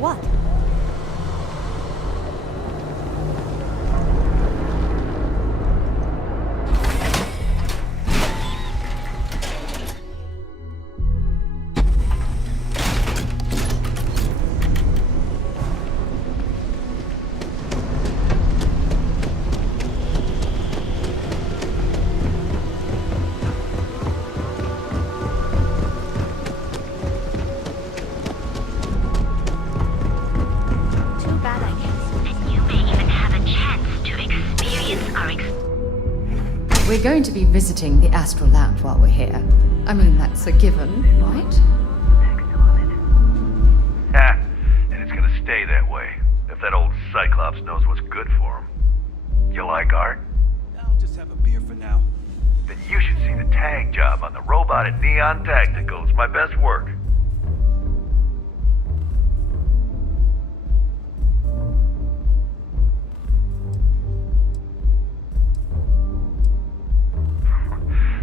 What? We're going to be visiting the Astral Lounge while we're here. I mean, that's a given, right? Ha! And it's gonna stay that way, if that old Cyclops knows what's good for him. You like art? I'll just have a beer for now. Then you should see the tag job on the robot at Neon Tactical. It's my best work.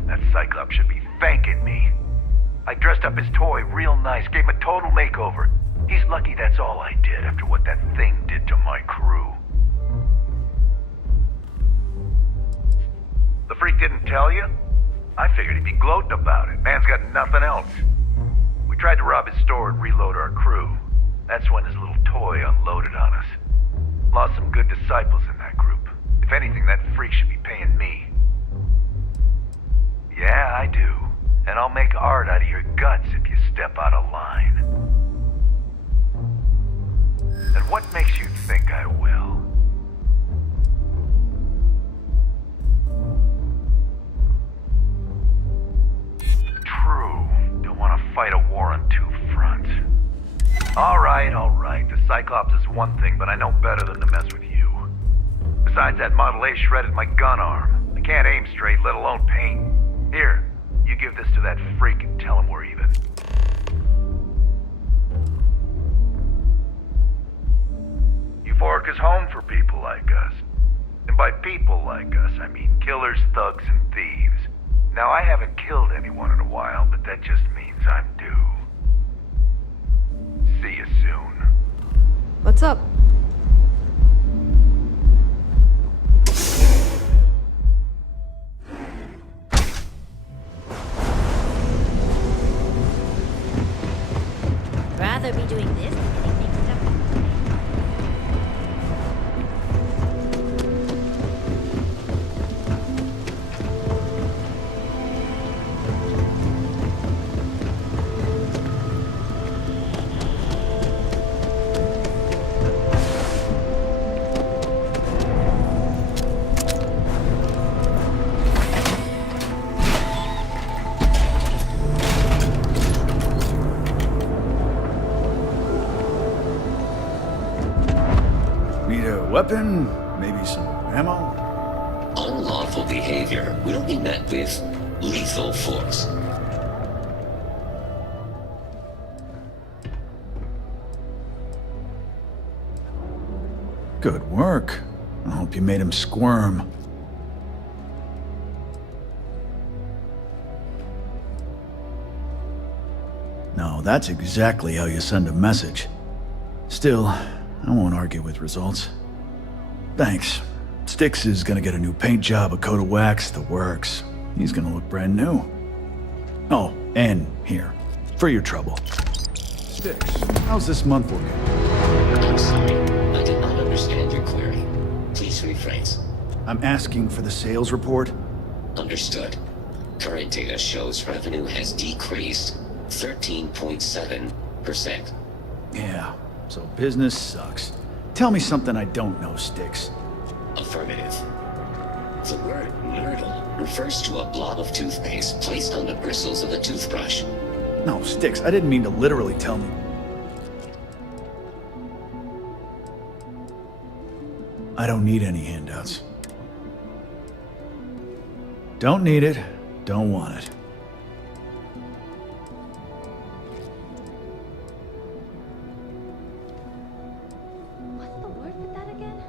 That Cyclops should be thanking me. I dressed up his toy real nice, gave him a total makeover. He's lucky that's all I did after what that thing did to my crew. The freak didn't tell you? I figured he'd be gloating about it. Man's got nothing else. We tried to rob his store and reload our crew. That's when his little toy unloaded on us. Lost some good disciples in that group. If anything, that freak should be paying me. Yeah, I do. And I'll make art out of your guts if you step out of line. And what makes you think I will? True. Don't want to fight a war on two fronts. All right. The Cyclops is one thing, but I know better than to mess with you. Besides, that Model A shredded my gun arm. I can't aim straight, let alone paint. Here, you give this to that freak and tell him we're even. Euphoric is home for people like us. And by people like us, I mean killers, thugs, and thieves. Now, I haven't killed anyone in a while, but that just means I'm due. See you soon. What's up? Rather be doing this than getting mixed up. Need a weapon? Maybe some ammo? Unlawful behavior will be met with lethal force. Good work. I hope you made him squirm. No, that's exactly how you send a message. Still, I won't argue with results. Thanks. Styx is gonna get a new paint job, a coat of wax, the works. He's gonna look brand new. Oh, and here, for your trouble. Styx, how's this month looking? I'm sorry, I did not understand your query. Please rephrase. I'm asking for the sales report. Understood. Current data shows revenue has decreased 13.7%. Yeah, so business sucks. Tell me something I don't know, Styx. Affirmative. The word myrtle refers to a blob of toothpaste placed on the bristles of a toothbrush. No, Styx, I didn't mean to literally tell me. I don't need any handouts. Don't need it, don't want it. What's the word for that again?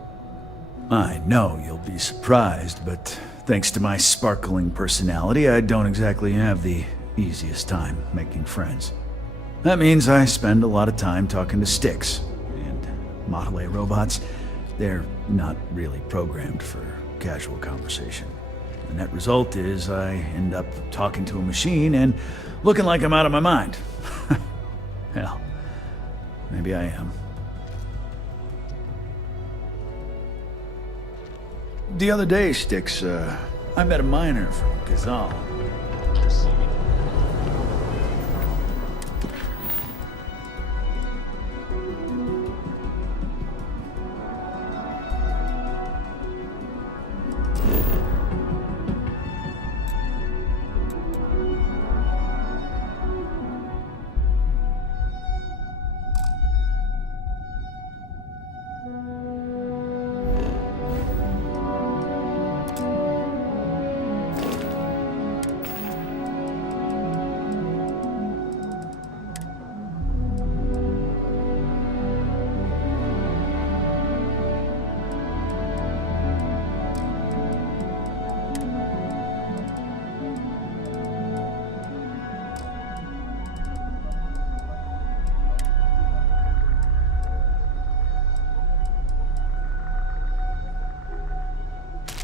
I know you'll be surprised, but thanks to my sparkling personality, I don't exactly have the easiest time making friends. That means I spend a lot of time talking to Styx, Model A robots, they're not really programmed for casual conversation. The net result is I end up talking to a machine and looking like I'm out of my mind. Hell, maybe I am. The other day, Styx, I met a miner from Gazal. I'm sorry.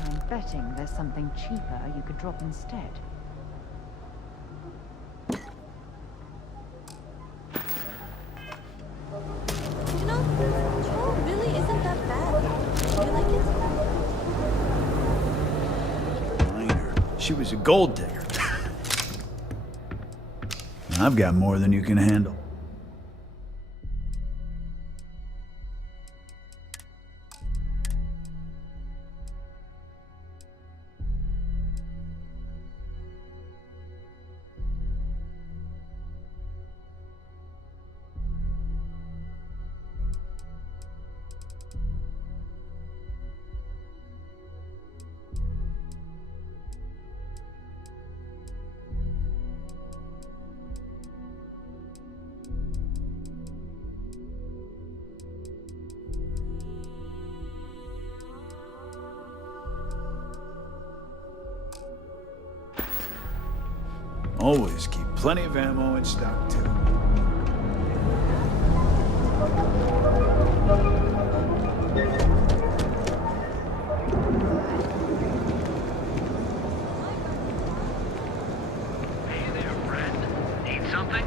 I'm betting there's something cheaper you could drop instead. You know, Joel really isn't that bad. Do you like it? Miner. She was a gold digger. I've got more than you can handle. Always keep plenty of ammo in stock, too. Hey there, friend. Need something?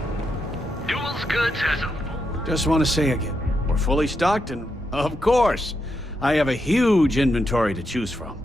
Duels Goods has a Just want to say again, we're fully stocked and, of course, I have a huge inventory to choose from.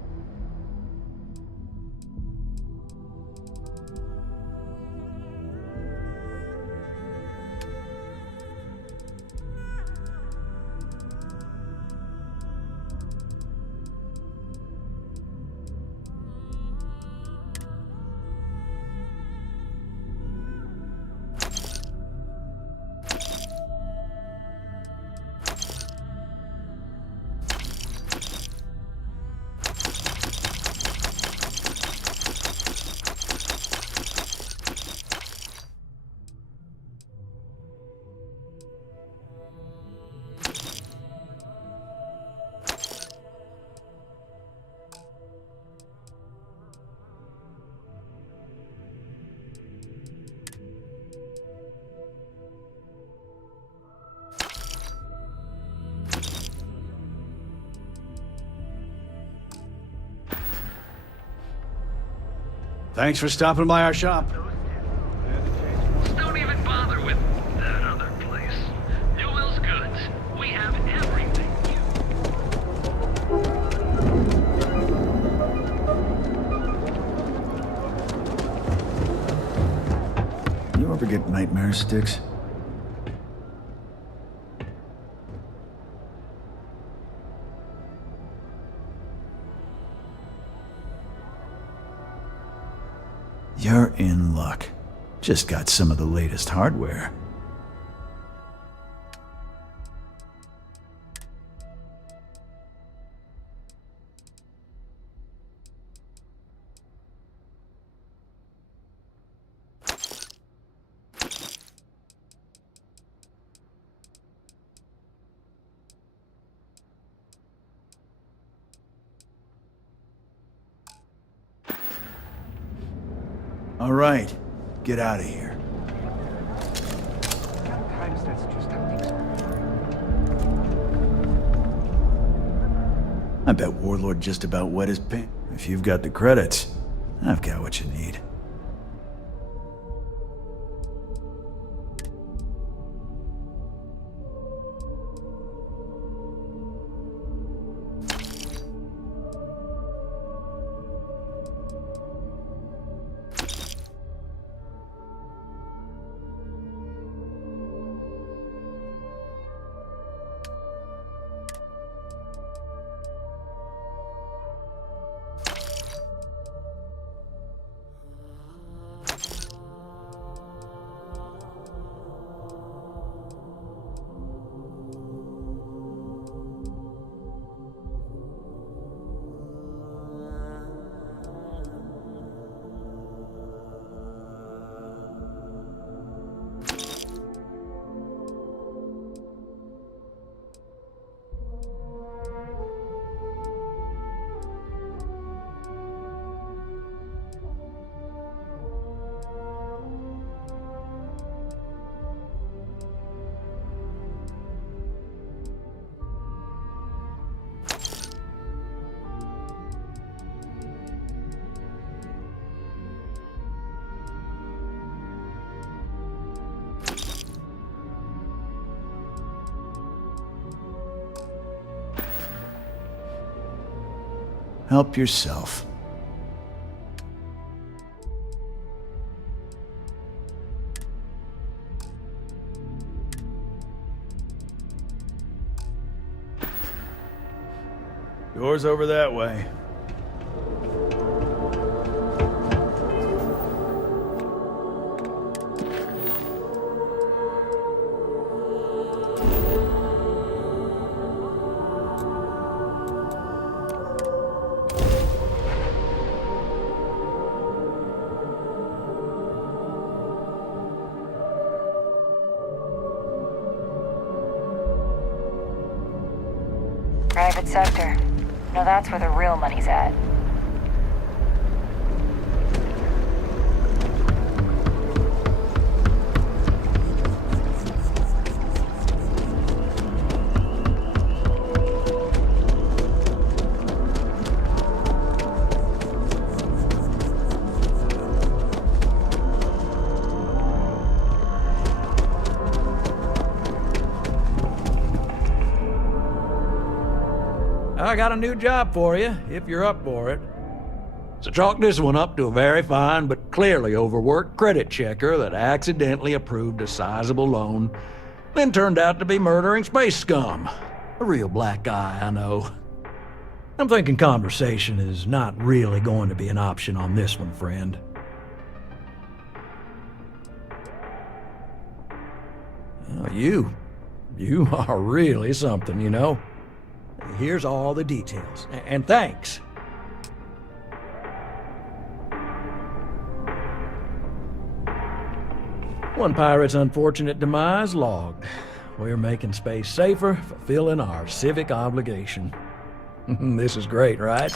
Thanks for stopping by our shop. Don't even bother with that other place. Duels Goods. We have everything You ever get nightmares, Styx? You're in luck. Just got some of the latest hardware. All right, get out of here. Sometimes that's just how things are. I bet Warlord just about wet his pants. If you've got the credits, I've got what you need. Help yourself. Door's over that way. Private sector. No, that's where the real money's at. I got a new job for you, if you're up for it. So chalk this one up to a very fine but clearly overworked credit checker that accidentally approved a sizable loan, then turned out to be murdering space scum. A real black guy, I know. I'm thinking conversation is not really going to be an option on this one, friend. Well, you are really something, you know. Here's all the details, and thanks. One pirate's unfortunate demise logged. We're making space safer, fulfilling our civic obligation. This is great, right?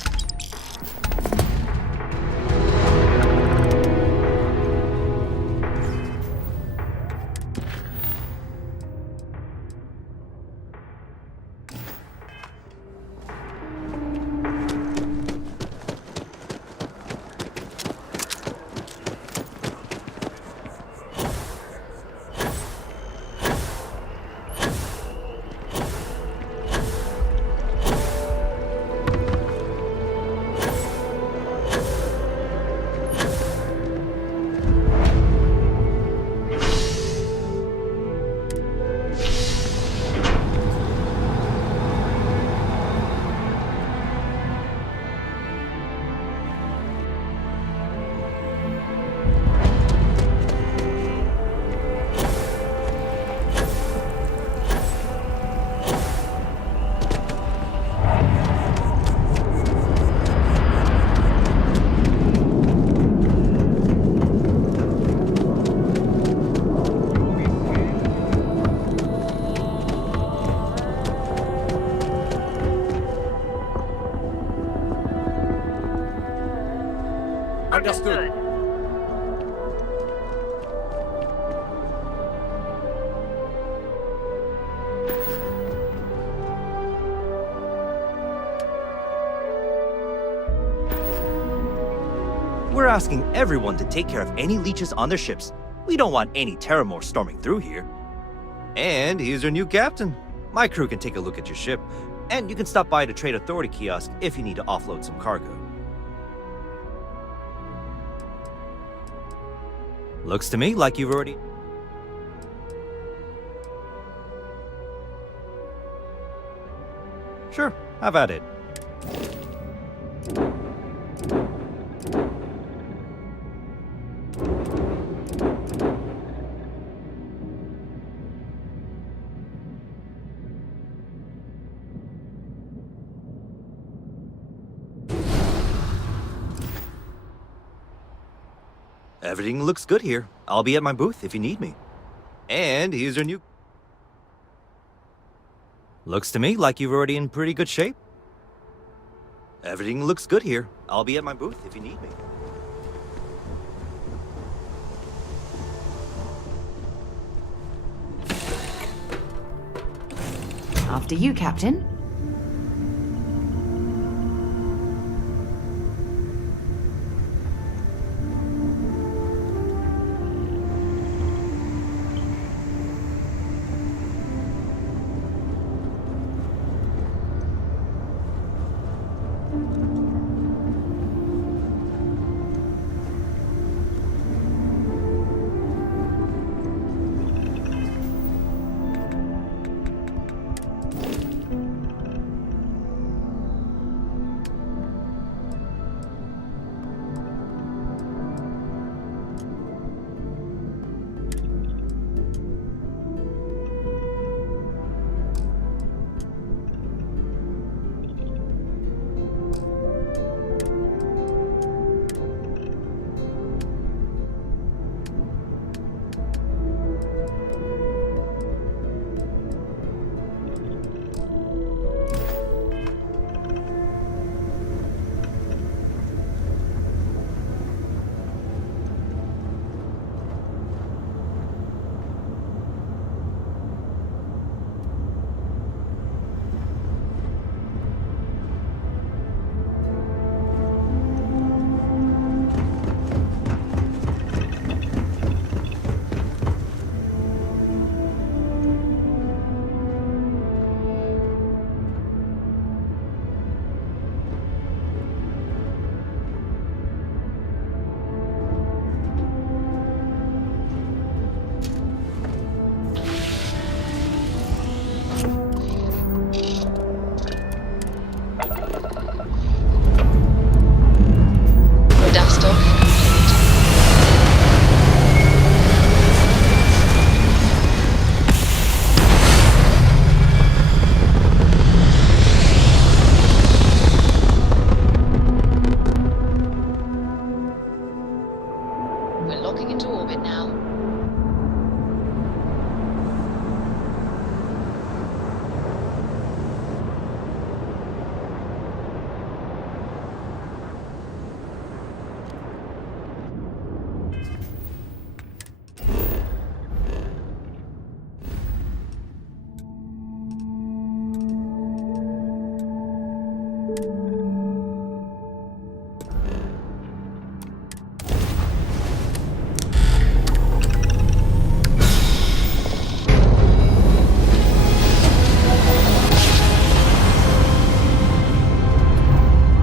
asking everyone to take care of any leeches on their ships. We don't want any Terramore storming through here. And he's your new captain. My crew can take a look at your ship, and you can stop by the Trade Authority kiosk if you need to offload some cargo. Looks to me like you've already... Sure, have at it. Everything looks good here. I'll be at my booth if you need me. And here's your new... Looks to me like you're already in pretty good shape. Everything looks good here. I'll be at my booth if you need me. After you, Captain.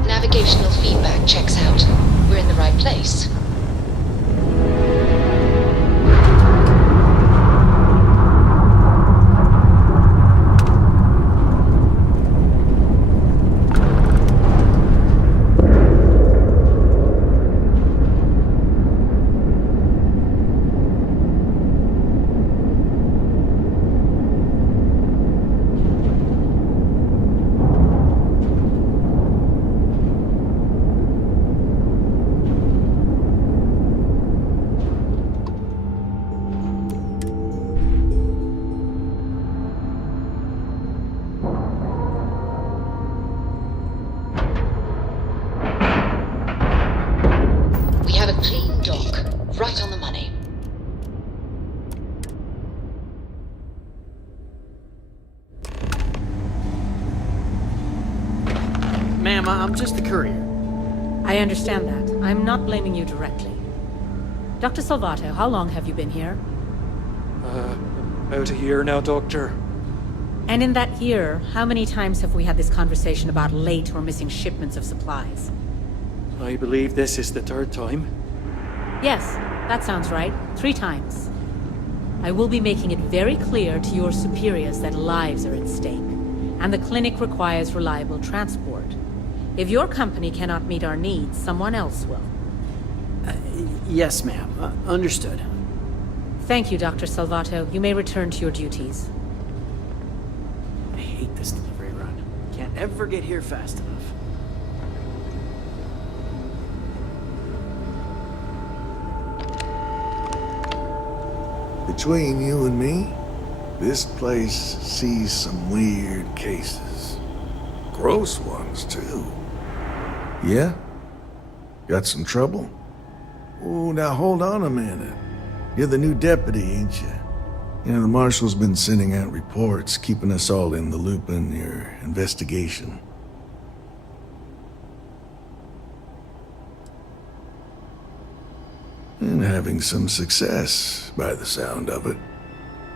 Navigational feedback checks out. We're in the right place. Right on the money. Ma'am, I'm just the courier. I understand that. I'm not blaming you directly. Dr. Salvato, how long have you been here? About a year now, Doctor. And in that year, how many times have we had this conversation about late or missing shipments of supplies? I believe this is the third time. Yes, that sounds right. 3 times. I will be making it very clear to your superiors that lives are at stake, and the clinic requires reliable transport. If your company cannot meet our needs, someone else will. Yes, ma'am. Understood. Thank you, Dr. Salvato. You may return to your duties. I hate this delivery run. Can't ever get here fast enough. Between you and me, this place sees some weird cases. Gross ones, too. Yeah? Got some trouble? Oh, now hold on a minute. You're the new deputy, ain't you? You know, the marshal's been sending out reports, keeping us all in the loop in your investigation. And having some success, by the sound of it.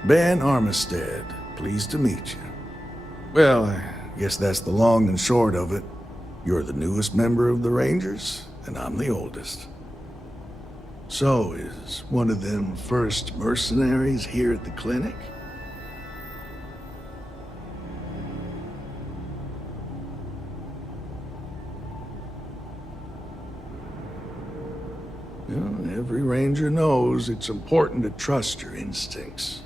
Ben Armistead, pleased to meet you. Well, I guess that's the long and short of it. You're the newest member of the Rangers, and I'm the oldest. So, is one of them first mercenaries here at the clinic? Well, every ranger knows it's important to trust your instincts.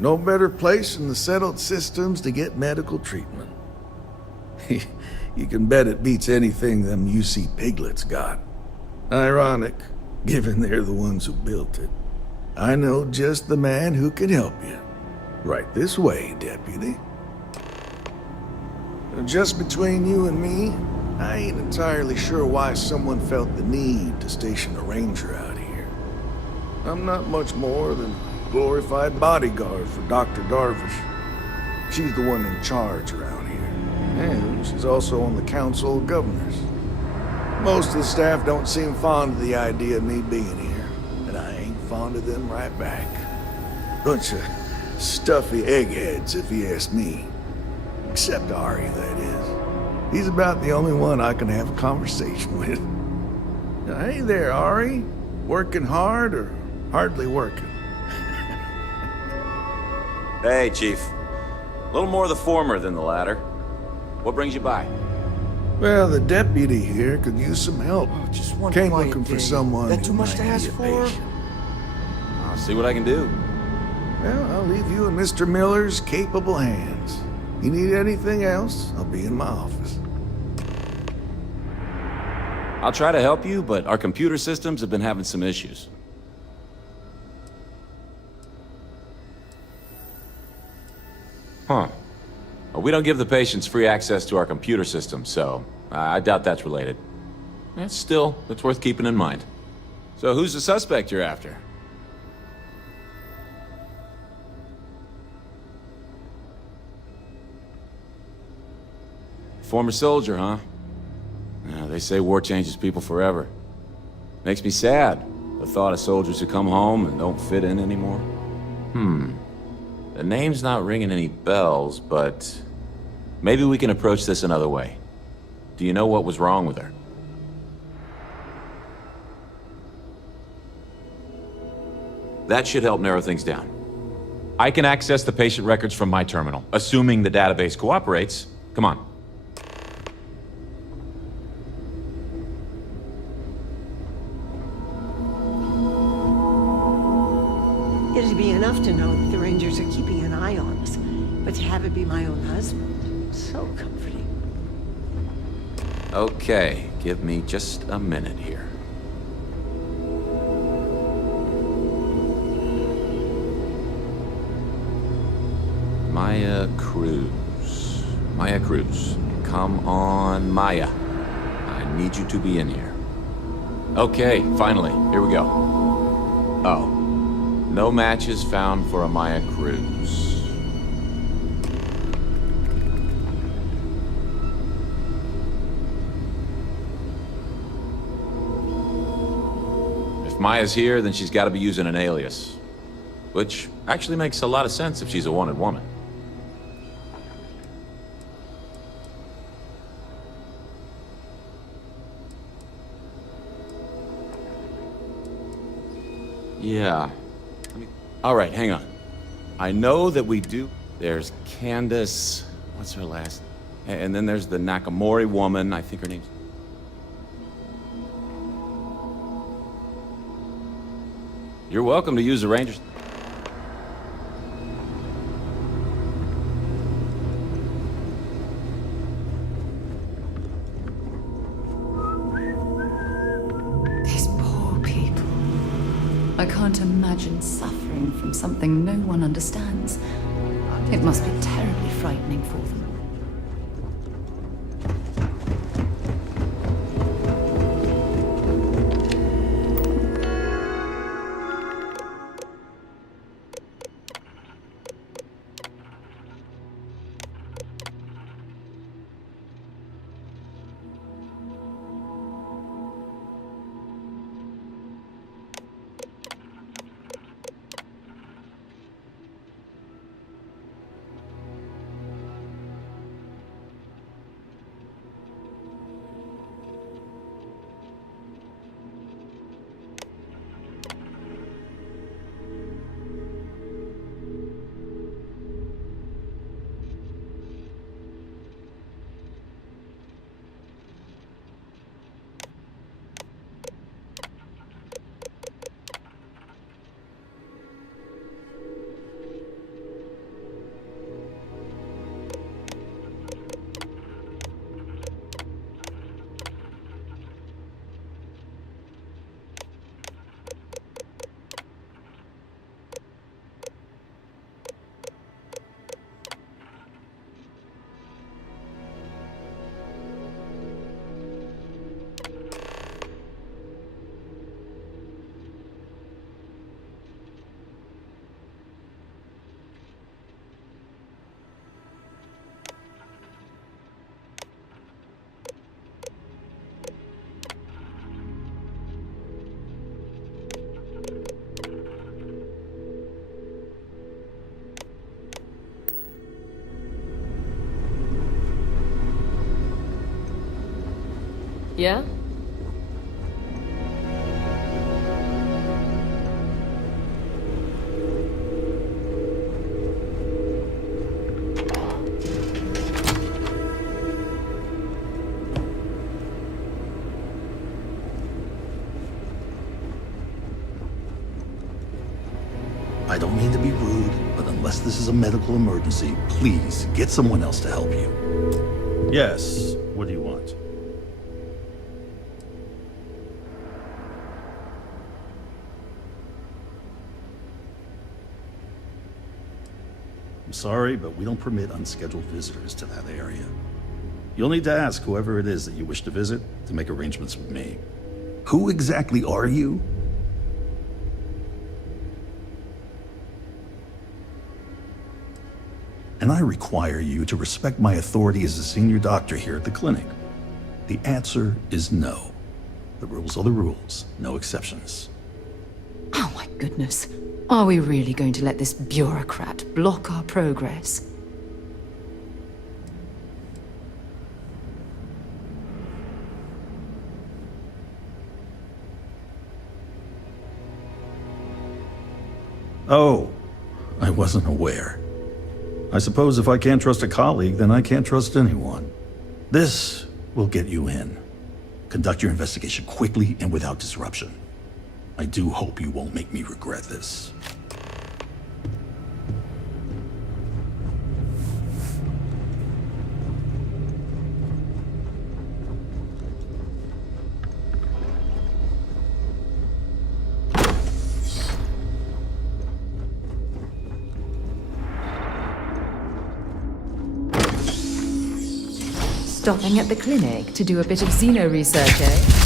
No better place in the settled systems to get medical treatment. You can bet it beats anything them UC piglets got. Ironic, given they're the ones who built it. I know just the man who can help you. Right this way, Deputy. Just between you and me, I ain't entirely sure why someone felt the need to station a ranger out here. I'm not much more than a glorified bodyguard for Dr. Darvish. She's the one in charge around here. And she's also on the Council of Governors. Most of the staff don't seem fond of the idea of me being here, and I ain't fond of them right back. Bunch of stuffy eggheads, if you ask me. Except Ari, that is. He's about the only one I can have a conversation with. Now, hey there, Ari. Working hard or hardly working? Hey, Chief. A little more the former than the latter. What brings you by? Well, the deputy here could use some help. Just one Came quiet looking for day. someone That too who much might to need ask a for? patient. I'll see what I can do. Well, I'll leave you in Mr. Miller's capable hands. You need anything else, I'll be in my office. I'll try to help you, but our computer systems have been having some issues. Huh. Well, we don't give the patients free access to our computer system, so I doubt that's related. Still, it's worth keeping in mind. So who's the suspect you're after? Former soldier, huh? Yeah, they say war changes people forever. Makes me sad, the thought of soldiers who come home and don't fit in anymore. The name's not ringing any bells, but maybe we can approach this another way. Do you know what was wrong with her? That should help narrow things down. I can access the patient records from my terminal, assuming the database cooperates. Come on. It'd be enough to know that the Rangers are keeping an eye on us, but to have it be my own husband, so comforting. Okay, give me just a minute here. Maya Cruz. Maya Cruz. Come on, Maya. I need you to be in here. Okay, finally. Here we go. Oh. No matches found for a Maya Cruz. Maya's here, then she's got to be using an alias. Which actually makes a lot of sense if she's a wanted woman. Yeah. All right, hang on. I know that we do. There's Candace. What's her last? And then there's the Nakamori woman. I think her name's... You're welcome to use the Rangers. These poor people. I can't imagine suffering from something no one understands. It must be terribly frightening for them. Yeah? I don't mean to be rude, but unless this is a medical emergency, please get someone else to help you. Yes, what do you want? I'm sorry, but we don't permit unscheduled visitors to that area. You'll need to ask whoever it is that you wish to visit to make arrangements with me. Who exactly are you? And I require you to respect my authority as a senior doctor here at the clinic. The answer is no. The rules are the rules, no exceptions. Oh my goodness. Are we really going to let this bureaucrat block our progress? Oh, I wasn't aware. I suppose if I can't trust a colleague, then I can't trust anyone. This will get you in. Conduct your investigation quickly and without disruption. I do hope you won't make me regret this. Stopping at the clinic to do a bit of xeno research, eh?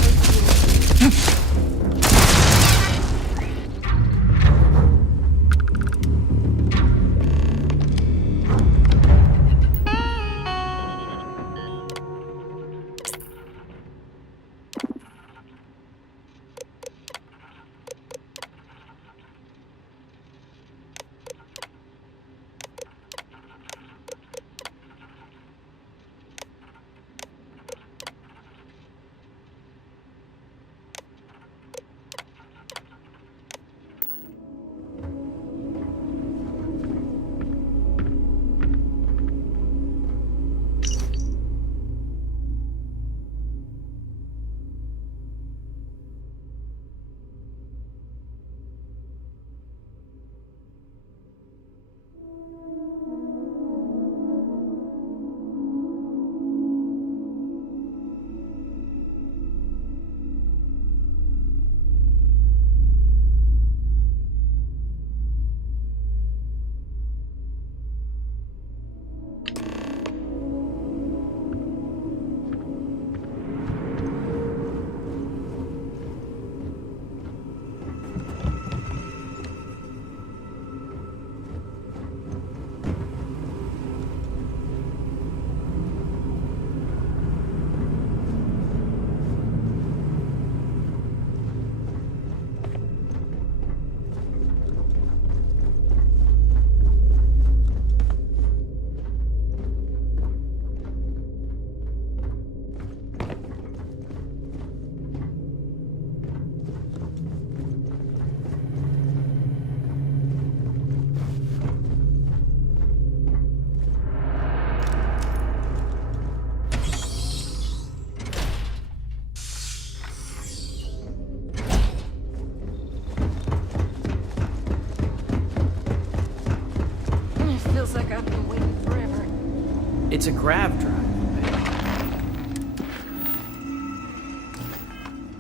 It's a grav drive.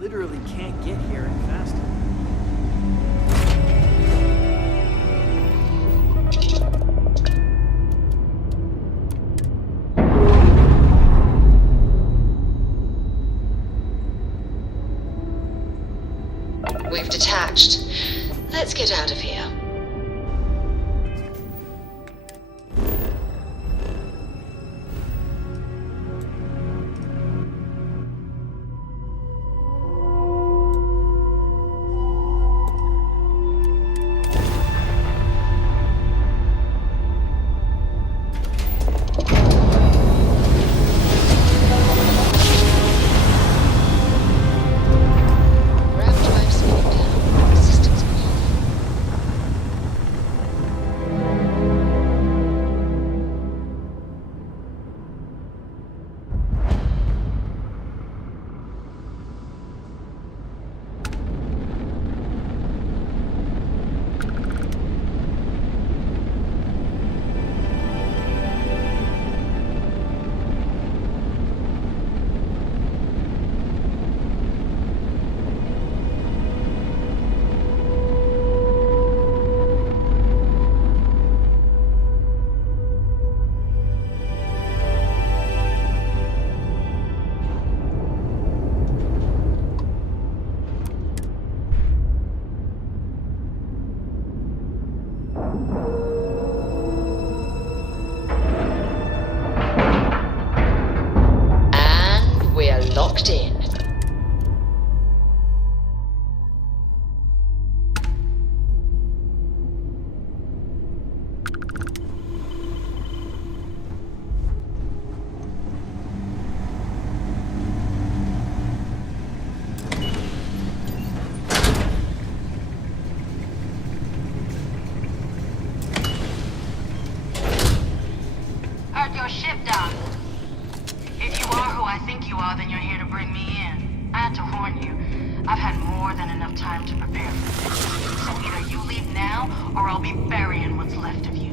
Literally can't get here any faster. We've detached. Let's get out of here. Locked in. Heard your ship down. If you are who I think you are, then you're here to bring me in. I had to warn you. I've had more than enough time to prepare for this. So either you leave now, or I'll be burying what's left of you.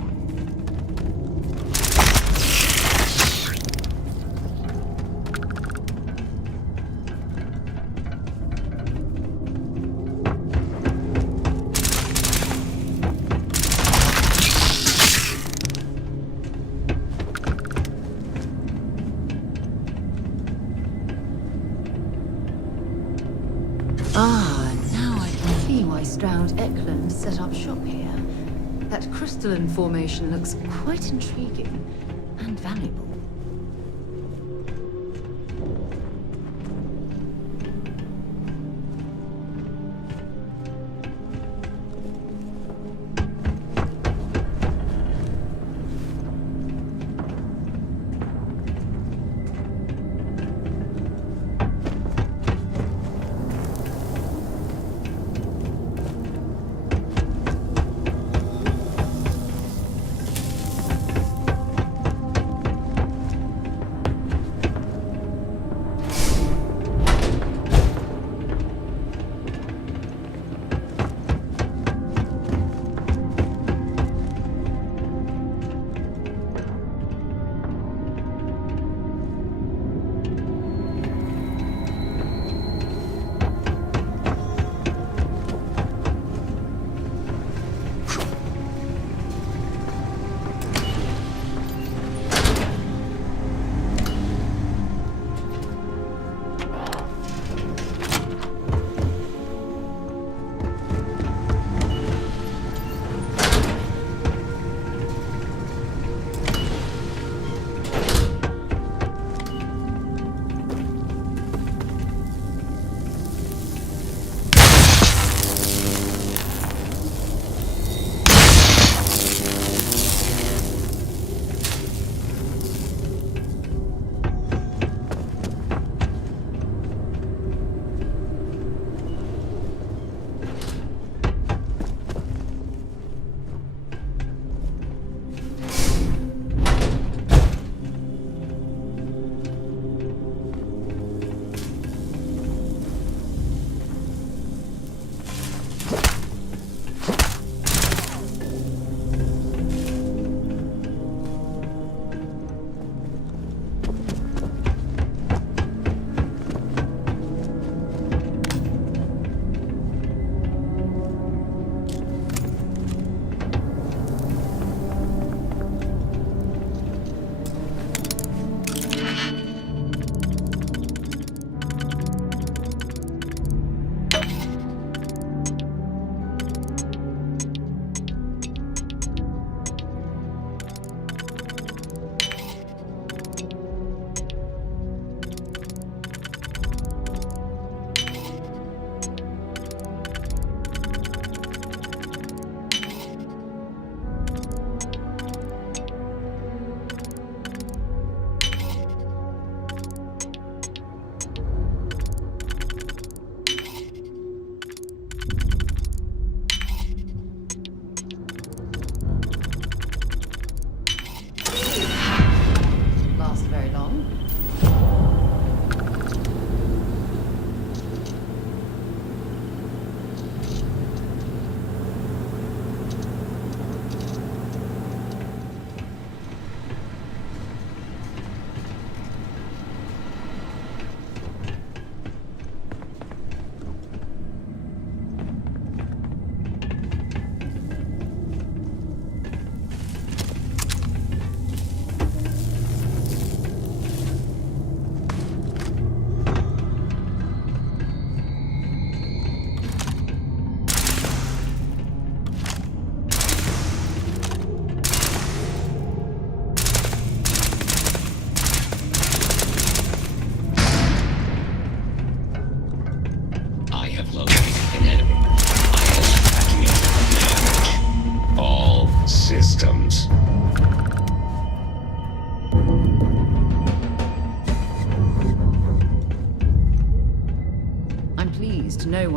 Ah, now I can see why Stroud Eklund set up shop here. That crystalline formation looks quite intriguing and valuable.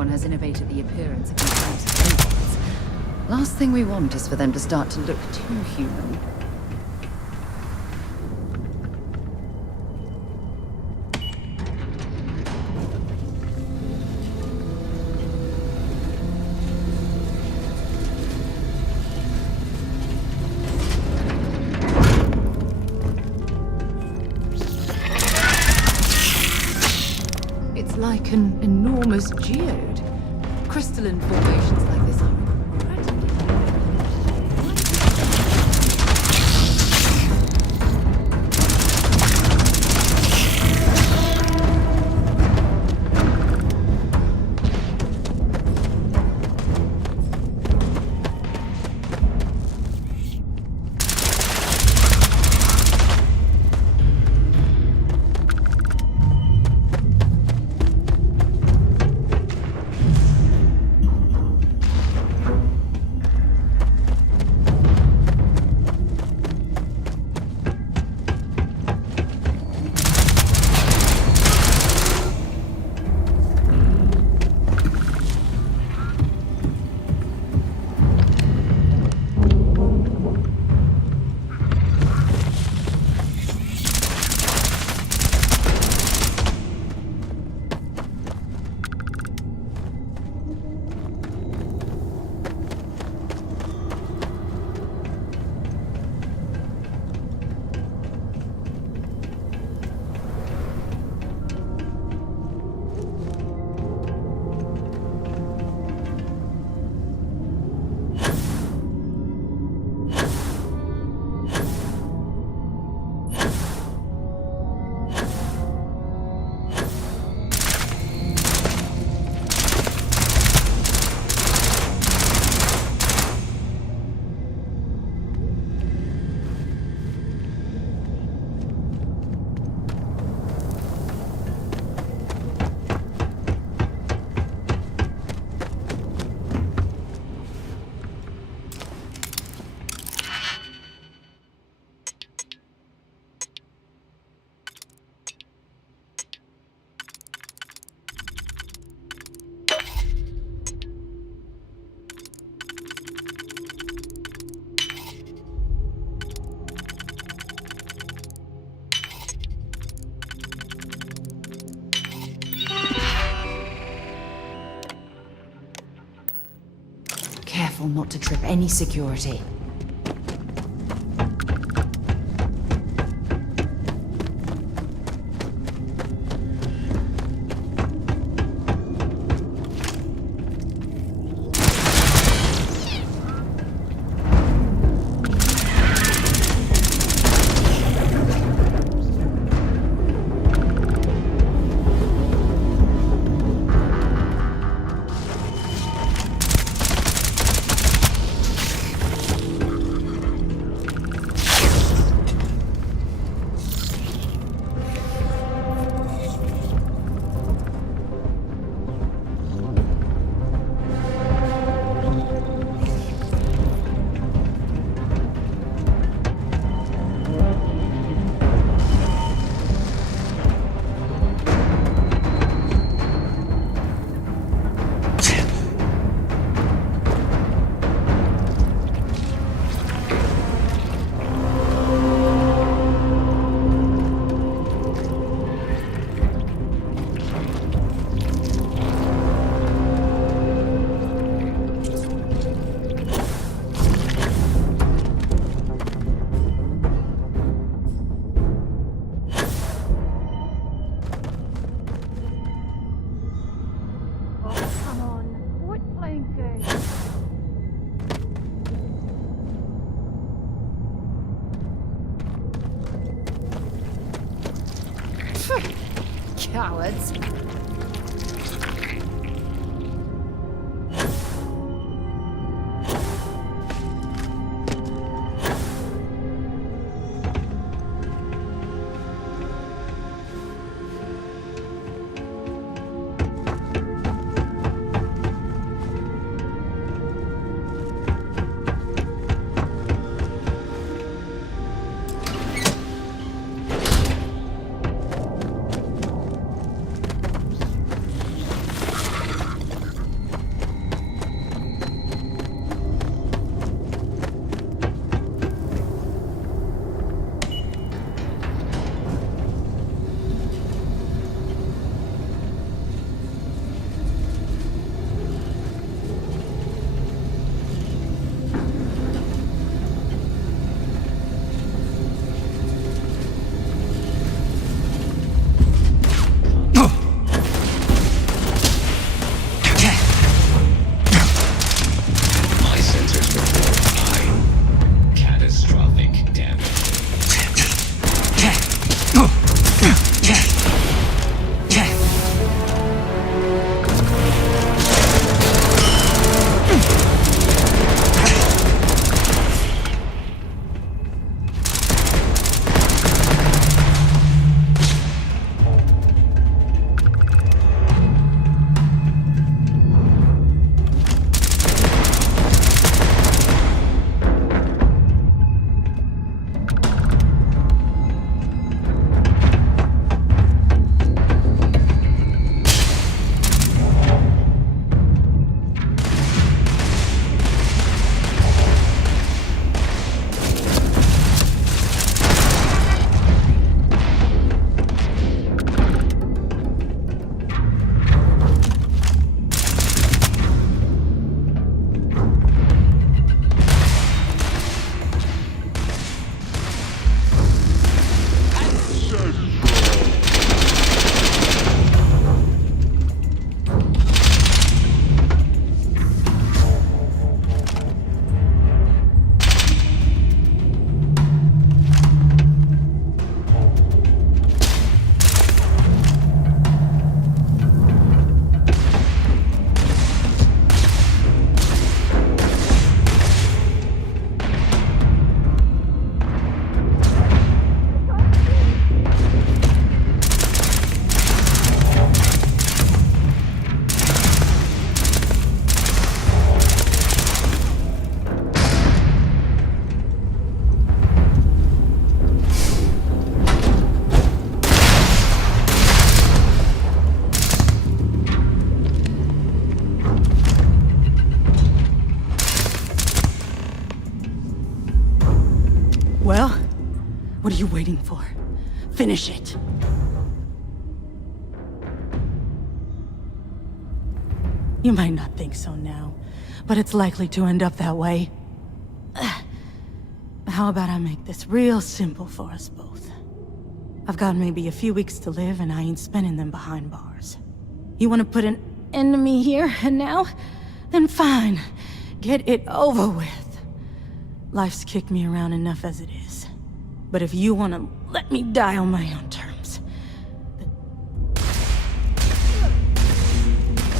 everyone has innovated the appearance of these types of robots. Last thing we want is for them to start to look too human. It's like an enormous geode. Crystalline formations like this are incredibly careful not to trip any security. Cowards. Well, what are you waiting for? Finish it. You might not think so now, but it's likely to end up that way. How about I make this real simple for us both? I've got maybe a few weeks to live, and I ain't spending them behind bars. You want to put an end to me here and now? Then fine. Get it over with. Life's kicked me around enough as it is. But if you want to let me die on my own terms...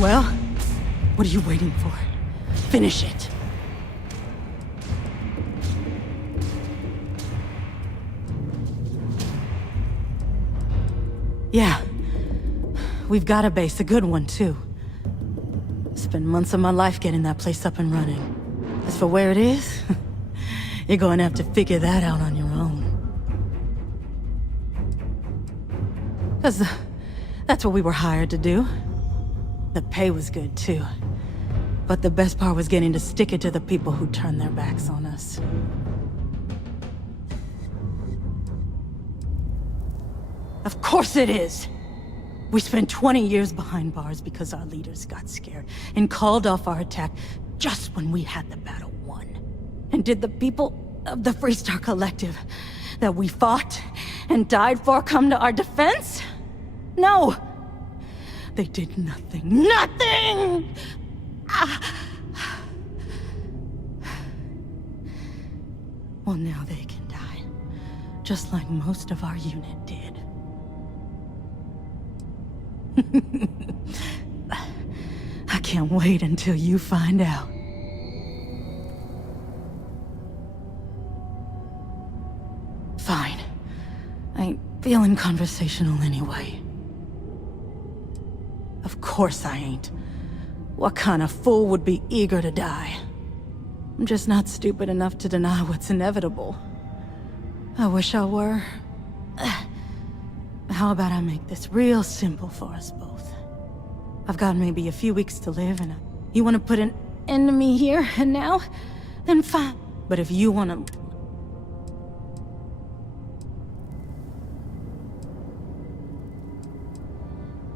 Well, what are you waiting for? Finish it. Yeah. We've got a base, a good one, too. Spent months of my life getting that place up and running. As for where it is, you're going to have to figure that out on your own. 'Cause that's what we were hired to do. The pay was good, too. But the best part was getting to stick it to the people who turned their backs on us. Of course it is! We spent 20 years behind bars because our leaders got scared and called off our attack just when we had the battle won. And did the people of the Freestar Collective that we fought and died for come to our defense? No! They did nothing. Nothing! Well, now they can die. Just like most of our unit did. I can't wait until you find out. Fine. I ain't feeling conversational anyway. Of course I ain't. What kind of fool would be eager to die? I'm just not stupid enough to deny what's inevitable. I wish I were. How about I make this real simple for us both? I've got maybe a few weeks to live, and you want to put an end to me here and now? Then fine. But if you want to...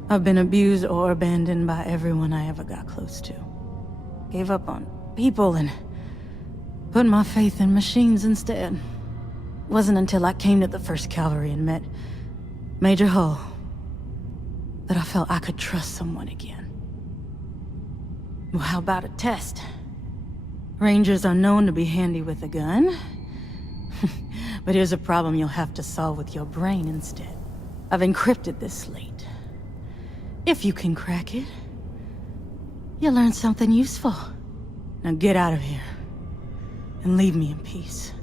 I've been abused or abandoned by everyone I ever got close to. Gave up on people and put my faith in machines instead. Wasn't until I came to the 1st Cavalry and met Major Hull that I felt I could trust someone again. Well, how about a test? Rangers are known to be handy with a gun. But here's a problem you'll have to solve with your brain instead. I've encrypted this slate. If you can crack it, you'll learn something useful. Now get out of here and leave me in peace.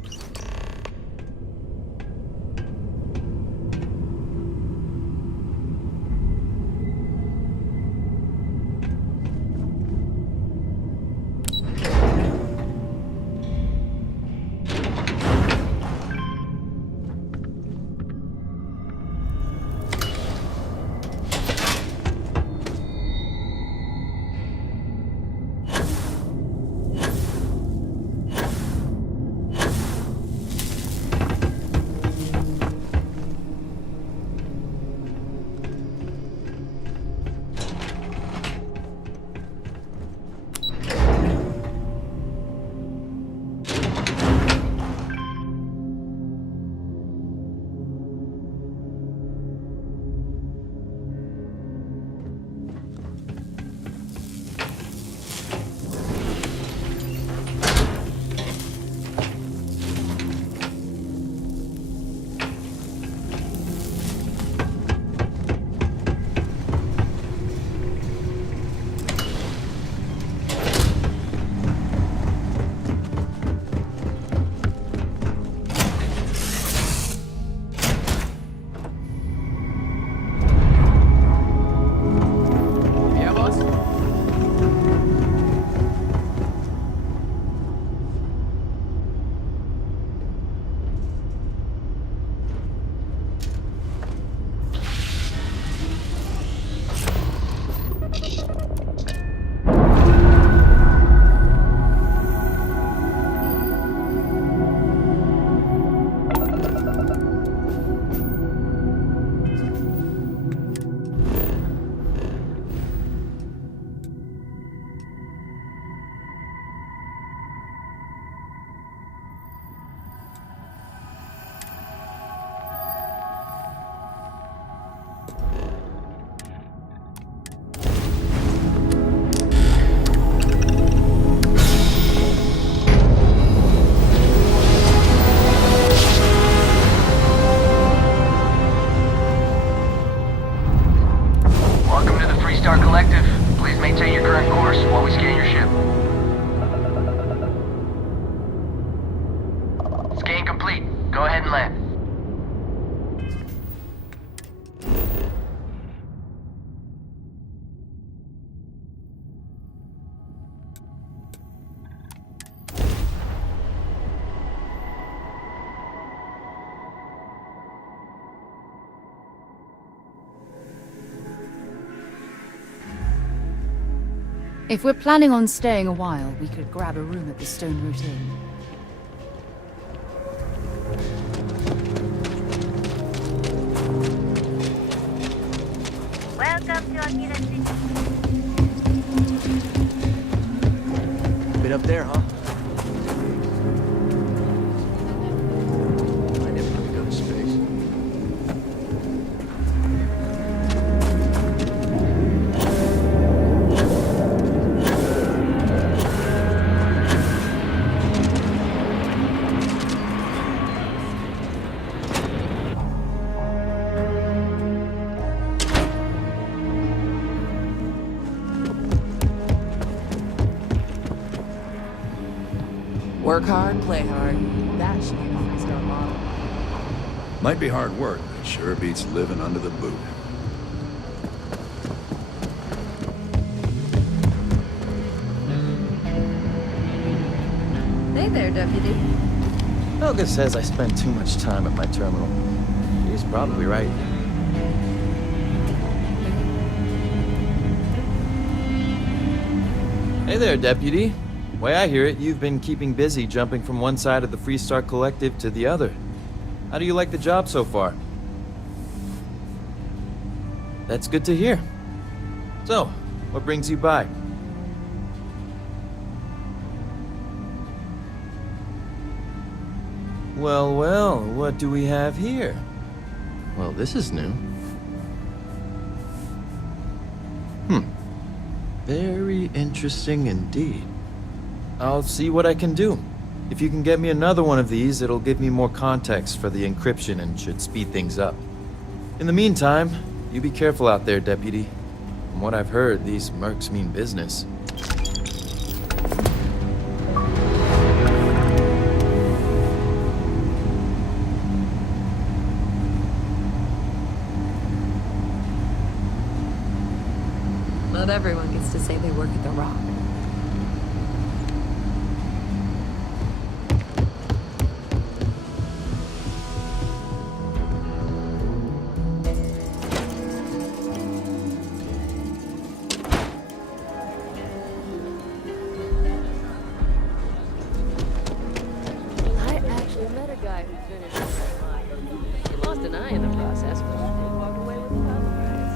Go ahead and land. If we're planning on staying a while, we could grab a room at the Stone Root Inn. Welcome to Akira City. Bit up there, huh? I never want to go to space. Work hard, play hard. That should be the Freestar model. Might be hard work, but sure beats living under the boot. Hey there, Deputy. Helga says I spend too much time at my terminal. She's probably right. Hey there, Deputy. Way I hear it, you've been keeping busy jumping from one side of the Freestar Collective to the other. How do you like the job so far? That's good to hear. So, what brings you by? Well, well, what do we have here? Well, this is new. Very interesting indeed. I'll see what I can do. If you can get me another one of these, it'll give me more context for the encryption and should speed things up. In the meantime, you be careful out there, Deputy. From what I've heard, these mercs mean business. Not everyone gets to say they work at the Rock. I actually met a guy who finished with that mine. He lost an eye in the process, but he did walk away with a pile of prize.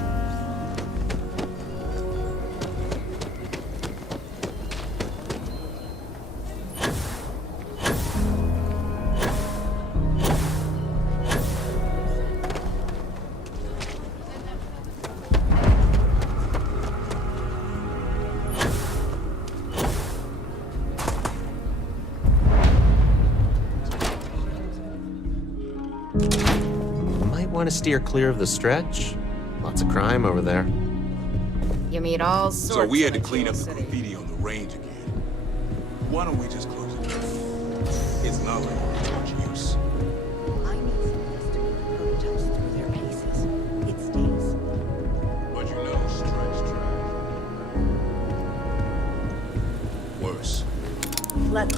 Want to steer clear of the stretch? Lots of crime over there. You meet all sorts. So we had to in clean up Jewel the City. graffiti on the range again. Why don't we just close it? It's not like we're much use. I need some estimate protest through their paces. It stinks. But you know, stretch track. Worse. Let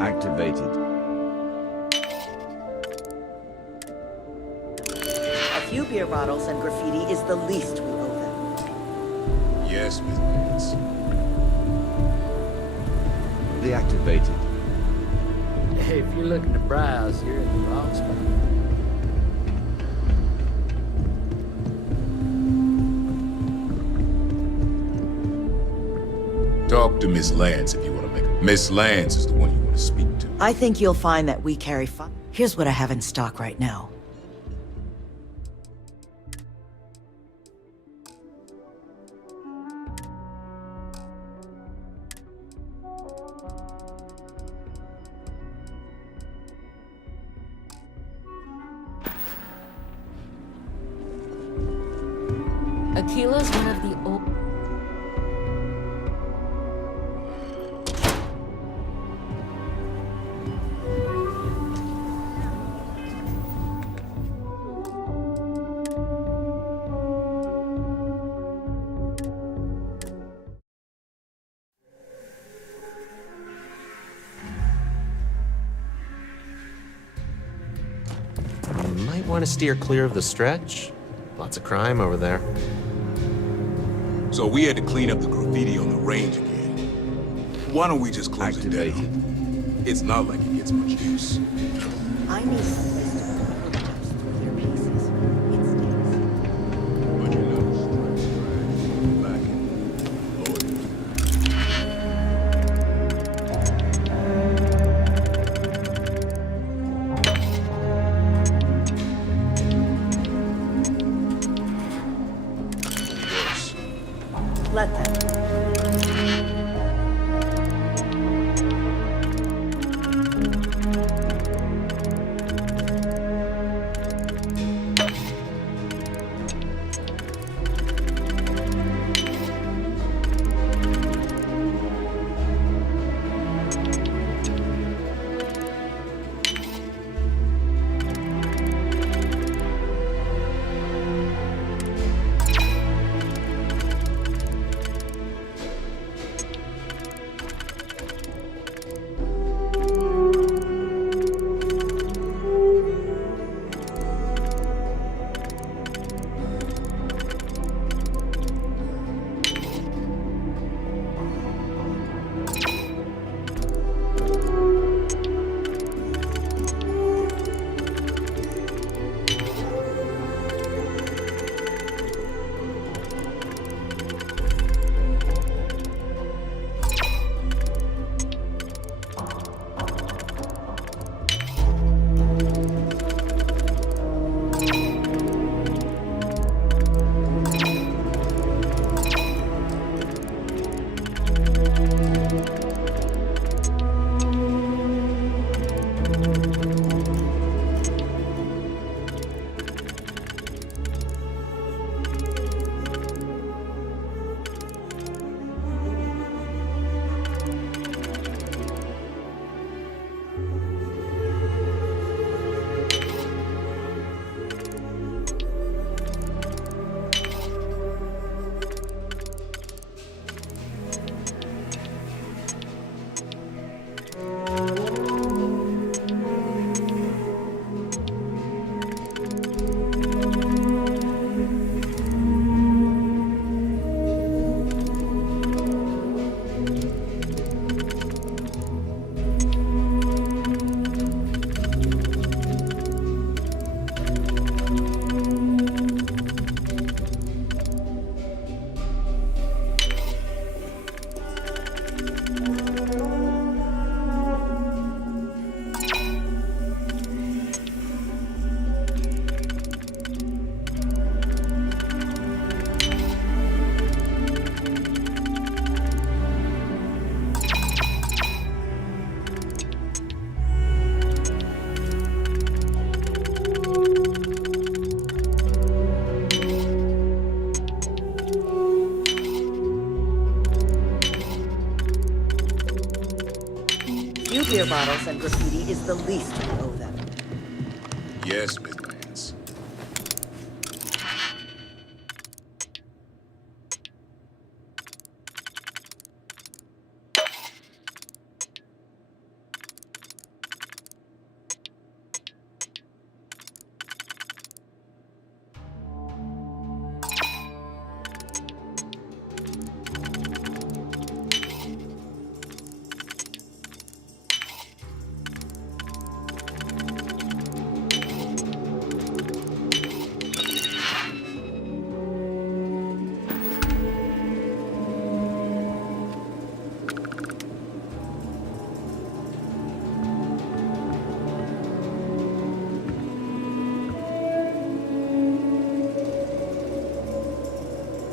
Activated. A few beer bottles and graffiti is the least we owe them. Yes, Miss Vance. Deactivated. Hey, if you're looking to browse, you're in the wrong spot. Talk to Miss Lance if you want to make it. Miss Lance is the one you want to speak to. I think you'll find that we carry Here's what I have in stock right now. Aquila's one of the old... Might want to steer clear of the stretch. Lots of crime over there. So we had to clean up the graffiti on the range again. Why don't we just close it down? It's not like it gets much use. I need someplace to put those 3 pieces. Let them. Beer bottles and graffiti is the least we owe them. Yes, Miss Lance.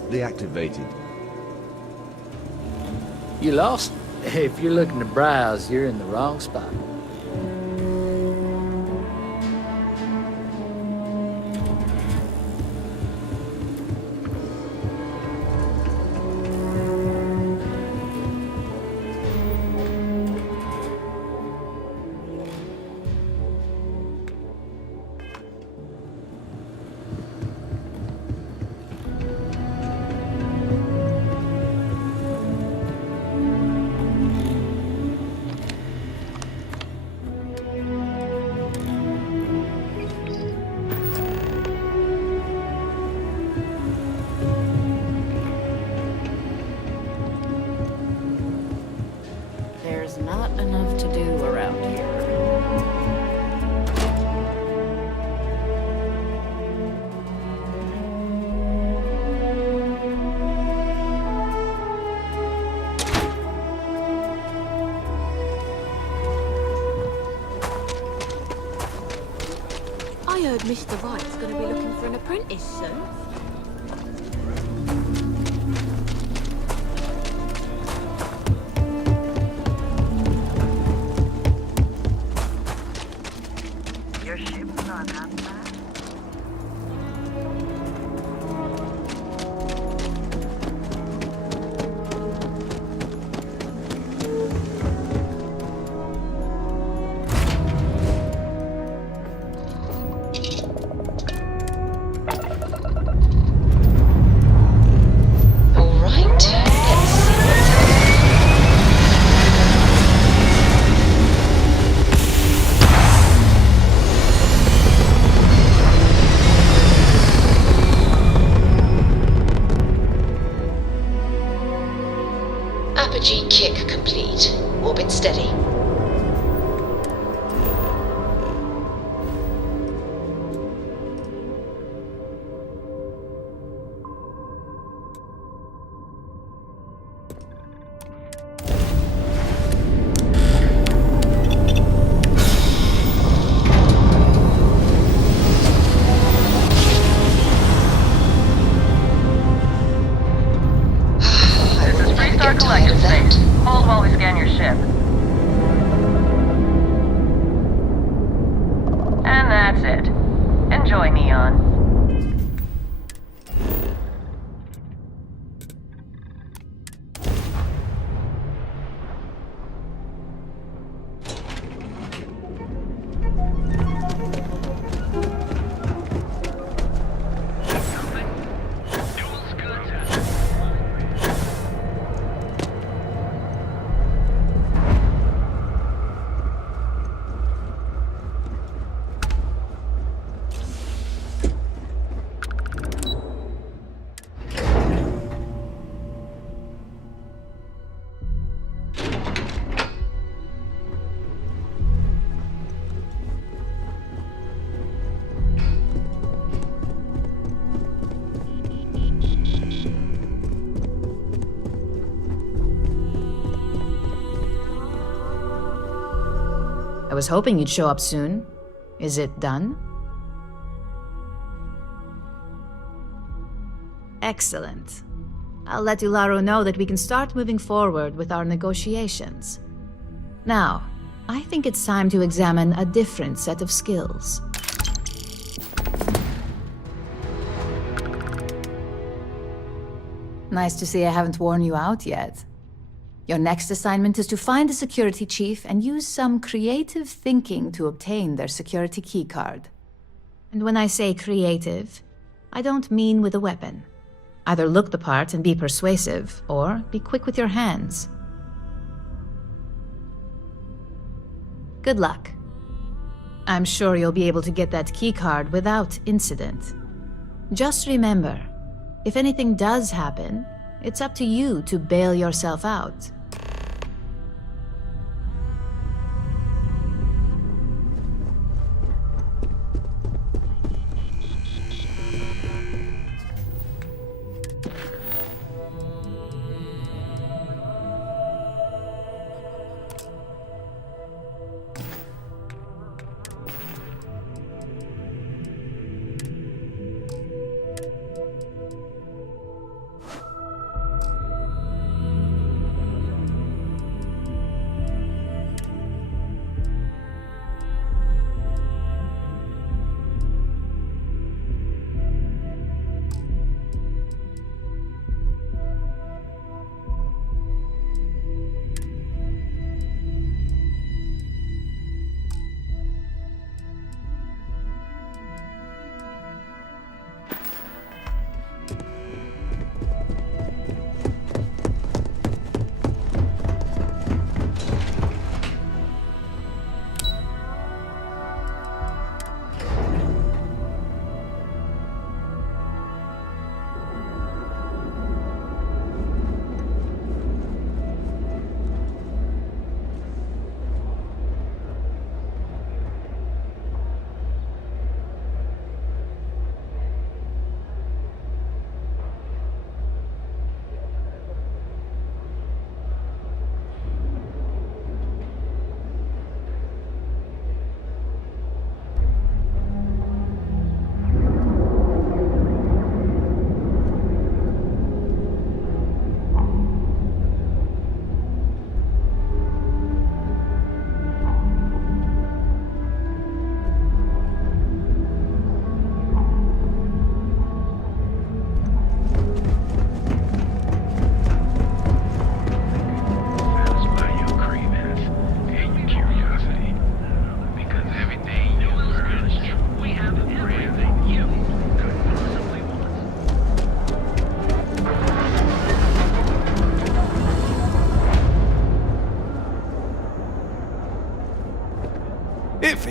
deactivated. You lost? If you're looking to browse, you're in the wrong spot. There's not enough to do around here. I heard Mr. Wright's gonna be looking for an apprentice soon. Your ship's not half bad. All right, let's see what's Apogee kick complete. Orbit steady. Restart collective state. Hold while we scan your ship. And that's it. Enjoy, Neon. I was hoping you'd show up soon. Is it done? Excellent. I'll let Ularo know that we can start moving forward with our negotiations. Now, I think it's time to examine a different set of skills. Nice to see I haven't worn you out yet. Your next assignment is to find the security chief and use some creative thinking to obtain their security keycard. And when I say creative, I don't mean with a weapon. Either look the part and be persuasive, or be quick with your hands. Good luck. I'm sure you'll be able to get that keycard without incident. Just remember, if anything does happen, it's up to you to bail yourself out.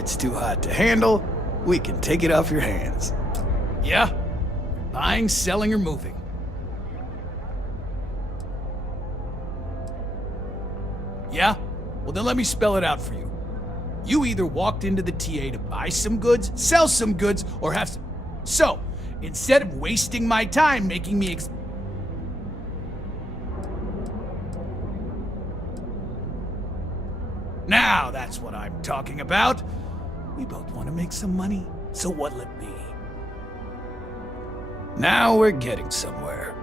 it's too hot to handle, we can take it off your hands. Yeah? Buying, selling, or moving. Yeah? Well, then let me spell it out for you. You either walked into the TA to buy some goods, sell some goods, or have some... So, instead of wasting my time making me Now that's what I'm talking about. We both want to make some money, so what'll it be? Now we're getting somewhere.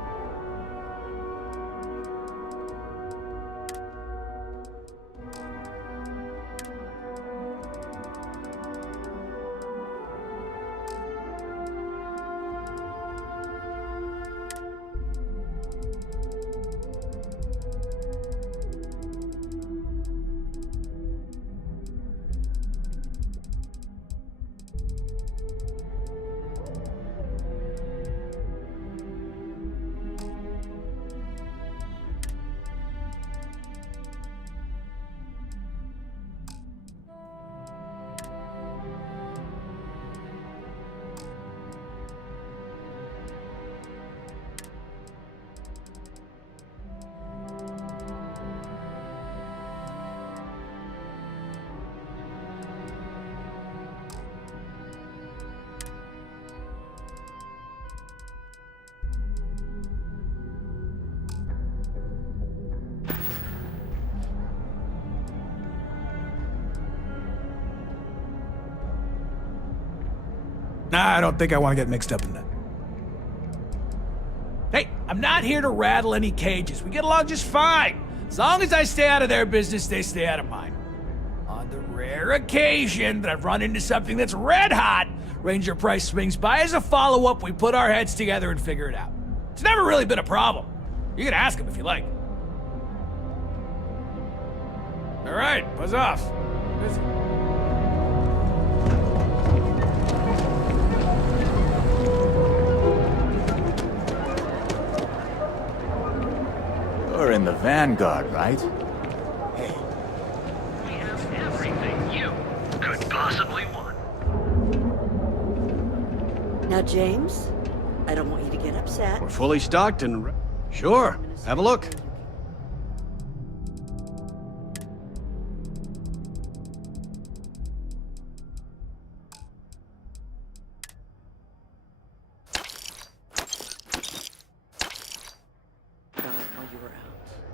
Nah, I don't think I want to get mixed up in that. Hey, I'm not here to rattle any cages. We get along just fine. As long as I stay out of their business, they stay out of mine. On the rare occasion that I've run into something that's red hot, Ranger Price swings by as a follow-up, we put our heads together and figure it out. It's never really been a problem. You can ask him if you like. All right, buzz off. Busy. You're in the Vanguard, right? We have everything you could possibly want. Now, James, I don't want you to get upset. We're fully stocked and... Sure, have a look.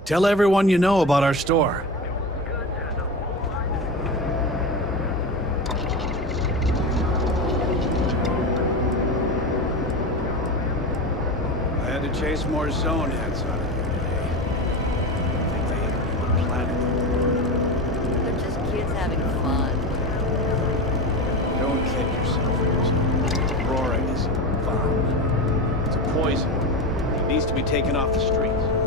Tell everyone you know about our store. I had to chase more zone heads out of here today. I think they hit another planet. They're just kids having fun. Don't kid yourself. Aurora is fine. It's a poison. It needs to be taken off the streets.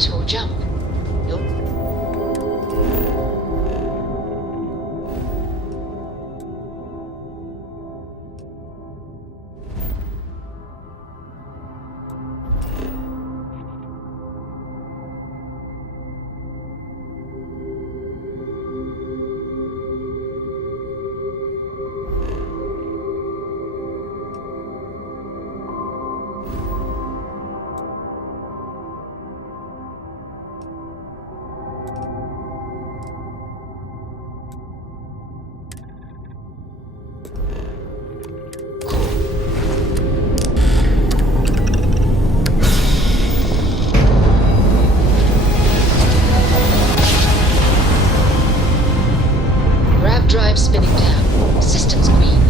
right or jump. You'll... Grav drive spinning down. Systems green.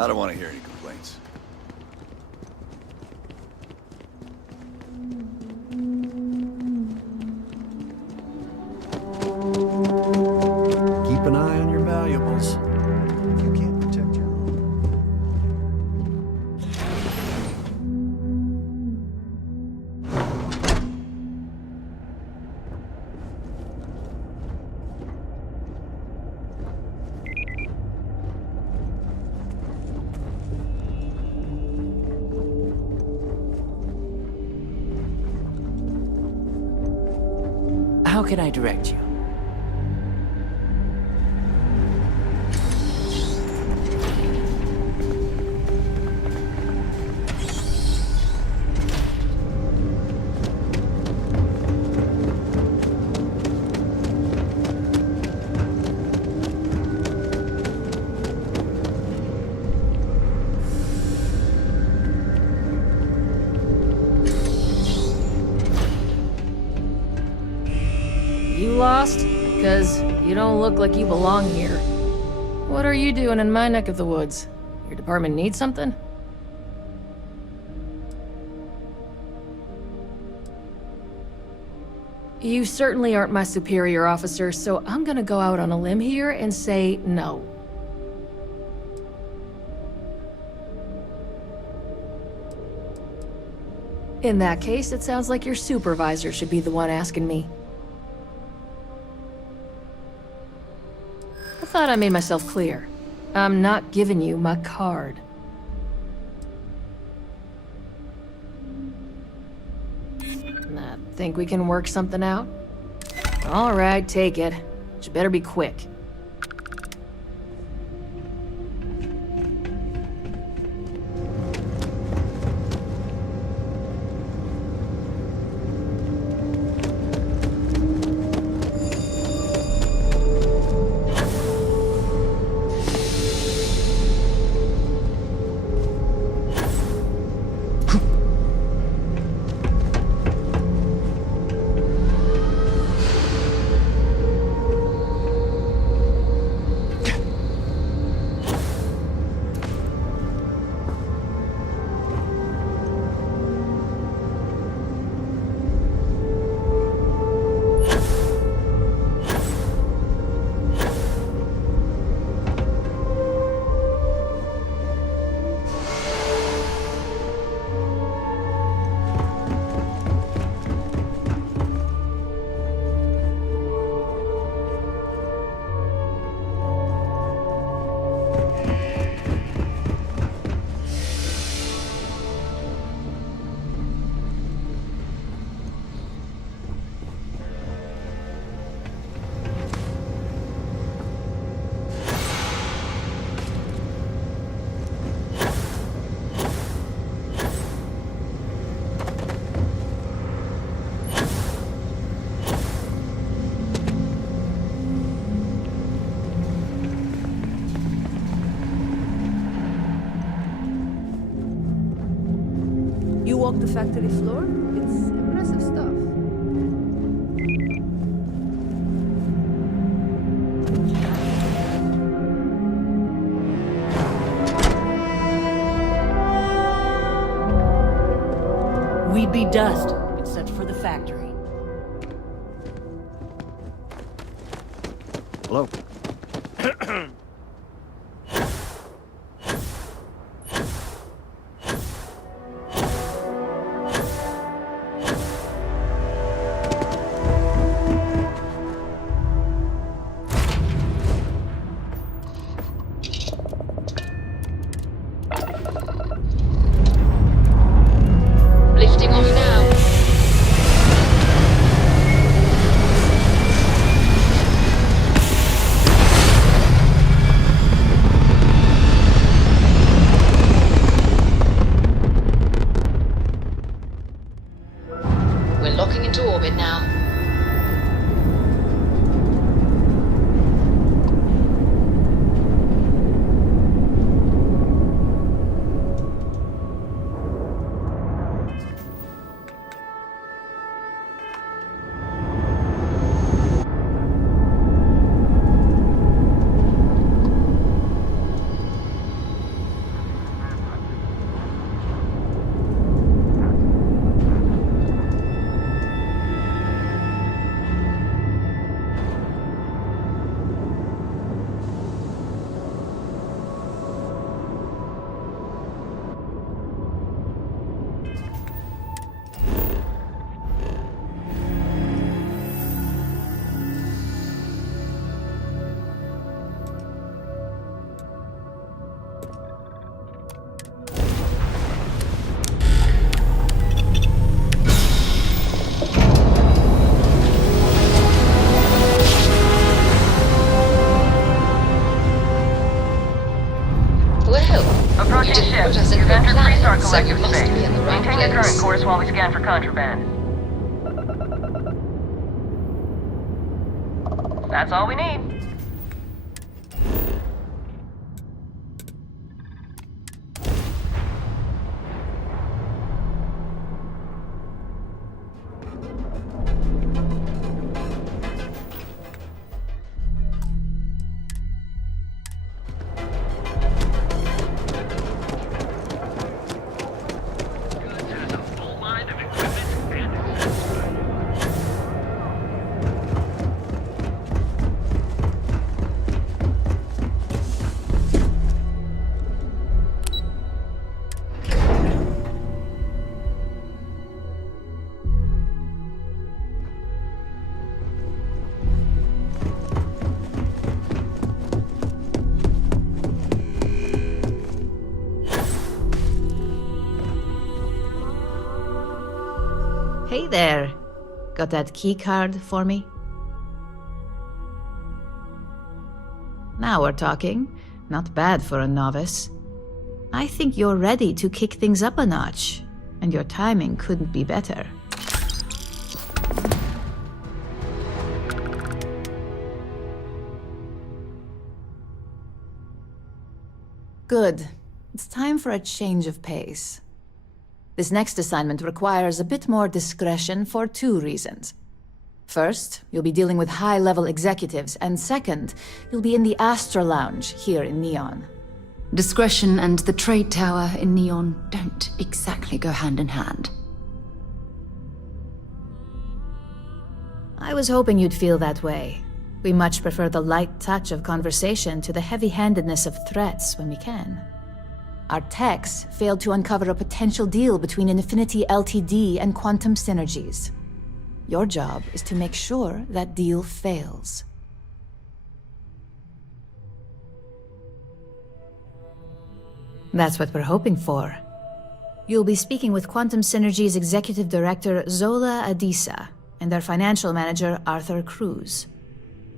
I don't want to hear any complaints. Keep an eye on your valuables. If you can't protect your own. How can I direct you? You lost? Because you don't look like you belong here. What are you doing in my neck of the woods? Your department needs something? You certainly aren't my superior officer, so I'm gonna go out on a limb here and say no. In that case, it sounds like your supervisor should be the one asking me. I thought I made myself clear. I'm not giving you my card. Think we can work something out? All right, take it. But you better be quick. You walk the factory floor? It's impressive stuff. We'd be dust, except for the factory. Hello. Lifting off now. We're locking into orbit now. Approaching You didn't ship. put us in You've the entered planet, pre-star so you collective must space. be in the right Maintain the current place. course while we scan for contraband. That's all we need. Hey there. Got that key card for me? Now we're talking. Not bad for a novice. I think you're ready to kick things up a notch, and your timing couldn't be better. Good. It's time for a change of pace. This next assignment requires a bit more discretion for 2 reasons. First, you'll be dealing with high-level executives, and second, you'll be in the Astra Lounge here in Neon. Discretion and the trade tower in Neon don't exactly go hand in hand. I was hoping you'd feel that way. We much prefer the light touch of conversation to the heavy-handedness of threats when we can. Our techs failed to uncover a potential deal between Infinity Ltd. And Quantum Synergies. Your job is to make sure that deal fails. That's what we're hoping for. You'll be speaking with Quantum Synergy's Executive Director Zola Adisa and their Financial Manager Arthur Cruz.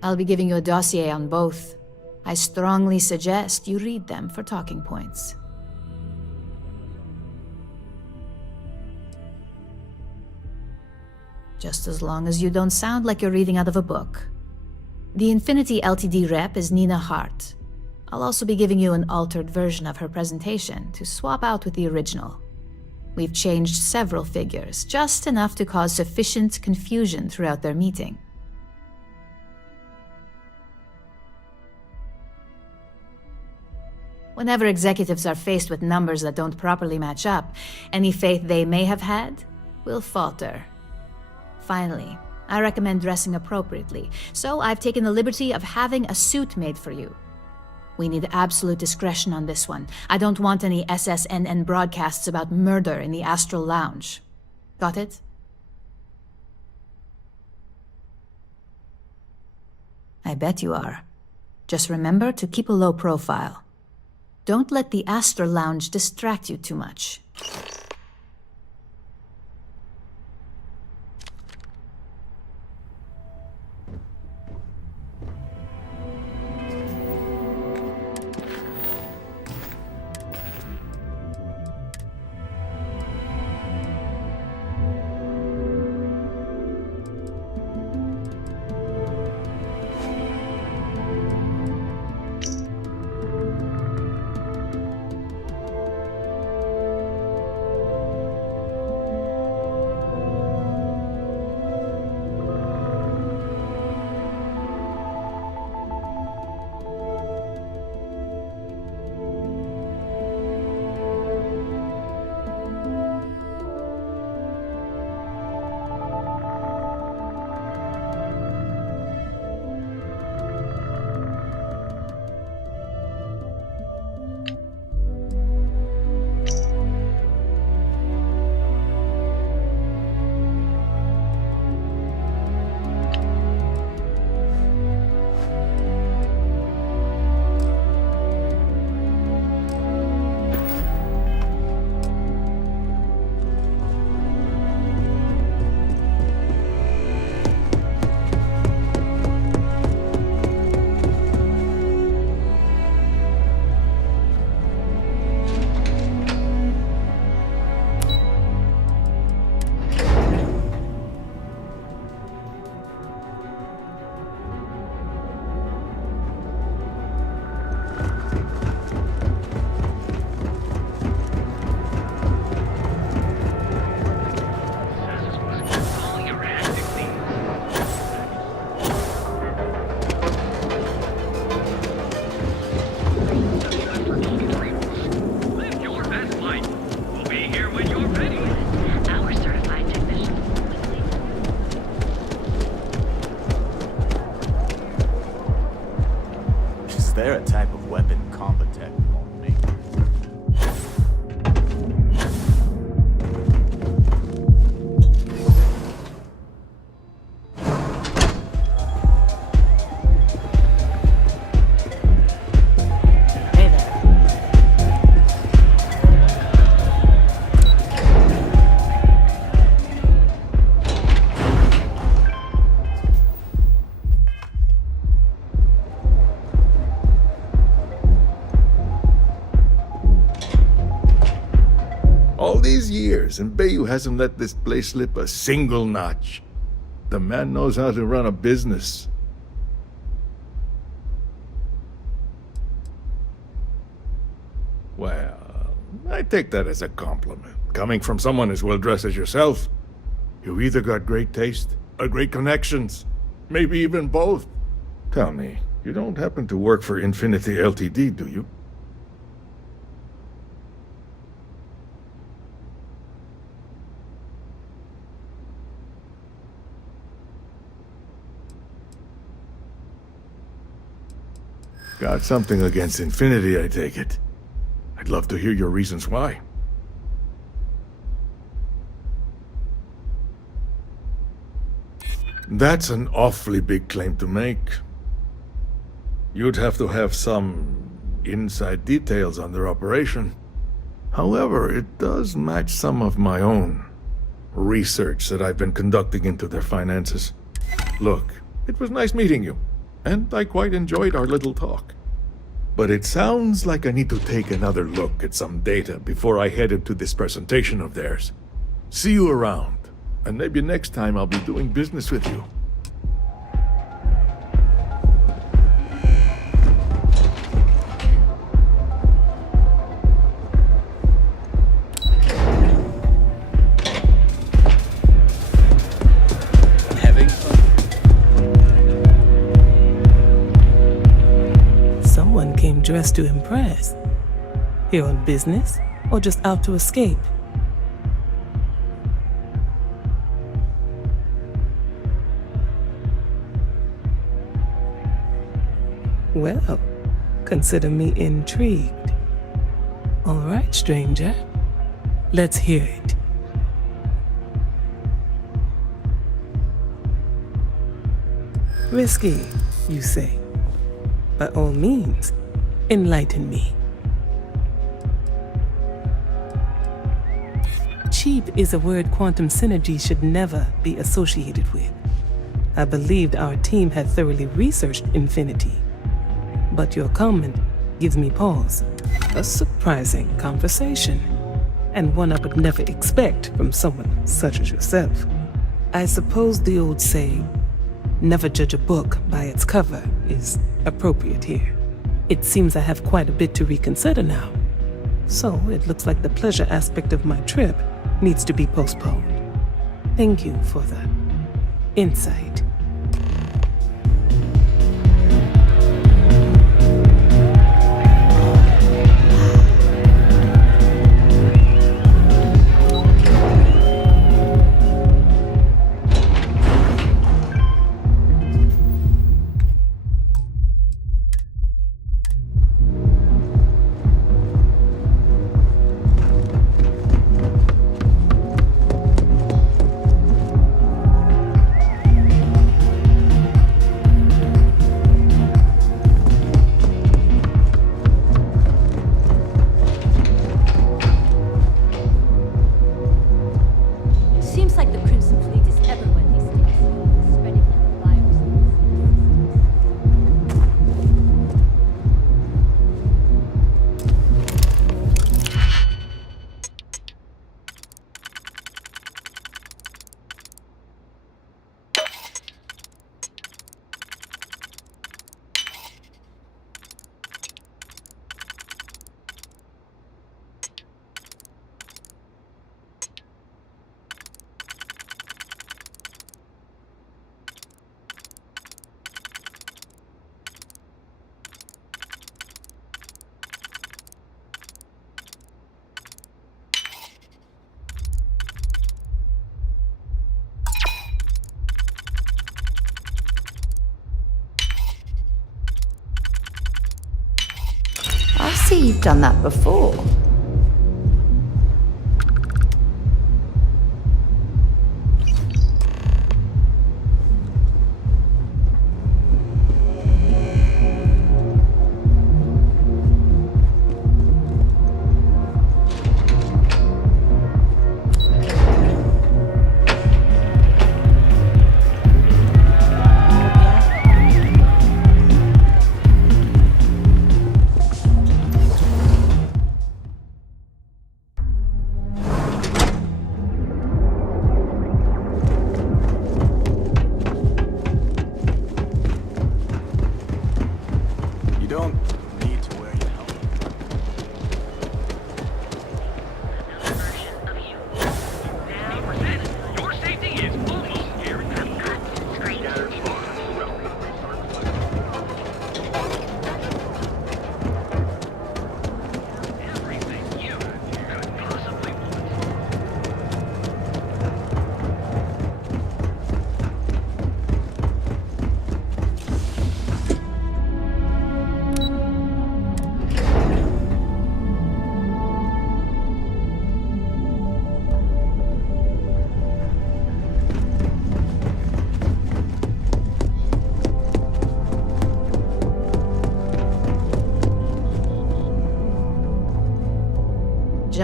I'll be giving you a dossier on both. I strongly suggest you read them for talking points. Just as long as you don't sound like you're reading out of a book. The Infinity Ltd. Rep is Nina Hart. I'll also be giving you an altered version of her presentation to swap out with the original. We've changed several figures, just enough to cause sufficient confusion throughout their meeting. Whenever executives are faced with numbers that don't properly match up, any faith they may have had will falter. Finally, I recommend dressing appropriately, so I've taken the liberty of having a suit made for you. We need absolute discretion on this one. I don't want any SSNN broadcasts about murder in the Astral Lounge. Got it? I bet you are. Just remember to keep a low profile. Don't let the Astral Lounge distract you too much. They're a type of weapon Compotech won't make. years, and Bayou hasn't let this place slip a single notch. The man knows how to run a business. Well, I take that as a compliment. Coming from someone as well-dressed as yourself, you either got great taste or great connections. Maybe even both. Tell me, you don't happen to work for Infinity Ltd, do you? Got something against Infinity, I take it. I'd love to hear your reasons why. That's an awfully big claim to make. You'd have to have some inside details on their operation. However, it does match some of my own research that I've been conducting into their finances. Look, it was nice meeting you, and I quite enjoyed our little talk. But it sounds like I need to take another look at some data before I head into this presentation of theirs. See you around, and maybe next time I'll be doing business with you. Someone came dressed to impress. Here on business, or just out to escape? Well, consider me intrigued. All right, stranger. Let's hear it. Risky, you say? By all means, enlighten me. Cheap is a word Quantum Synergy should never be associated with. I believed our team had thoroughly researched Infinity. But your comment gives me pause. A surprising conversation, and one I would never expect from someone such as yourself. I suppose the old saying, never judge a book by its cover, is appropriate here. It seems I have quite a bit to reconsider now. So it looks like the pleasure aspect of my trip needs to be postponed. Thank you for the insight. Seems like the Crimson Fleet is everywhere these days, spreading like a virus. I see you've done that before.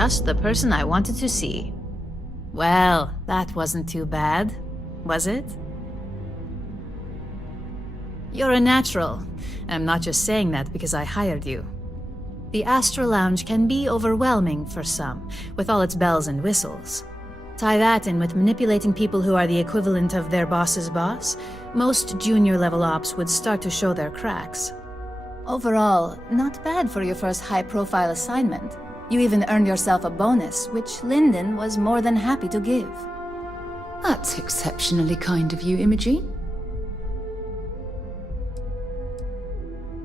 just the person I wanted to see. Well, that wasn't too bad, was it? You're a natural. I'm not just saying that because I hired you. The Astral Lounge can be overwhelming for some, with all its bells and whistles. Tie that in with manipulating people who are the equivalent of their boss's boss, most junior-level ops would start to show their cracks. Overall, not bad for your first high-profile assignment. You even earned yourself a bonus, which Lyndon was more than happy to give. That's exceptionally kind of you, Imogene.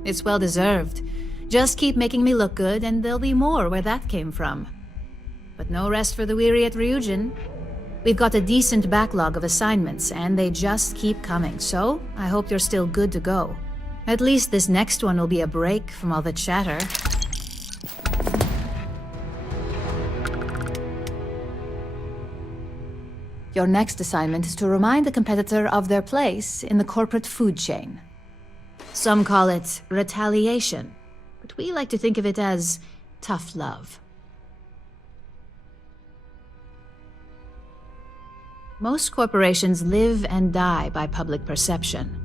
It's well-deserved. Just keep making me look good, and there'll be more where that came from. But no rest for the weary at Ryujin. We've got a decent backlog of assignments, and they just keep coming, so I hope you're still good to go. At least this next one will be a break from all the chatter. Your next assignment is to remind the competitor of their place in the corporate food chain. Some call it retaliation, but we like to think of it as tough love. Most corporations live and die by public perception.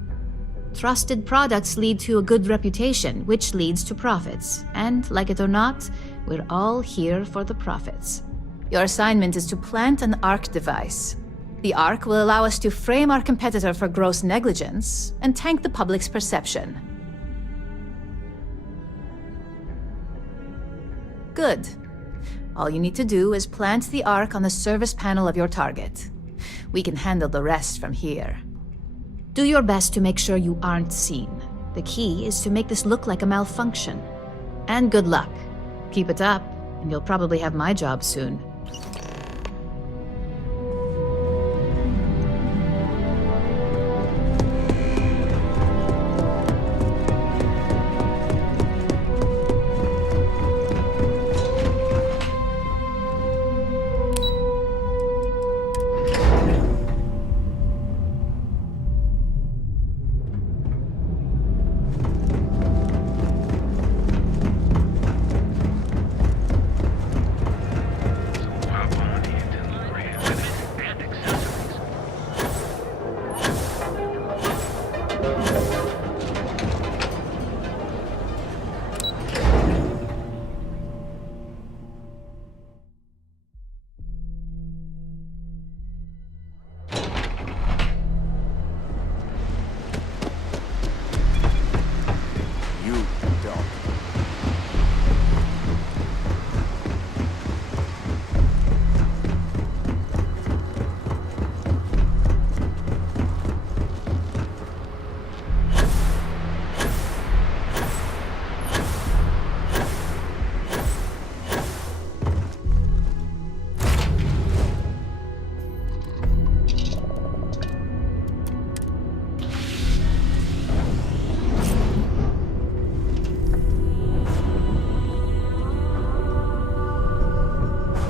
Trusted products lead to a good reputation, which leads to profits. And, like it or not, we're all here for the profits. Your assignment is to plant an ARC device. The ARC will allow us to frame our competitor for gross negligence and tank the public's perception. Good. All you need to do is plant the ARC on the service panel of your target. We can handle the rest from here. Do your best to make sure you aren't seen. The key is to make this look like a malfunction. And good luck. Keep it up, and you'll probably have my job soon.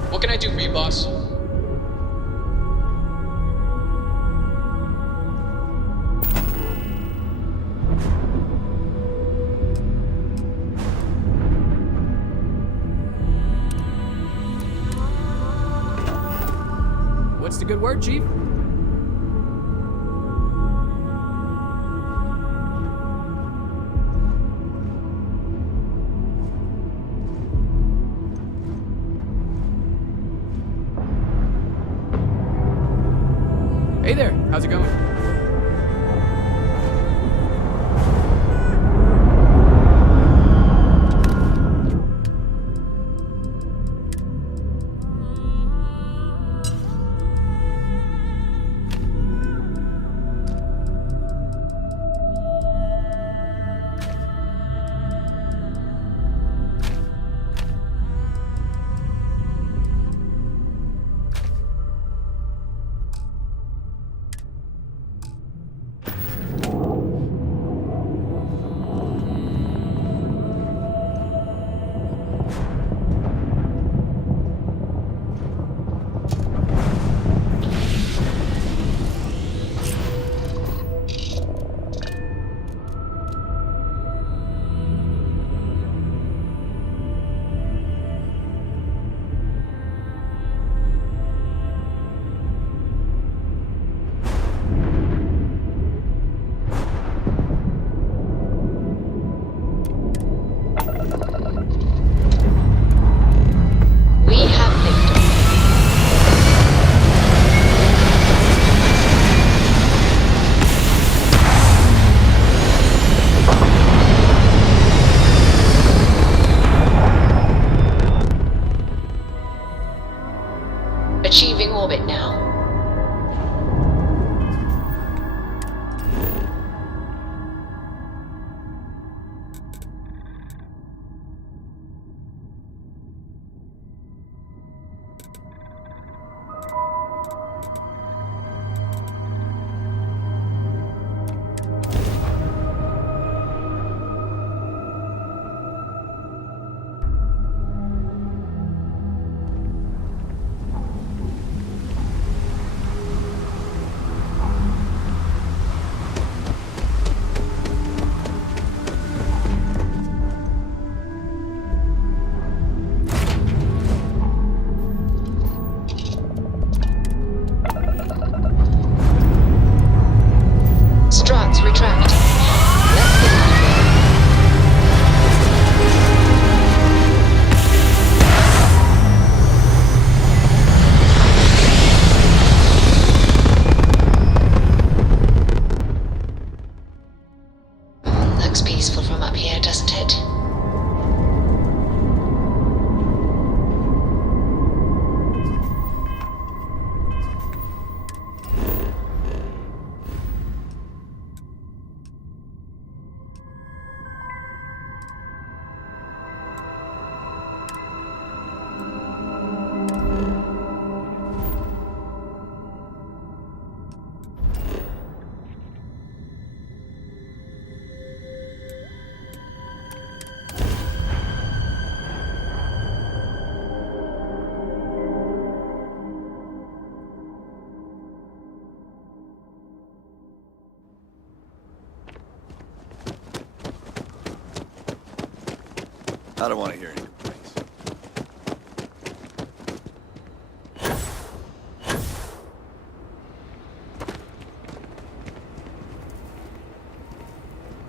What can I do for you, boss? What's the good word, Chief? Hey there, how's it going? Struts retract. Let's get out of here. Looks peaceful from up here, doesn't it? I don't want to hear any complaints.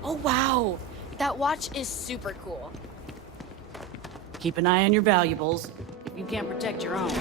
Oh wow, that watch is super cool. Keep an eye on your valuables if you can't protect your own.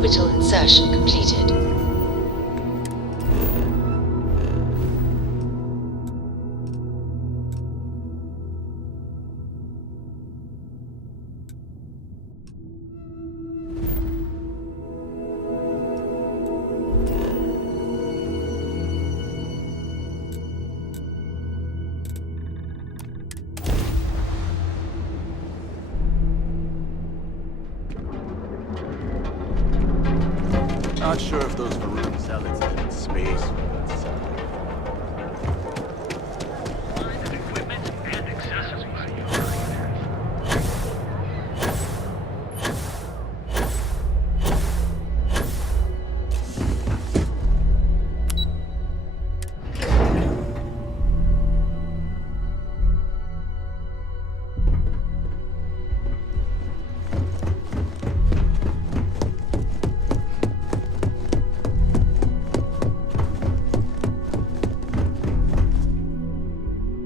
Orbital insertion completed. Not sure if those Varun zealots live in space or outside.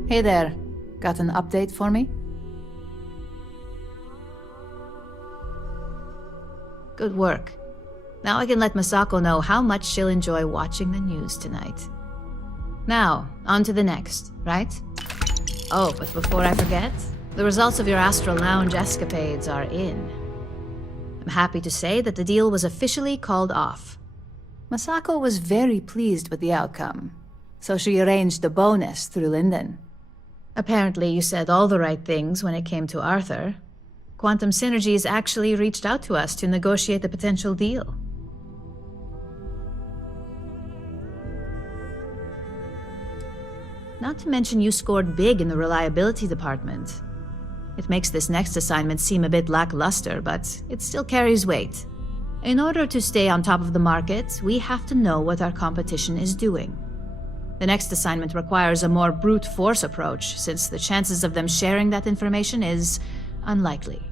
Hey there. Got an update for me? Good work. Now I can let Masako know how much she'll enjoy watching the news tonight. Now, on to the next, right? Oh, but before I forget, the results of your Astral Lounge escapades are in. I'm happy to say that the deal was officially called off. Masako was very pleased with the outcome, so she arranged a bonus through Linden. Apparently you said all the right things when it came to Arthur. Quantum Synergies actually reached out to us to negotiate the potential deal. Not to mention you scored big in the reliability department. It makes this next assignment seem a bit lackluster, but it still carries weight. In order to stay on top of the market, we have to know what our competition is doing. The next assignment requires a more brute force approach, since the chances of them sharing that information is unlikely.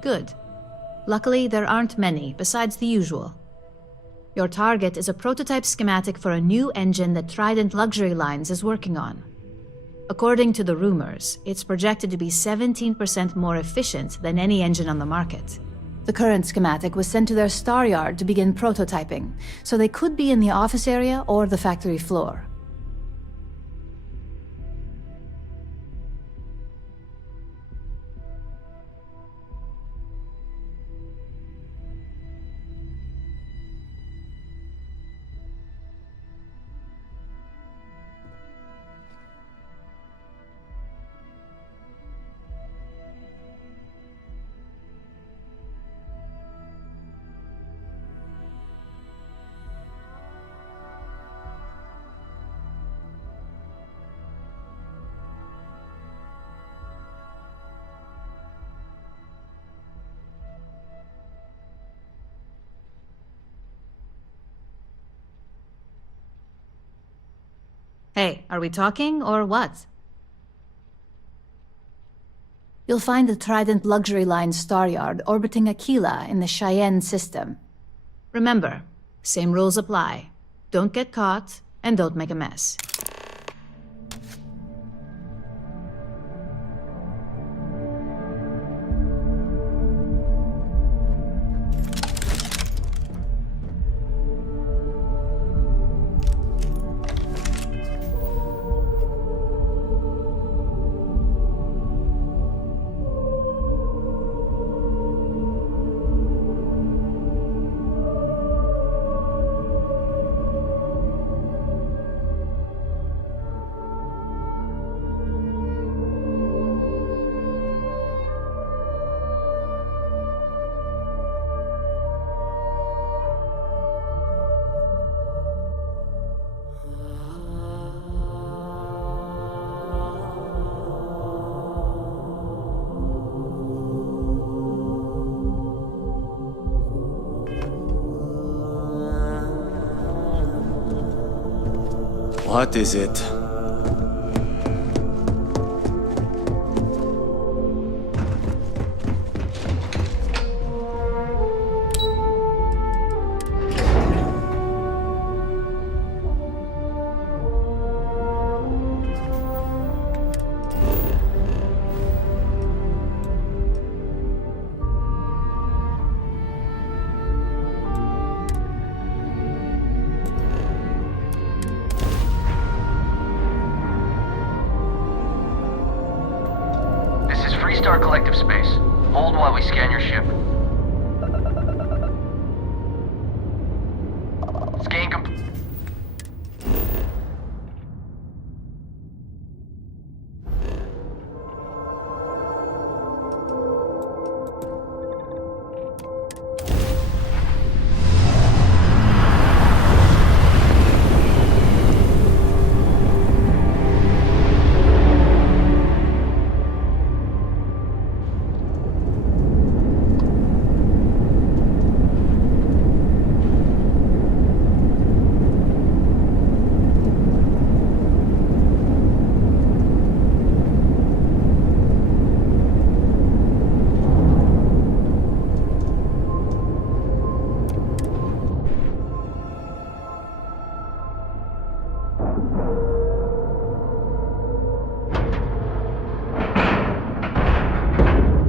Good. Luckily, there aren't many, besides the usual. Your target is a prototype schematic for a new engine that Trident Luxury Lines is working on. According to the rumors, it's projected to be 17% more efficient than any engine on the market. The current schematic was sent to their star yard to begin prototyping, so they could be in the office area or the factory floor. Hey, are we talking or what? You'll find the Trident Luxury Line star yard orbiting Aquila in the Cheyenne system. Remember, same rules apply. Don't get caught, and don't make a mess. What is it? Restart collective space. Hold while we scan your ship. Scan complete.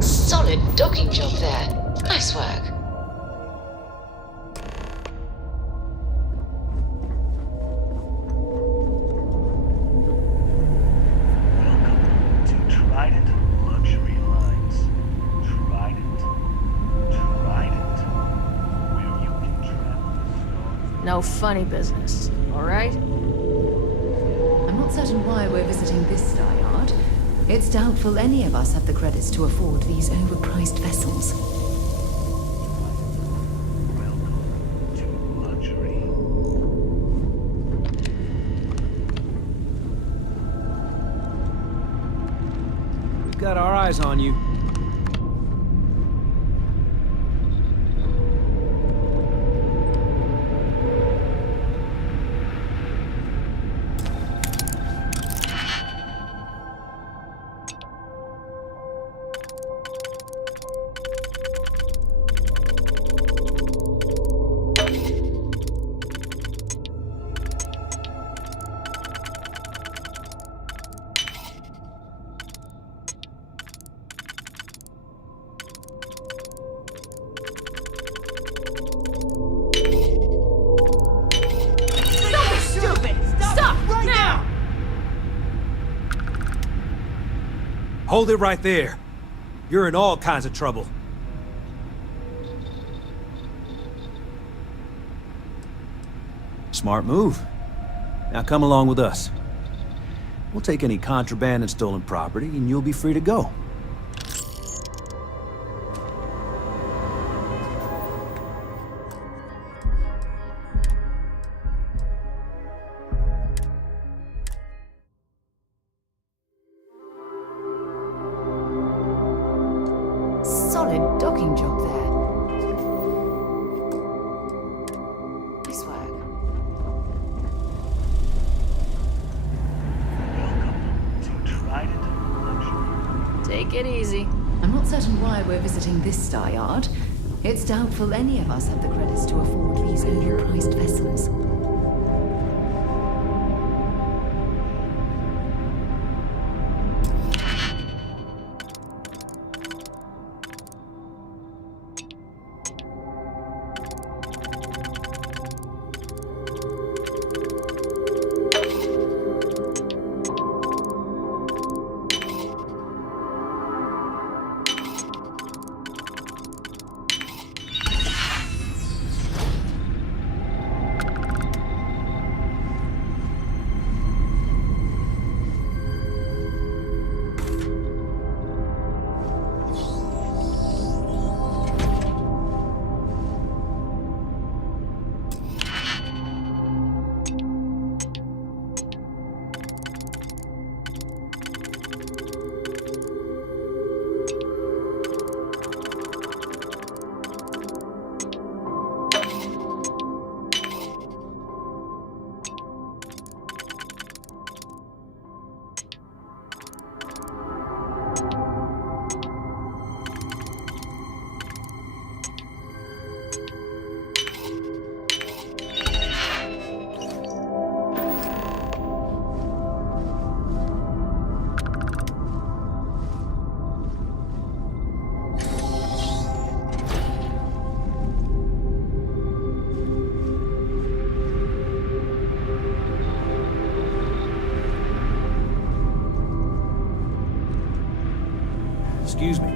Solid docking job there. Nice work. Trident Luxury Lines. Trident. Where you can travel the stars. No funny business, all right? I'm not certain why we're visiting this star yard. It's doubtful any of us have the credits to afford these overpriced vessels. We've got our eyes on you. Hold it right there. You're in all kinds of trouble. Smart move. Now come along with us. We'll take any contraband and stolen property, and you'll be free to go. Solid docking job there. Nice work. Take it easy. I'm not certain why we're visiting this star yard. It's doubtful any of us have the credits to afford these overpriced vessels. Excuse me.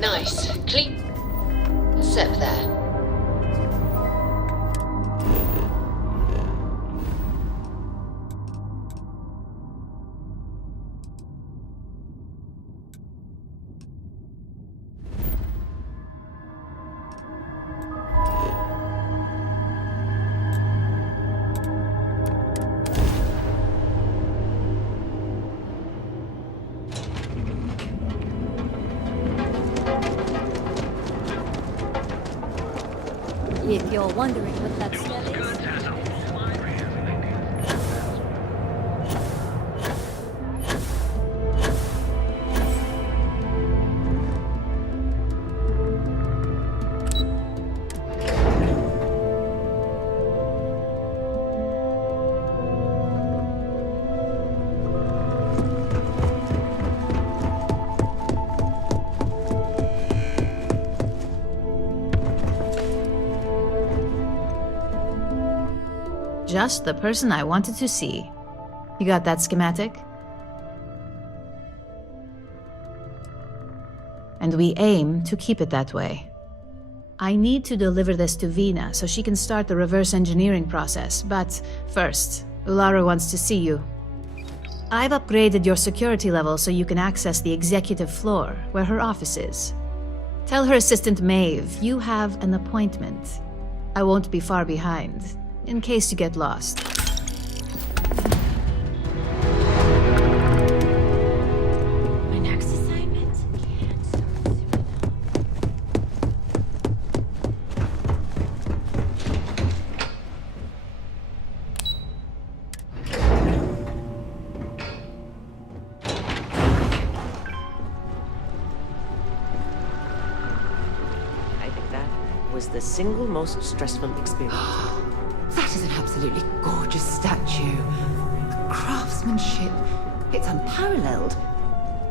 Nice. Clean. Set there. If you're wondering what that smell is. Just the person I wanted to see. You got that schematic? And we aim to keep it that way. I need to deliver this to Vina so she can start the reverse engineering process, but first, Ularu wants to see you. I've upgraded your security level so you can access the executive floor, where her office is. Tell her assistant Maeve you have an appointment. I won't be far behind, in case you get lost. My next assignment? I think that was the single most stressful experience. That is an absolutely gorgeous statue. The craftsmanship, it's unparalleled.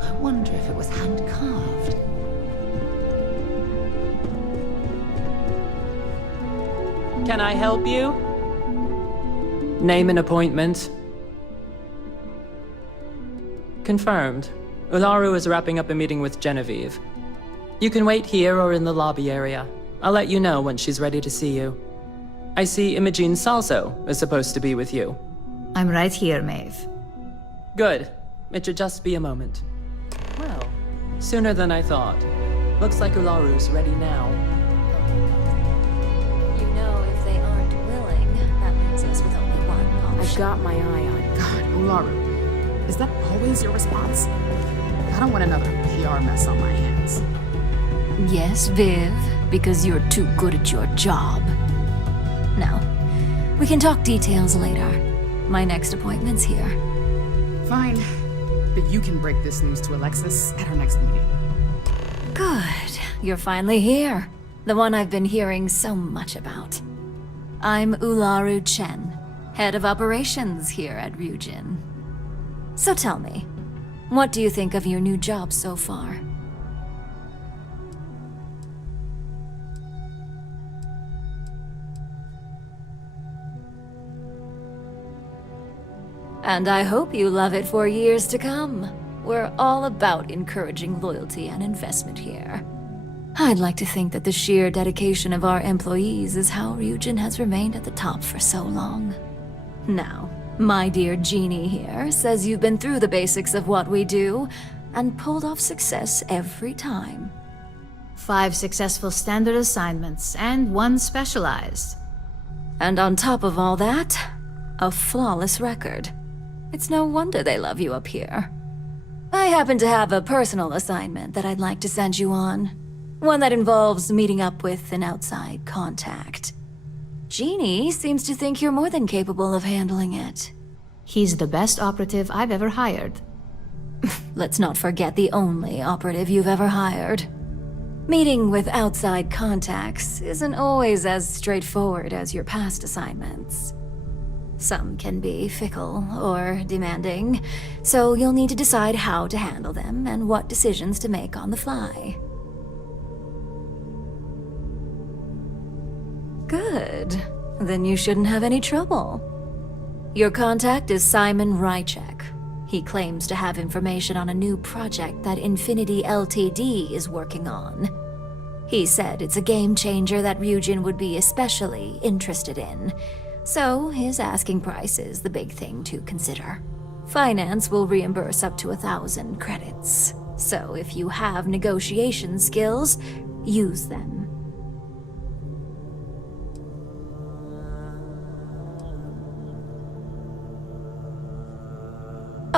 I wonder if it was hand-carved. Can I help you? Name and appointment. Confirmed. Ularu is wrapping up a meeting with Genevieve. You can wait here or in the lobby area. I'll let you know when she's ready to see you. I see Imogene Salso is supposed to be with you. I'm right here, Maeve. Good. It should just be a moment. Well, sooner than I thought. Looks like Ularu's ready now. You know, if they aren't willing, that leaves us with only one option. I've got my eye on God, Ularu. Is that always your response? I don't want another PR mess on my hands. Yes, Viv, because you're too good at your job. Now, we can talk details later. My next appointment's here. Fine. But you can break this news to Alexis at our next meeting. Good. You're finally here. The one I've been hearing so much about. I'm Ularu Chen, head of operations here at Ryujin. So tell me, what do you think of your new job so far? And I hope you love it for years to come. We're all about encouraging loyalty and investment here. I'd like to think that the sheer dedication of our employees is how Ryujin has remained at the top for so long. Now, my dear Jeannie here says you've been through the basics of what we do and pulled off success every time. 5 successful standard assignments and 1 specialized. And on top of all that, a flawless record. It's no wonder they love you up here. I happen to have a personal assignment that I'd like to send you on. One that involves meeting up with an outside contact. Genie seems to think you're more than capable of handling it. He's the best operative I've ever hired. Let's not forget the only operative you've ever hired. Meeting with outside contacts isn't always as straightforward as your past assignments. Some can be fickle or demanding, so you'll need to decide how to handle them and what decisions to make on the fly. Good. Then you shouldn't have any trouble. Your contact is Simon Rychek. He claims to have information on a new project that Infinity Ltd is working on. He said it's a game changer that Ryujin would be especially interested in, so his asking price is the big thing to consider. Finance will reimburse up to 1,000 credits, so if you have negotiation skills, use them.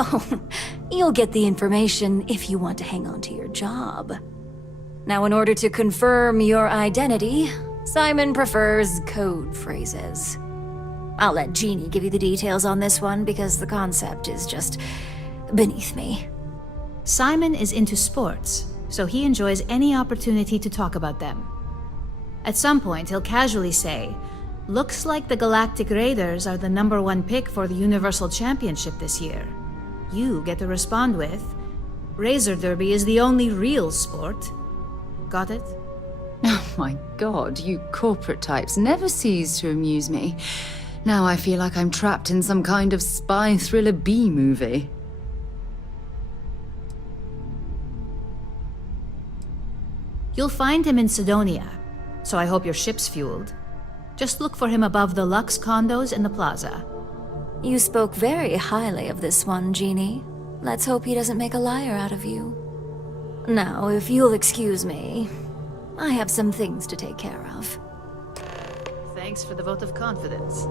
Oh, you'll get the information if you want to hang on to your job. Now, in order to confirm your identity, Simon prefers code phrases. I'll let Jeannie give you the details on this one because the concept is just beneath me. Simon is into sports, so he enjoys any opportunity to talk about them. At some point, he'll casually say, "Looks like the Galactic Raiders are the #1 pick for the Universal Championship this year." You get to respond with, "Razor Derby is the only real sport." Got it? Oh my god, you corporate types never cease to amuse me. Now I feel like I'm trapped in some kind of spy thriller B-movie. You'll find him in Sidonia, so I hope your ship's fueled. Just look for him above the Lux condos in the plaza. You spoke very highly of this one, Jeannie. Let's hope he doesn't make a liar out of you. Now, if you'll excuse me, I have some things to take care of. Thanks for the vote of confidence.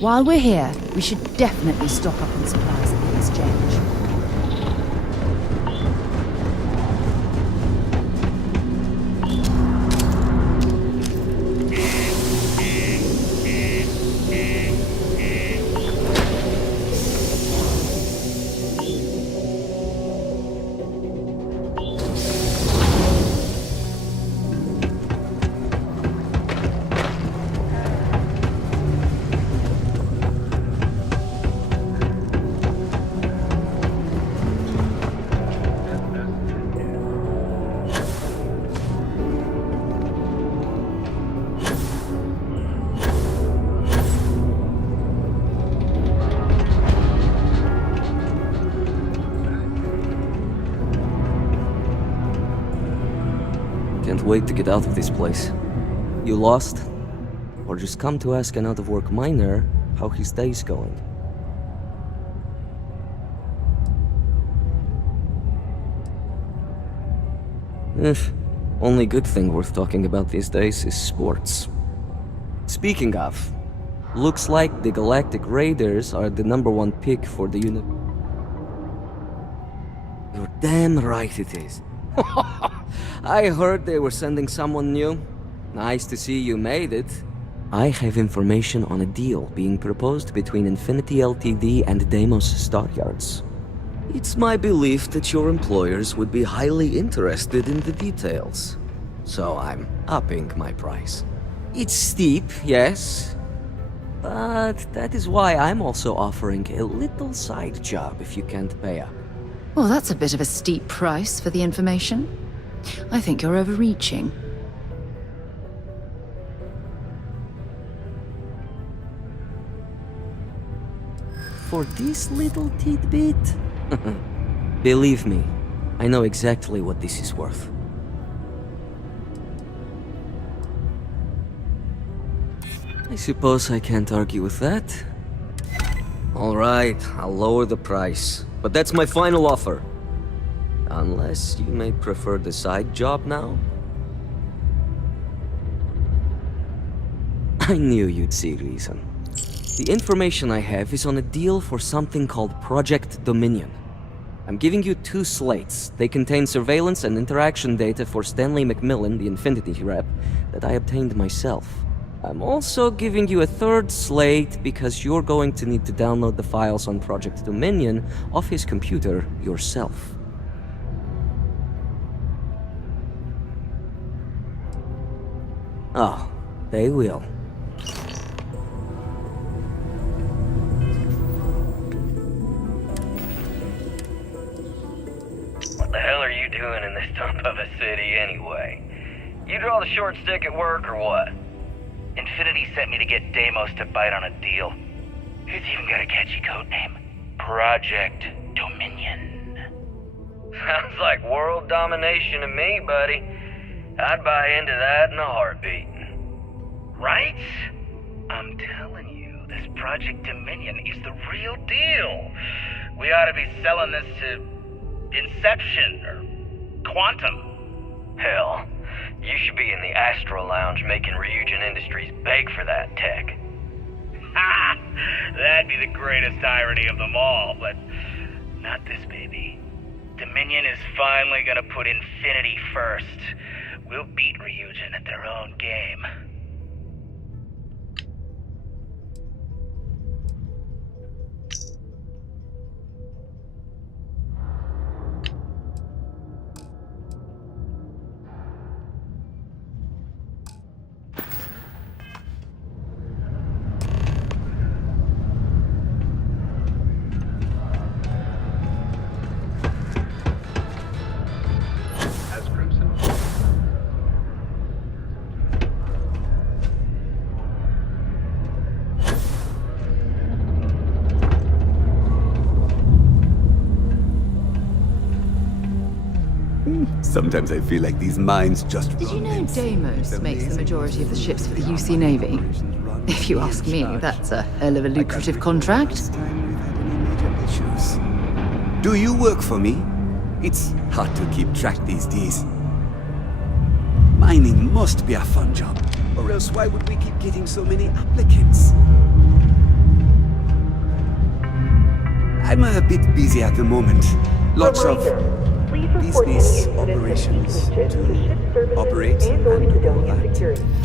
While we're here, we should definitely stock up on supplies at the exchange. Can't wait to get out of this place. You lost? Or just come to ask an out-of-work miner how his day's going? Only good thing worth talking about these days is sports. Speaking of, looks like the Galactic Raiders are the #1 pick for the You're damn right it is. I heard they were sending someone new. Nice to see you made it. I have information on a deal being proposed between Infinity Ltd and Deimos Stockyards. It's my belief that your employers would be highly interested in the details. So I'm upping my price. It's steep, yes, but that is why I'm also offering a little side job if you can't pay up. Well, that's a bit of a steep price for the information. I think you're overreaching. For this little tidbit? Believe me, I know exactly what this is worth. I suppose I can't argue with that. Alright, I'll lower the price. But that's my final offer. Unless you may prefer the side job now? I knew you'd see reason. The information I have is on a deal for something called Project Dominion. I'm giving you 2 slates. They contain surveillance and interaction data for Stanley McMillan, the Infinity rep, that I obtained myself. I'm also giving you a 3rd slate because you're going to need to download the files on Project Dominion off his computer yourself. Oh, they will. What the hell are you doing in this dump of a city anyway? You draw the short stick at work or what? Infinity sent me to get Deimos to bite on a deal. He's even got a catchy code name. Project Dominion. Sounds like world domination to me, buddy. I'd buy into that in a heartbeat. Right? I'm telling you, this Project Dominion is the real deal. We ought to be selling this to Inception or Quantum. Hell, you should be in the Astro Lounge making Ryujin Industries beg for that tech. Ha! That'd be the greatest irony of them all, but not this baby. Dominion is finally gonna put Infinity first. We'll beat Ryujin at their own game. Sometimes I feel like these mines just Did you know Deimos makes the majority of the ships for the UC Navy? If you ask me, that's a hell of a lucrative contract. Do you work for me? It's hard to keep track these days. Mining must be a fun job, or else why would we keep getting so many applicants? I'm a bit busy at the moment. Lots of business operations to operate and all that.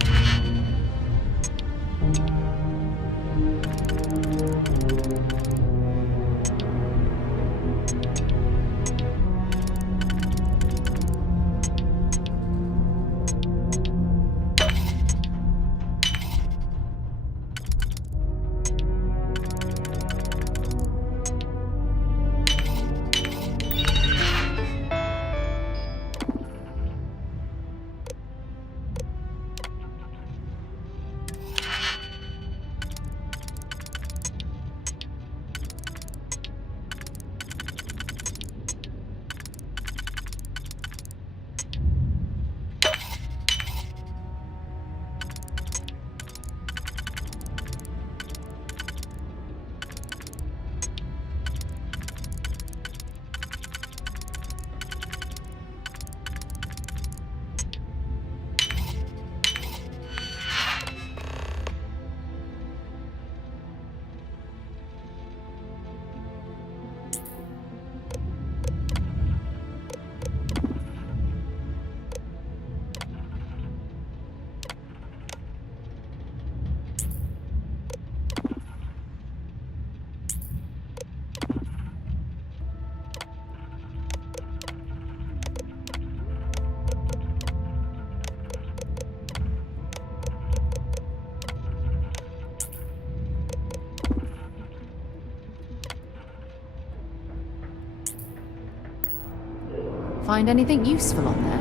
Find anything useful on there?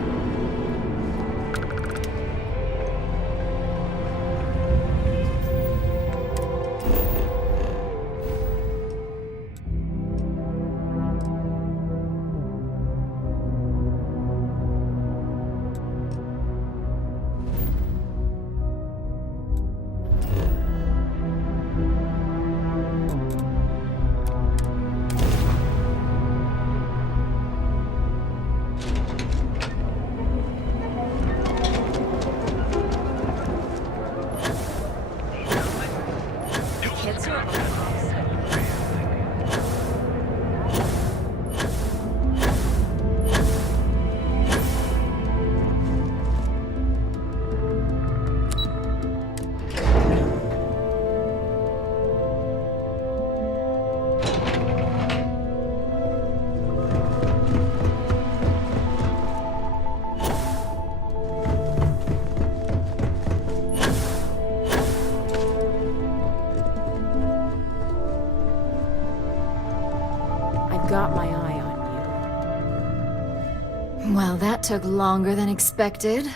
Well, that took longer than expected.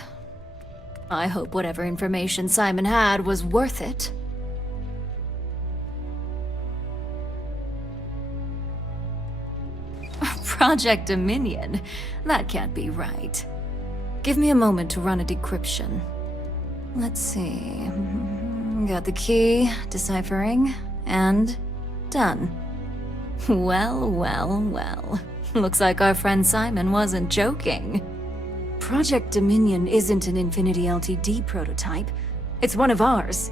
I hope whatever information Simon had was worth it. Project Dominion? That can't be right. Give me a moment to run a decryption. Let's see. Got the key, deciphering, and done. Well, well, well. Looks like our friend Simon wasn't joking. Project Dominion isn't an Infinity LTD prototype. It's one of ours.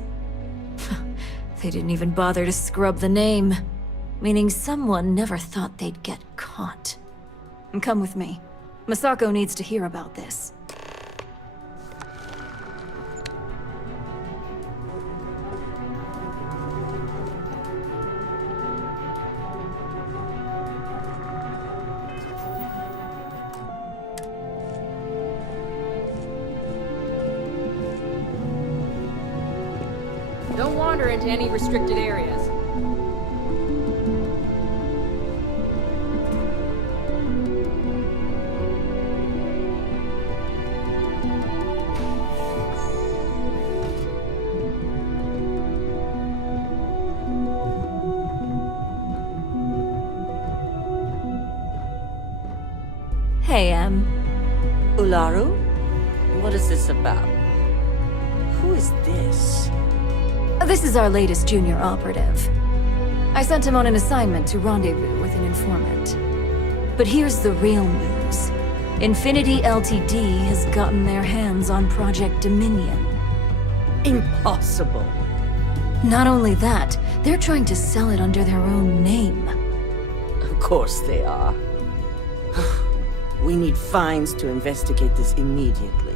They didn't even bother to scrub the name. Meaning someone never thought they'd get caught. Come with me. Masako needs to hear about this. Don't wander into any restricted areas. Hey, Ularu? What is this about? Who is this? This is our latest junior operative. I sent him on an assignment to rendezvous with an informant. But here's the real news. Infinity LTD has gotten their hands on Project Dominion. Impossible. Not only that, they're trying to sell it under their own name. Of course they are. We need Fines to investigate this immediately.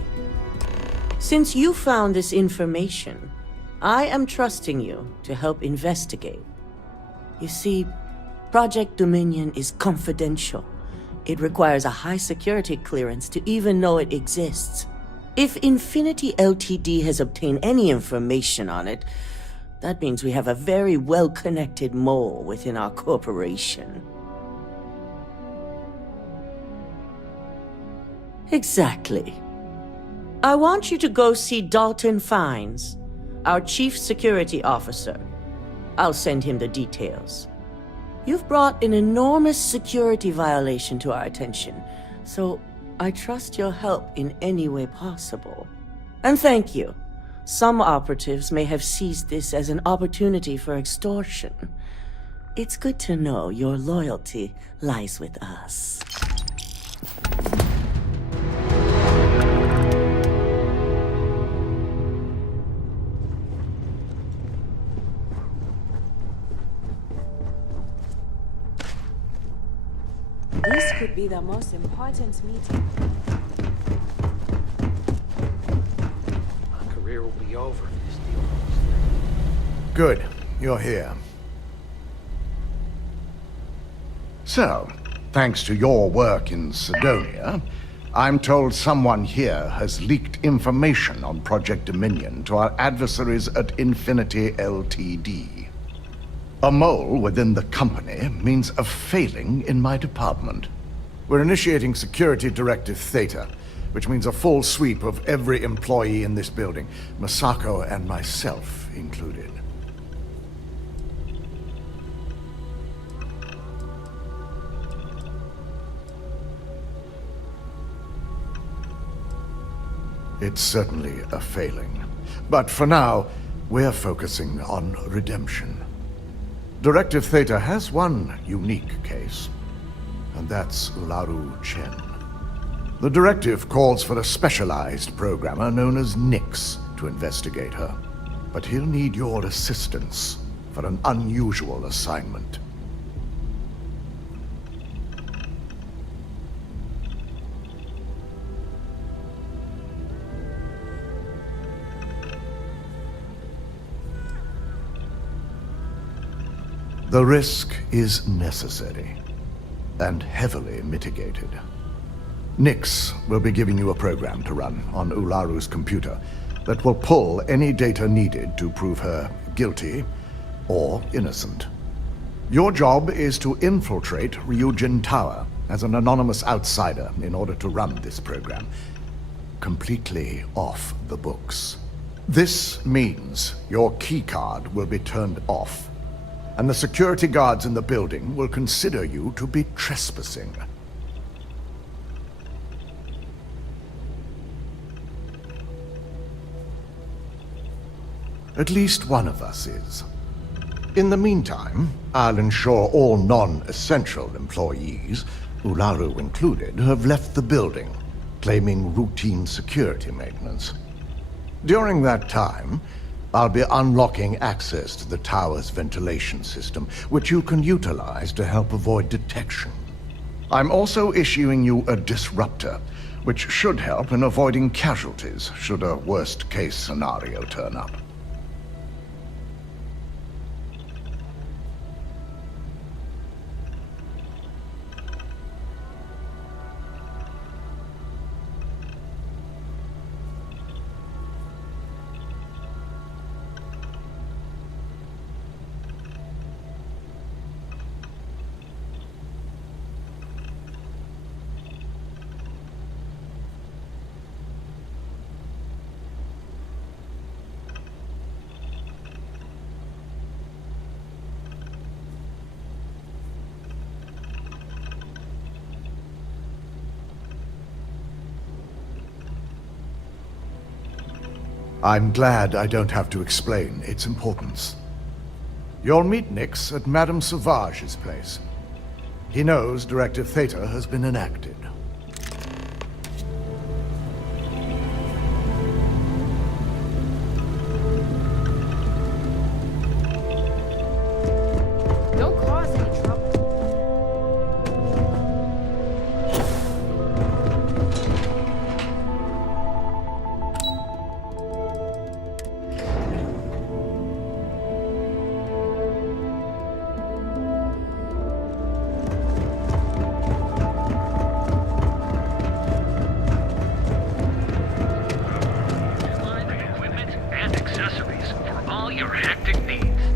Since you found this information, I am trusting you to help investigate. You see, Project Dominion is confidential. It requires a high security clearance to even know it exists. If Infinity LTD has obtained any information on it, that means we have a very well-connected mole within our corporation. Exactly. I want you to go see Dalton Fines, our Chief Security Officer. I'll send him the details. You've brought an enormous security violation to our attention, so I trust your help in any way possible. And thank you. Some operatives may have seized this as an opportunity for extortion. It's good to know your loyalty lies with us. This could be the most important meeting. My career will be over if this deal Good. You're here. So, thanks to your work in Sidonia, I'm told someone here has leaked information on Project Dominion to our adversaries at Infinity LTD. A mole within the company means a failing in my department. We're initiating Security Directive Theta, which means a full sweep of every employee in this building, Masako and myself included. It's certainly a failing. But for now, we're focusing on redemption. Directive Theta has one unique case, and that's Ularu Chen. The directive calls for a specialized programmer known as Nix to investigate her, but he'll need your assistance for an unusual assignment. The risk is necessary, and heavily mitigated. Nix will be giving you a program to run on Ularu's computer that will pull any data needed to prove her guilty or innocent. Your job is to infiltrate Ryujin Tower as an anonymous outsider in order to run this program. Completely off the books. This means your keycard will be turned off, and the security guards in the building will consider you to be trespassing. At least one of us is. In the meantime, I'll ensure all non-essential employees, Ularu included, have left the building, claiming routine security maintenance. During that time, I'll be unlocking access to the tower's ventilation system, which you can utilize to help avoid detection. I'm also issuing you a disruptor, which should help in avoiding casualties should a worst-case scenario turn up. I'm glad I don't have to explain its importance. You'll meet Nix at Madame Sauvage's place. He knows Directive Theta has been enacted. Don't cause any trouble.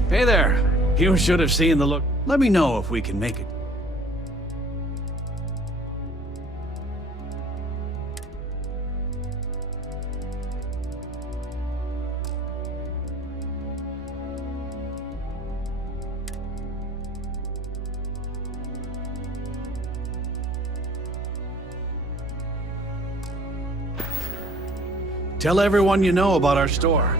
Hey there. You should have seen the look. Let me know if we can make it. Tell everyone you know about our store.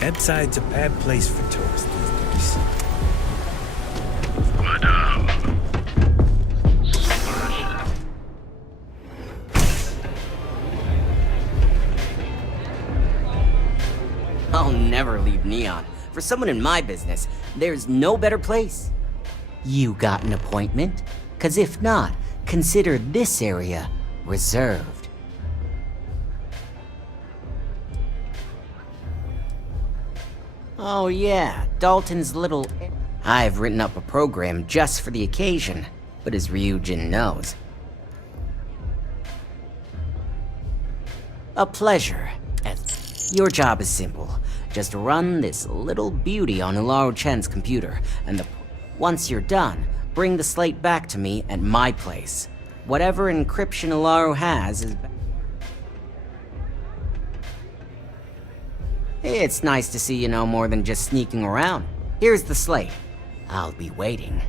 Headside's a bad place for tourists these days. I'll never leave Neon. For someone in my business, there's no better place. You got an appointment? 'Cause if not, consider this area reserved. Oh yeah, Dalton's little... I've written up a program just for the occasion, but as Ryujin knows. A pleasure. Your job is simple. Just run this little beauty on Ularu Chen's computer, and once you're done, bring the slate back to me at my place. Whatever encryption Ularu has is... It's nice to see you know more than just sneaking around. Here's the slate. I'll be waiting.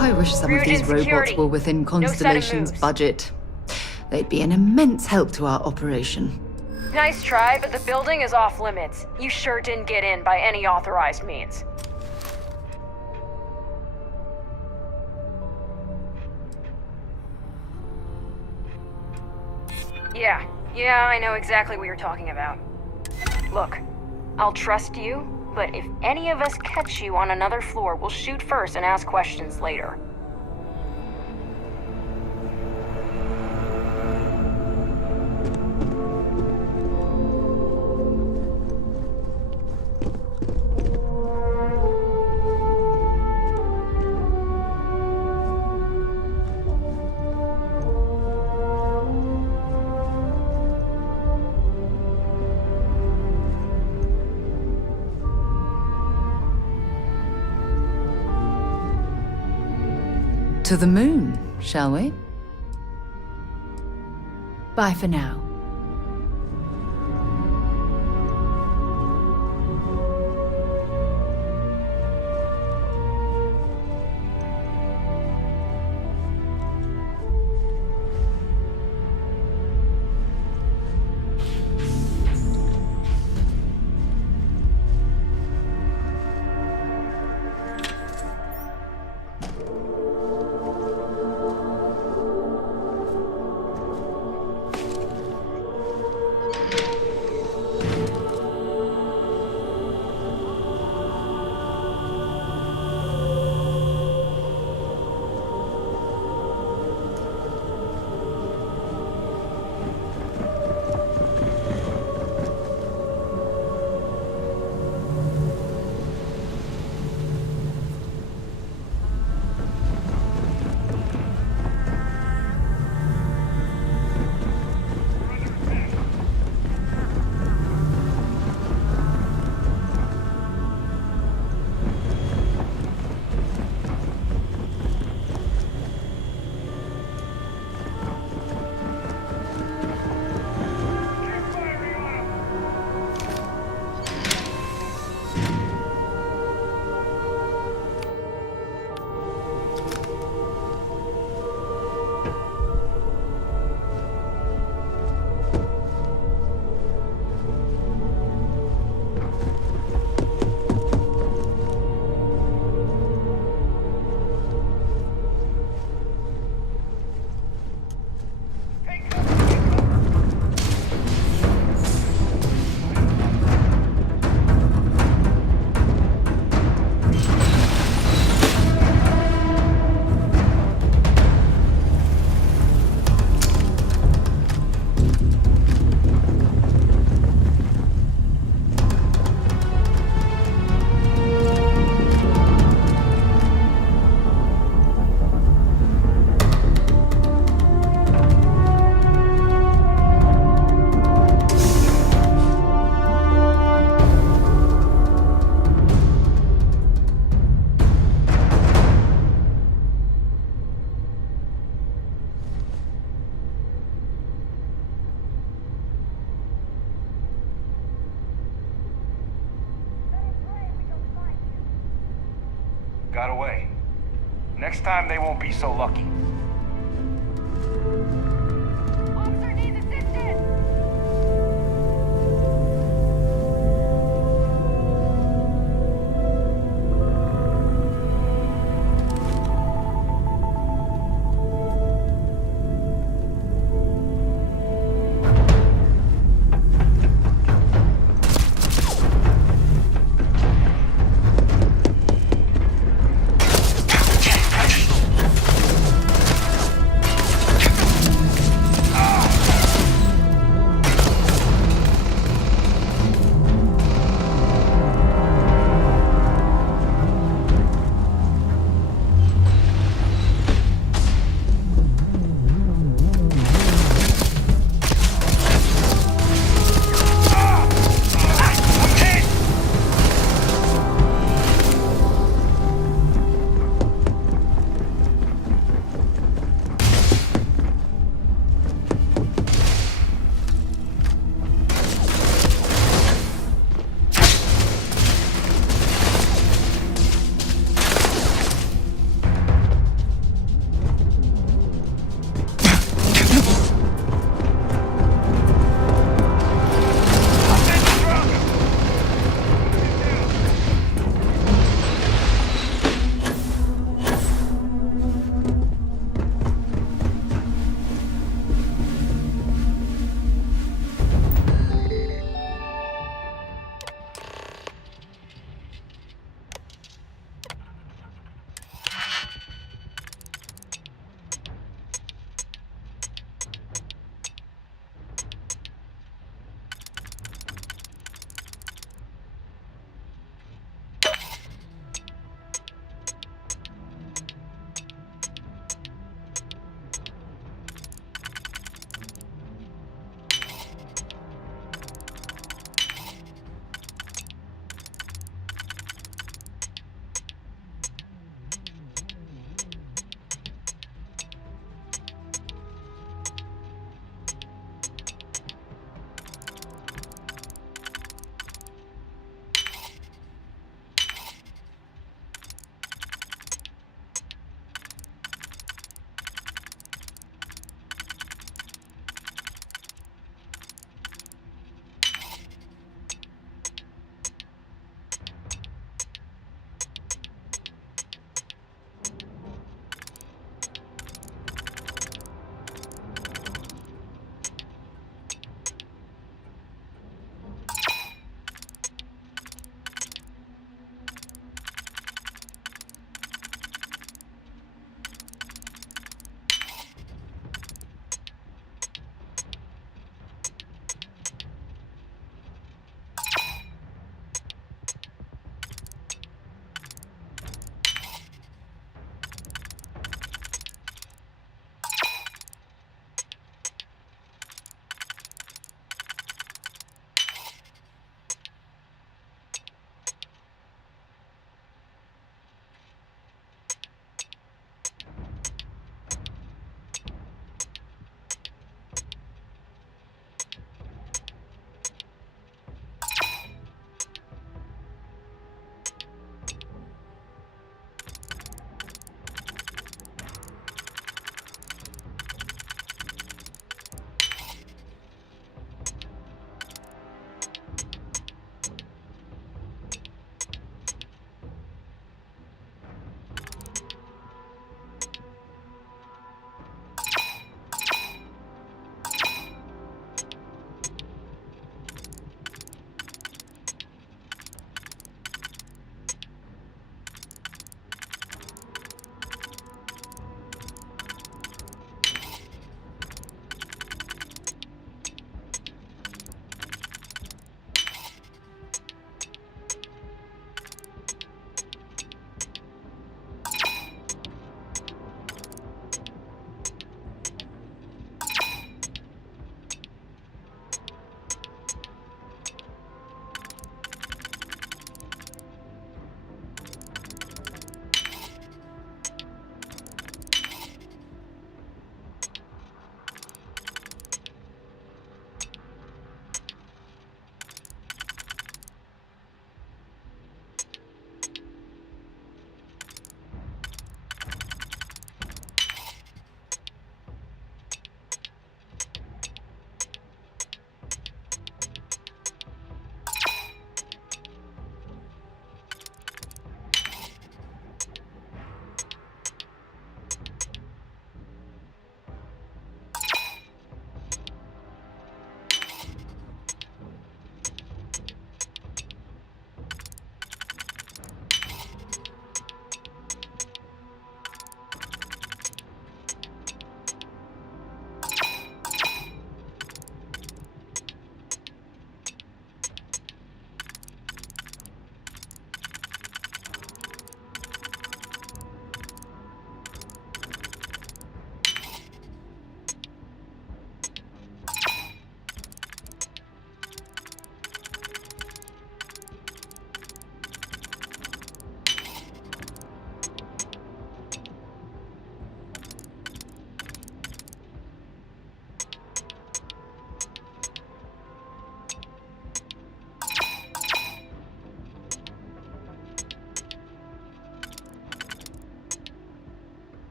I wish some of these robots were within Constellation's budget. They'd be an immense help to our operation. Nice try, but the building is off limits. You sure didn't get in by any authorized means. Yeah, I know exactly what you're talking about. Look, I'll trust you, but if any of us catch you on another floor, we'll shoot first and ask questions later. To the moon, shall we? Bye for now. Got away. Next time they won't be so lucky. Officer needs assistance!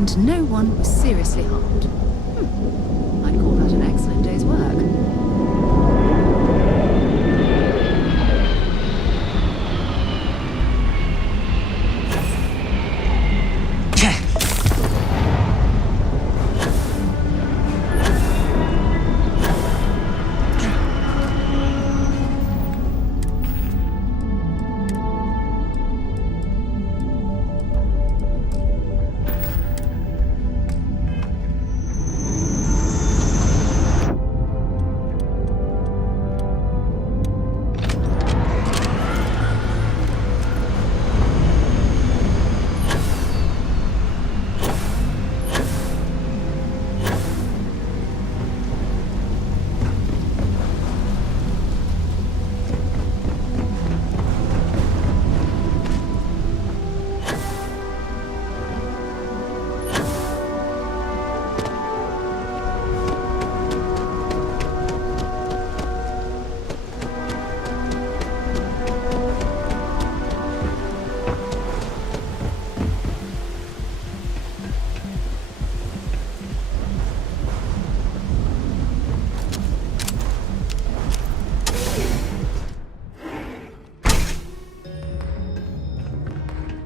and no one was seriously harmed. I'd call that an excellent day's work.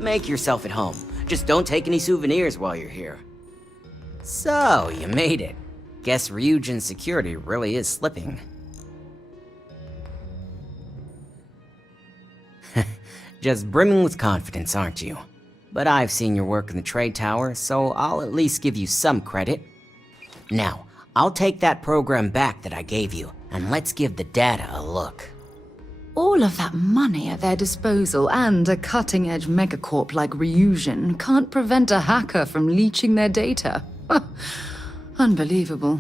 Make yourself at home. Just don't take any souvenirs while you're here. So, you made it. Guess Ryujin's security really is slipping. Just brimming with confidence, aren't you? But I've seen your work in the trade tower, so I'll at least give you some credit. Now, I'll take that program back that I gave you, and let's give the data a look. All of that money at their disposal and a cutting-edge megacorp like Ryujin can't prevent a hacker from leeching their data. Unbelievable.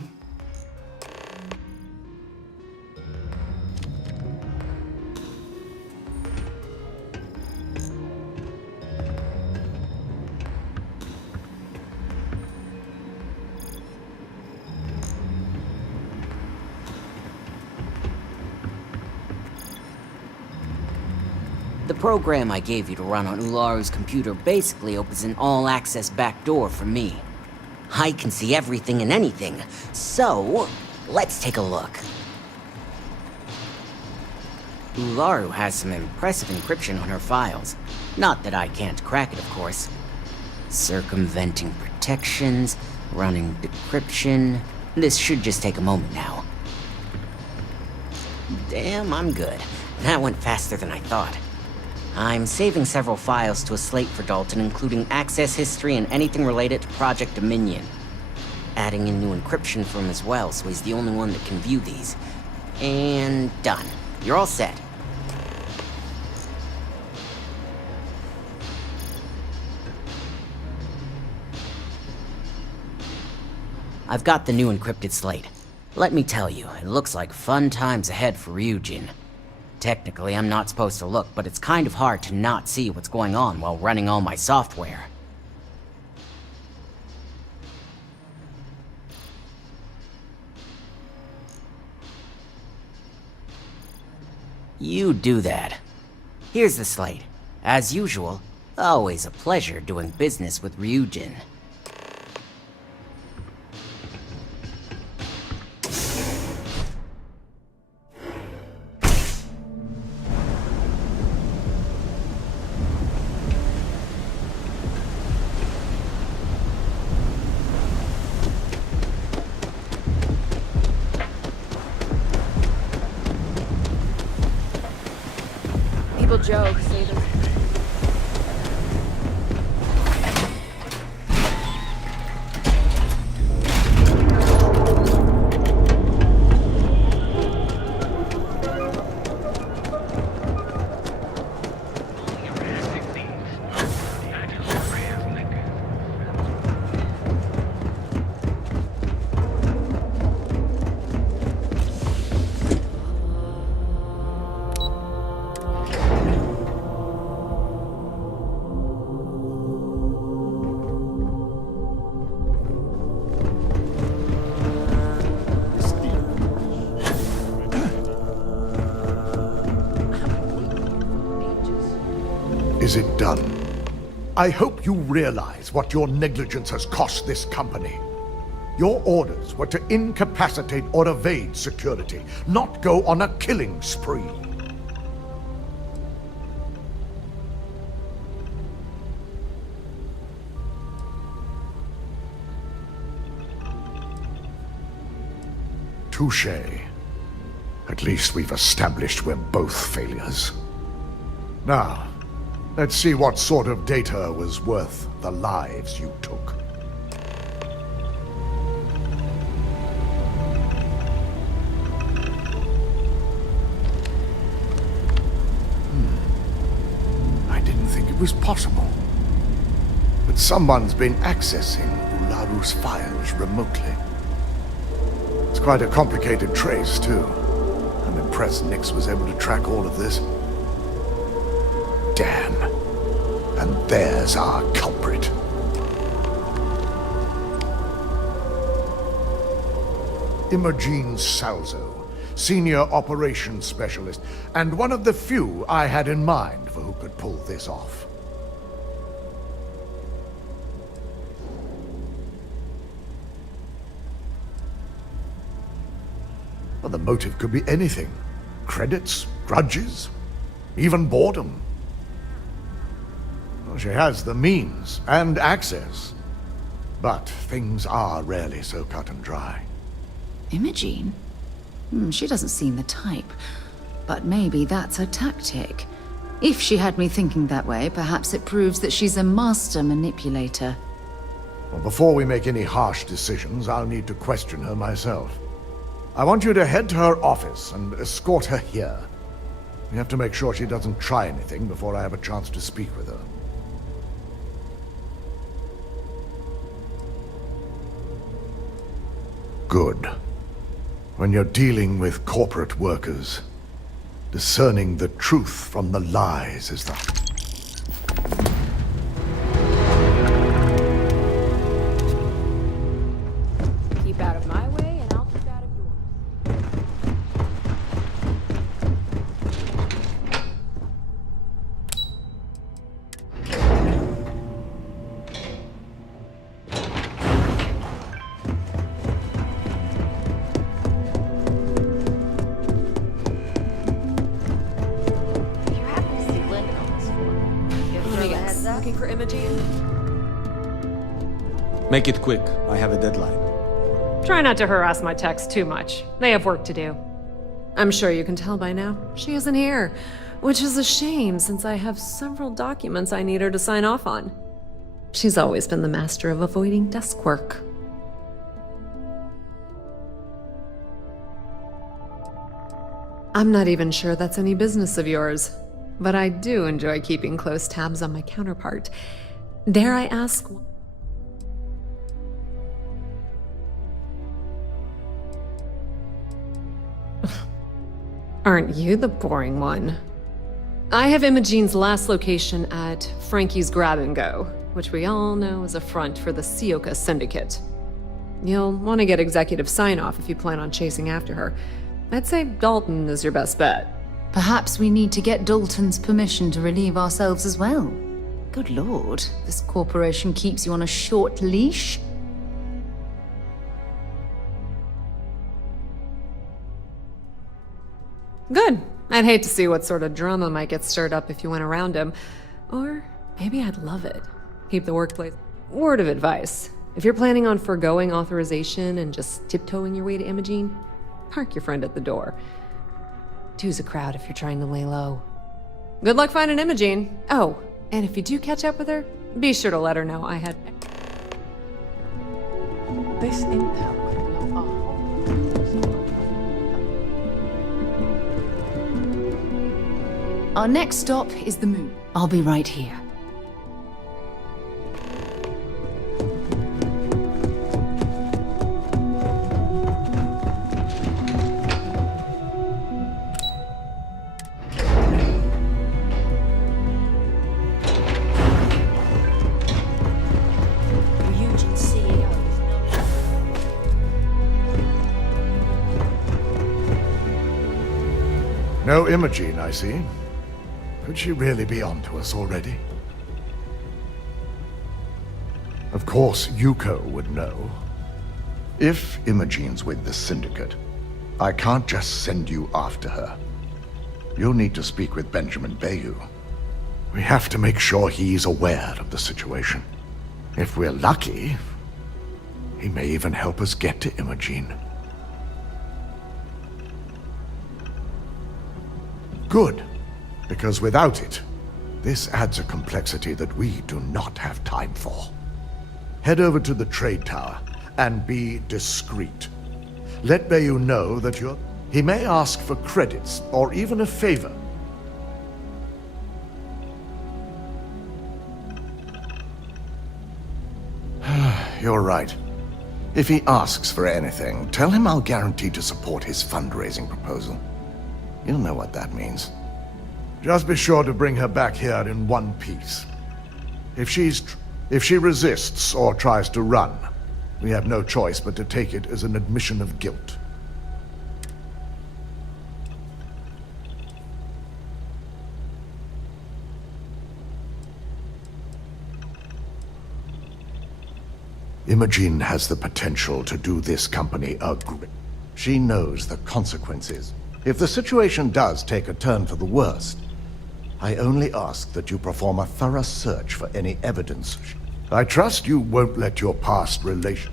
The program I gave you to run on Ularu's computer basically opens an all-access backdoor for me. I can see everything and anything, so let's take a look. Ularu has some impressive encryption on her files. Not that I can't crack it, of course. Circumventing protections, running decryption. This should just take a moment now. Damn, I'm good. That went faster than I thought. I'm saving several files to a slate for Dalton, including access history and anything related to Project Dominion. Adding in new encryption for him as well, so he's the only one that can view these. And done. You're all set. I've got the new encrypted slate. Let me tell you, it looks like fun times ahead for Ryujin. Technically, I'm not supposed to look, but it's kind of hard to not see what's going on while running all my software. You do that. Here's the slate. As usual, always a pleasure doing business with Ryujin. People joke, say them. Is it done? I hope you realize what your negligence has cost this company. Your orders were to incapacitate or evade security, not go on a killing spree. Touché. At least we've established we're both failures. Now, let's see what sort of data was worth the lives you took. I didn't think it was possible. But someone's been accessing Ularu's files remotely. It's quite a complicated trace, too. I'm impressed Nix was able to track all of this. Damn. And there's our culprit. Imogene Salzo, Senior Operations Specialist, and one of the few I had in mind for who could pull this off. Well, the motive could be anything. Credits, grudges, even boredom. Well, she has the means and access. But things are rarely so cut and dry. Imogene? She doesn't seem the type. But maybe that's her tactic. If she had me thinking that way, perhaps it proves that she's a master manipulator. Well, before we make any harsh decisions, I'll need to question her myself. I want you to head to her office and escort her here. We have to make sure she doesn't try anything before I have a chance to speak with her. Good. When you're dealing with corporate workers, discerning the truth from the lies is the... Keep out of my way, and I'll keep out of yours. If you happen to see Linda on this floor, give her a heads up. Looking for Imogene? Make it quick. I have a deadline. Try not to harass my techs too much. They have work to do. I'm sure you can tell by now, she isn't here, which is a shame since I have several documents I need her to sign off on. She's always been the master of avoiding desk work. I'm not even sure that's any business of yours, but I do enjoy keeping close tabs on my counterpart. Dare I ask? Aren't you the boring one? I have Imogene's last location at Frankie's Grab and Go, which we all know is a front for the Sioka Syndicate. You'll want to get executive sign-off if you plan on chasing after her. I'd say Dalton is your best bet. Perhaps we need to get Dalton's permission to relieve ourselves as well. Good lord, this corporation keeps you on a short leash. Good. I'd hate to see what sort of drama might get stirred up if you went around him. Or maybe I'd love it. Keep the workplace. Word of advice. If you're planning on foregoing authorization and just tiptoeing your way to Imogene, park your friend at the door. Two's a crowd if you're trying to lay low. Good luck finding Imogene. Oh, and if you do catch up with her, be sure to let her know I had... This intel could blow up. Our next stop is the moon. I'll be right here. No Imogene, I see. Could she really be onto us already? Of course, Yuko would know. If Imogene's with the Syndicate, I can't just send you after her. You'll need to speak with Benjamin Bayou. We have to make sure he's aware of the situation. If we're lucky, he may even help us get to Imogene. Good, because without it, this adds a complexity that we do not have time for. Head over to the trade tower and be discreet. Let Bayou know that you're... He may ask for credits or even a favor. You're right. If he asks for anything, tell him I'll guarantee to support his fundraising proposal. You'll know what that means. Just be sure to bring her back here in one piece. If she resists or tries to run, we have no choice but to take it as an admission of guilt. Imogene has the potential to do this company a great. She knows the consequences. If the situation does take a turn for the worst, I only ask that you perform a thorough search for any evidence. I trust you won't let your past relation...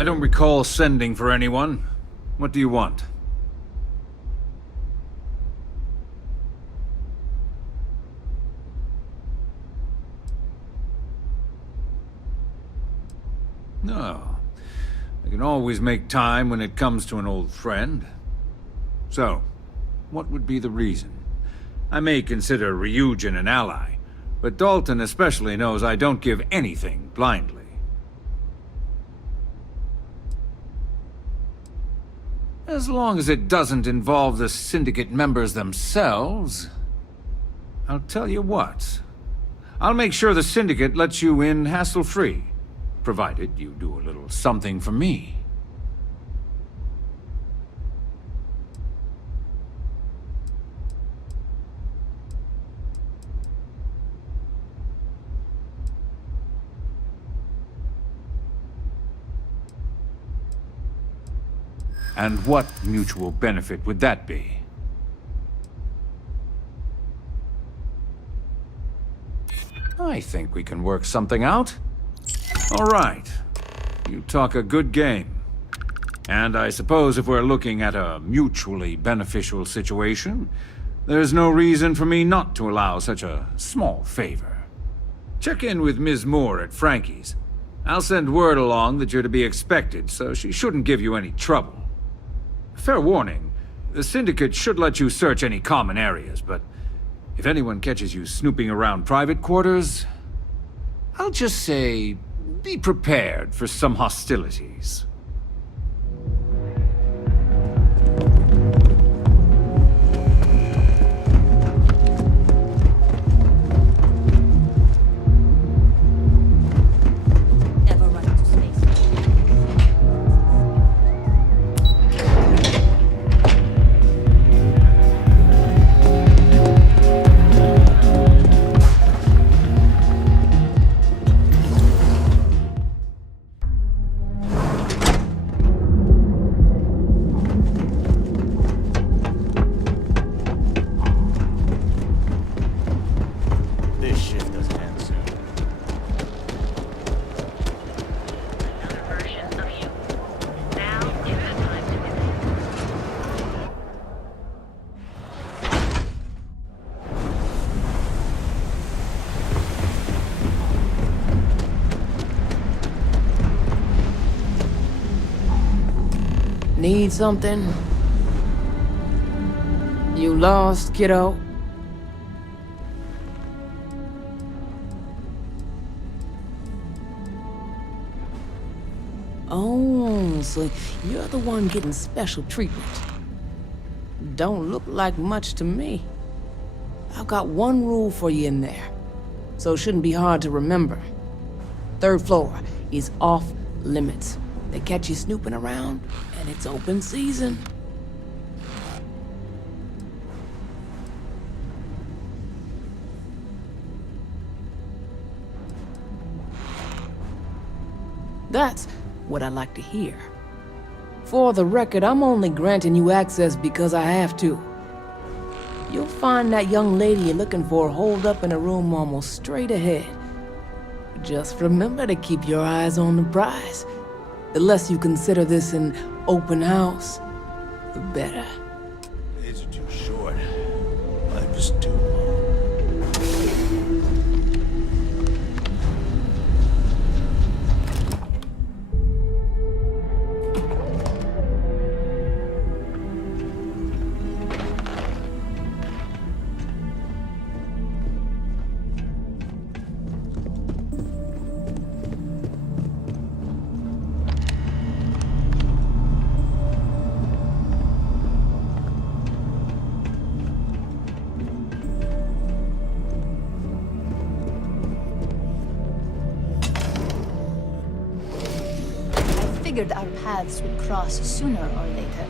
I don't recall sending for anyone. What do you want? No. I can always make time when it comes to an old friend. So, what would be the reason? I may consider Ryujin an ally, but Dalton especially knows I don't give anything blindly. As long as it doesn't involve the Syndicate members themselves. I'll tell you what. I'll make sure the Syndicate lets you in hassle-free, provided you do a little something for me. And what mutual benefit would that be? I think we can work something out. All right. You talk a good game. And I suppose if we're looking at a mutually beneficial situation, there's no reason for me not to allow such a small favor. Check in with Ms. Moore at Frankie's. I'll send word along that you're to be expected, so she shouldn't give you any trouble. Fair warning, the Syndicate should let you search any common areas, but if anyone catches you snooping around private quarters, I'll just say, be prepared for some hostilities. Need something? You lost, kiddo? Oh, so you're the one getting special treatment. Don't look like much to me. I've got one rule for you in there, so it shouldn't be hard to remember. 3rd floor is off limits. They catch you snooping around, and it's open season. That's what I like to hear. For the record, I'm only granting you access because I have to. You'll find that young lady you're looking for holed up in a room almost straight ahead. Just remember to keep your eyes on the prize. The less you consider this an open house, the better. Days are too short. Life is too long. Our paths would cross sooner or later.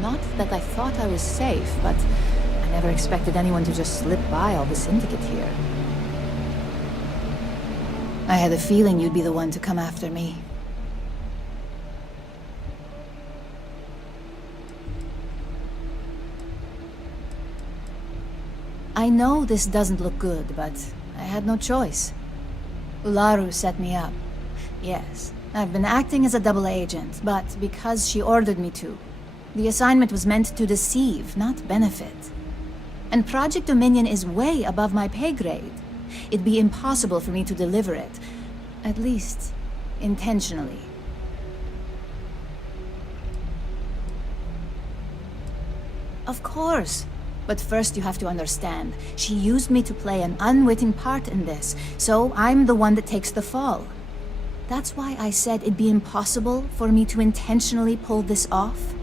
Not that I thought I was safe, but I never expected anyone to just slip by all the Syndicate here. I had a feeling you'd be the one to come after me. I know this doesn't look good, but I had no choice. Ularu set me up. Yes. I've been acting as a double agent, but because she ordered me to. The assignment was meant to deceive, not benefit. And Project Dominion is way above my pay grade. It'd be impossible for me to deliver it. At least, intentionally. Of course. But first you have to understand, she used me to play an unwitting part in this, so I'm the one that takes the fall. That's why I said it'd be impossible for me to intentionally pull this off.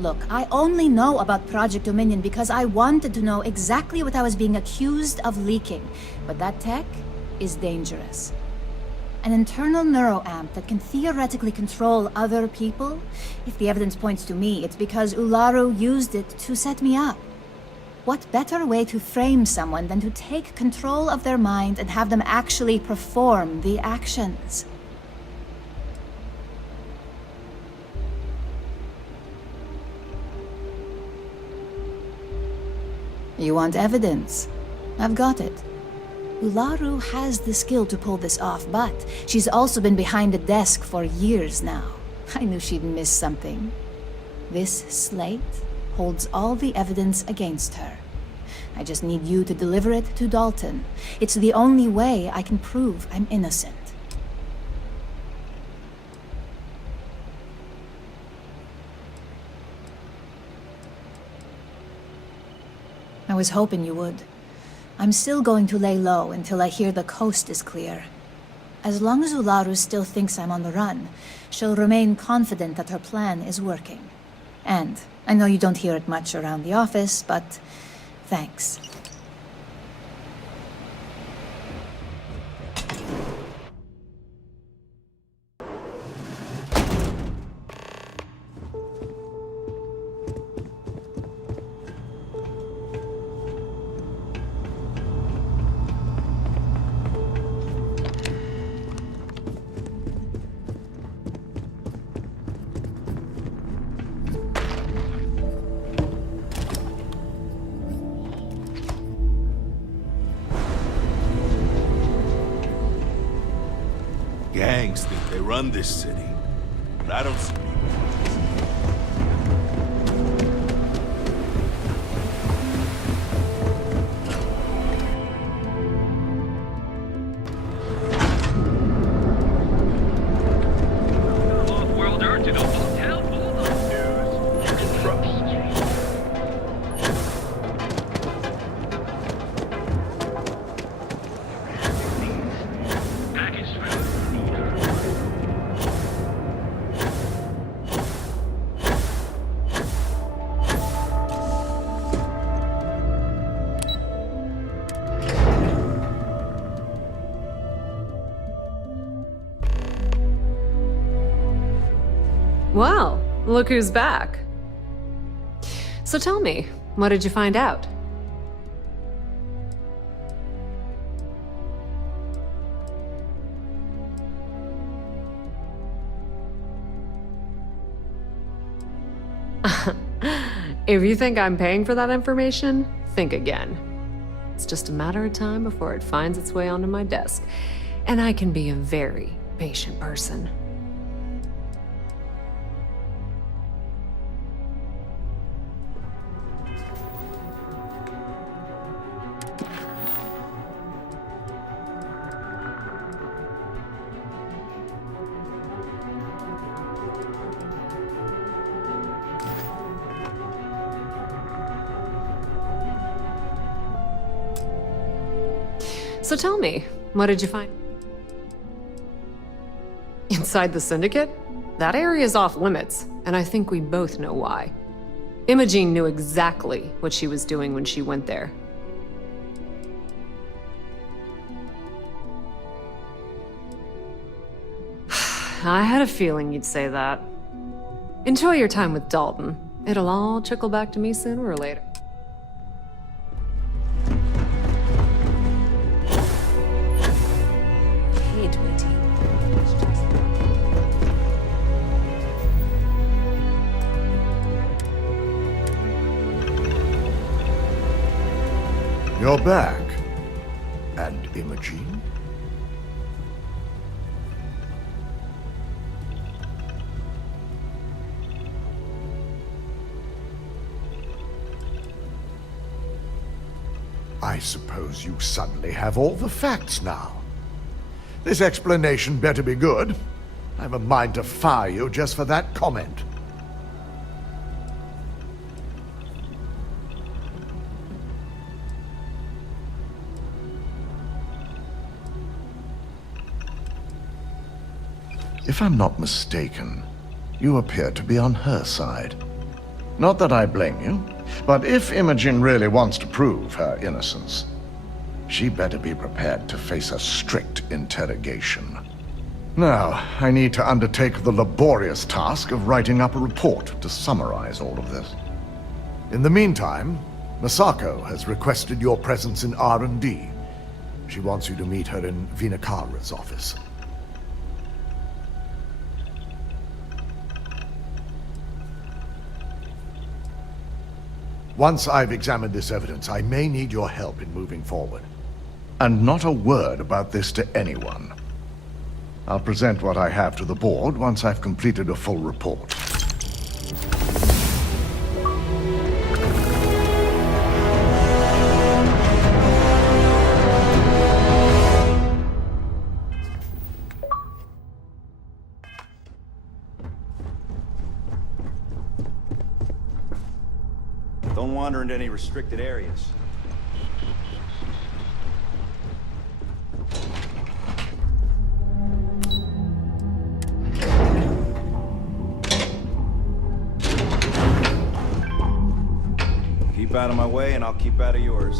Look, I only know about Project Dominion because I wanted to know exactly what I was being accused of leaking. But that tech is dangerous. An internal neuroamp that can theoretically control other people? If the evidence points to me, it's because Ularu used it to set me up. What better way to frame someone than to take control of their mind and have them actually perform the actions? You want evidence? I've got it. Ularu has the skill to pull this off, but she's also been behind the desk for years now. I knew she'd miss something. This slate holds all the evidence against her. I just need you to deliver it to Dalton. It's the only way I can prove I'm innocent. I was hoping you would. I'm still going to lay low until I hear the coast is clear. As long as Ularu still thinks I'm on the run, she'll remain confident that her plan is working. And I know you don't hear it much around the office, but thanks. Gangs think they run this city, but I don't see people. World urgent of hotel full of news and trust. Well, look who's back. So tell me, what did you find out? If you think I'm paying for that information, think again. It's just a matter of time before it finds its way onto my desk, and I can be a very patient person. So tell me, what did you find? Inside the Syndicate? That area is off limits, and I think we both know why. Imogene knew exactly what she was doing when she went there. I had a feeling you'd say that. Enjoy your time with Dalton. It'll all trickle back to me sooner or later. You're back. And Imogene? I suppose you suddenly have all the facts now. This explanation better be good. I have a mind to fire you just for that comment. If I'm not mistaken, you appear to be on her side. Not that I blame you, but if Imogen really wants to prove her innocence, she better be prepared to face a strict interrogation. Now, I need to undertake the laborious task of writing up a report to summarize all of this. In the meantime, Masako has requested your presence in R&D. She wants you to meet her in Vinakara's office. Once I've examined this evidence, I may need your help in moving forward. And not a word about this to anyone. I'll present what I have to the board once I've completed a full report. Don't wander into any restricted areas. Keep out of my way and I'll keep out of yours.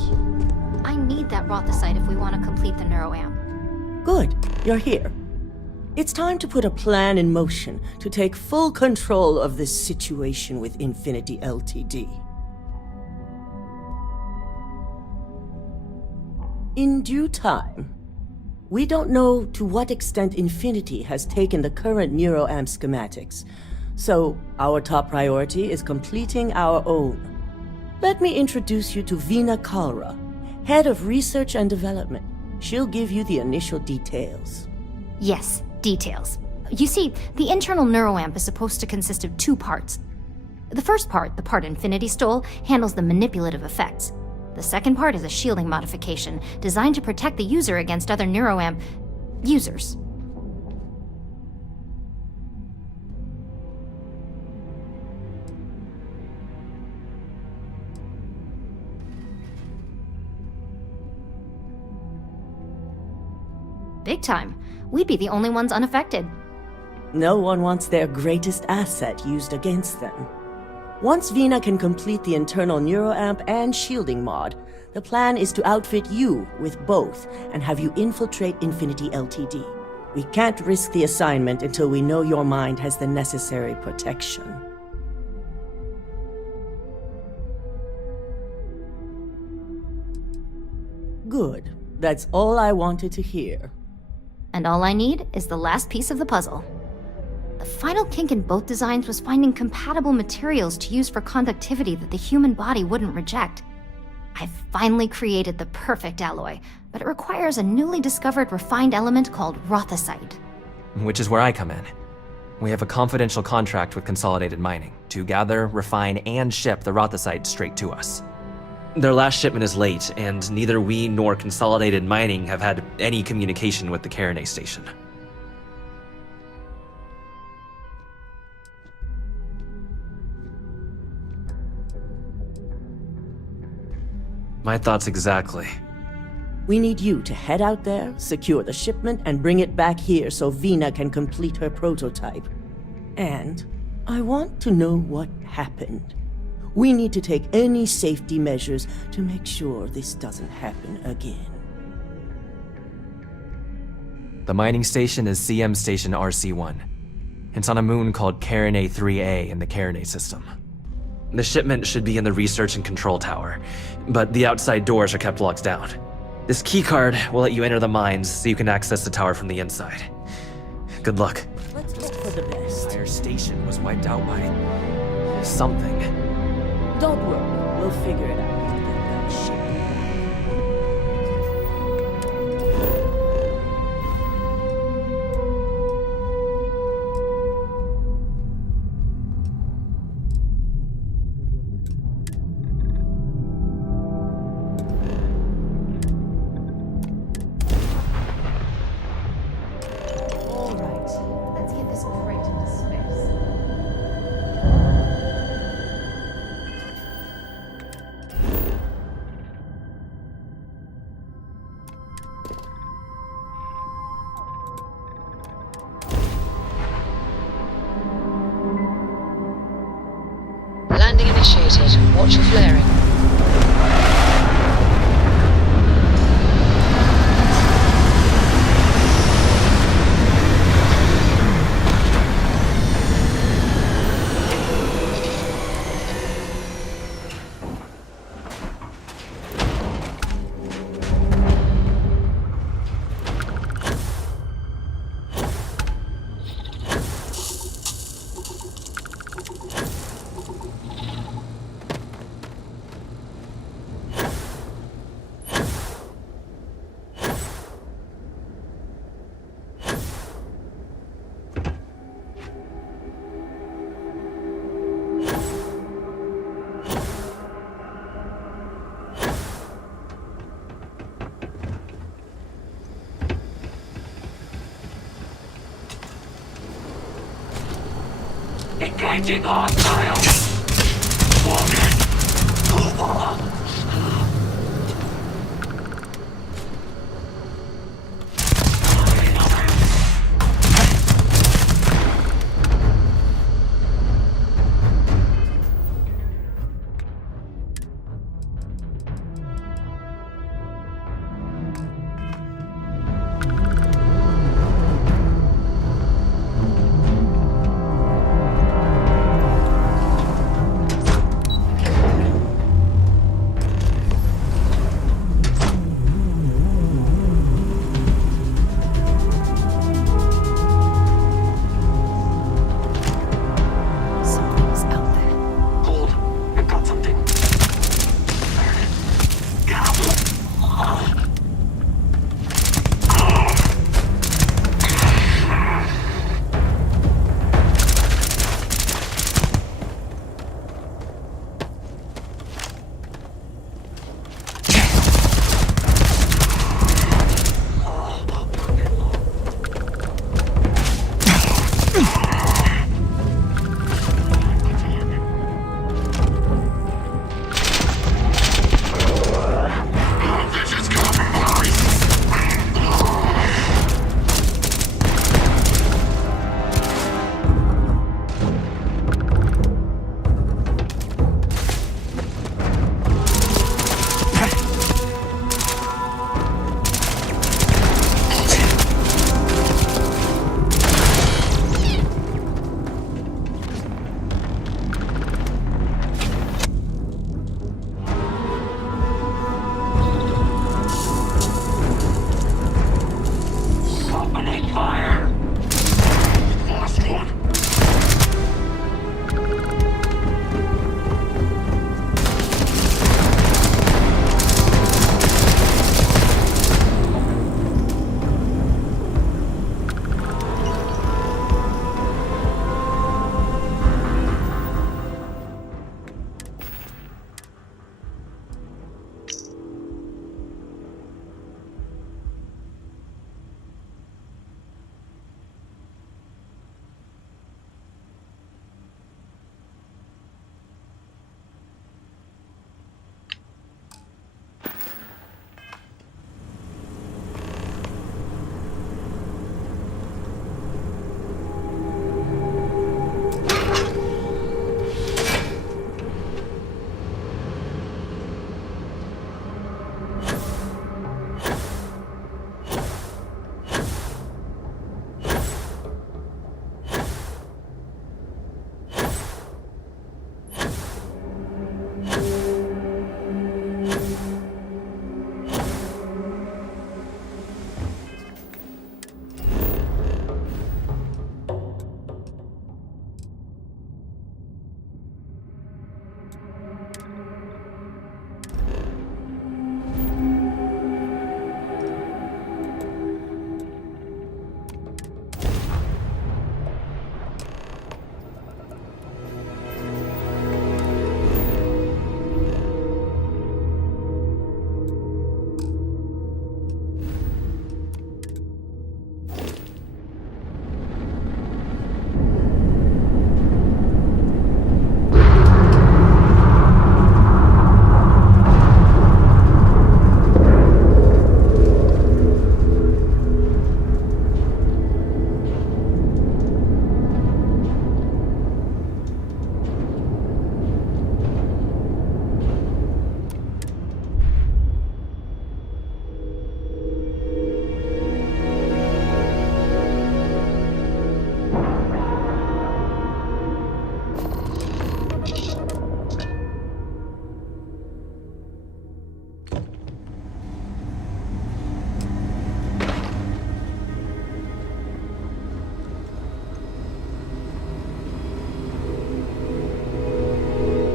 I need that Rothicite if we want to complete the neuroamp. Good, you're here. It's time to put a plan in motion to take full control of this situation with Infinity Ltd. In due time. We don't know to what extent Infinity has taken the current neuroamp schematics, so our top priority is completing our own. Let me introduce you to Veena Kalra, Head of Research and Development. She'll give you the initial details. Yes, details. You see, the internal neuroamp is supposed to consist of 2 parts. The first part, the part Infinity stole, handles the manipulative effects. The second part is a shielding modification designed to protect the user against other neuroamp users. Big time. We'd be the only ones unaffected. No one wants their greatest asset used against them. Once Veena can complete the internal neuroamp and shielding mod, the plan is to outfit you with both and have you infiltrate Infinity Ltd. We can't risk the assignment until we know your mind has the necessary protection. Good. That's all I wanted to hear. And all I need is the last piece of the puzzle. The final kink in both designs was finding compatible materials to use for conductivity that the human body wouldn't reject. I've finally created the perfect alloy, but it requires a newly discovered refined element called Rothicite. Which is where I come in. We have a confidential contract with Consolidated Mining to gather, refine, and ship the Rothicite straight to us. Their last shipment is late, and neither we nor Consolidated Mining have had any communication with the Karenay station. My thoughts exactly. We need you to head out there, secure the shipment, and bring it back here so Veena can complete her prototype. And I want to know what happened. We need to take any safety measures to make sure this doesn't happen again. The mining station is CM Station RC-1. It's on a moon called Karenay 3A in the Karenay system. The shipment should be in the research and control tower, but the outside doors are kept locked down. This keycard will let you enter the mines so you can access the tower from the inside. Good luck. Let's hope for the best. The entire station was wiped out by something. Don't worry, we'll figure it out. Get that shit. Landing initiated. Watch for flaring. Waiting hostile.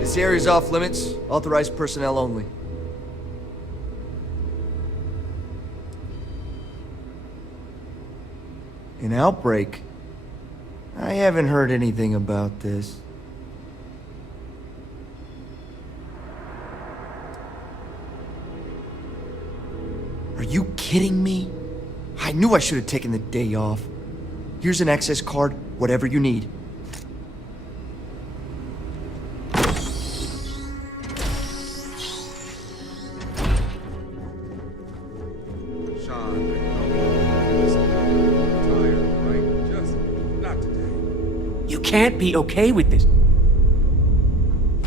This area's off limits. Authorized personnel only. An outbreak? I haven't heard anything about this. Are you kidding me? I knew I should have taken the day off. Here's an access card, whatever you need. can't be okay with this.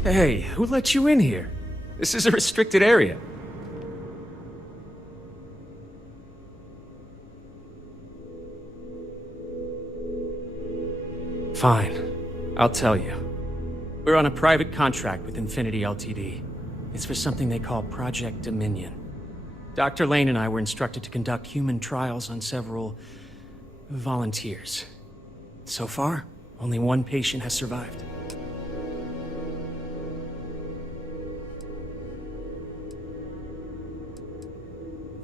Hey, who let you in here? This is a restricted area. Fine. I'll tell you. We're on a private contract with Infinity Ltd. It's for something they call Project Dominion. Dr. Lane and I were instructed to conduct human trials on several volunteers. So far, only one patient has survived.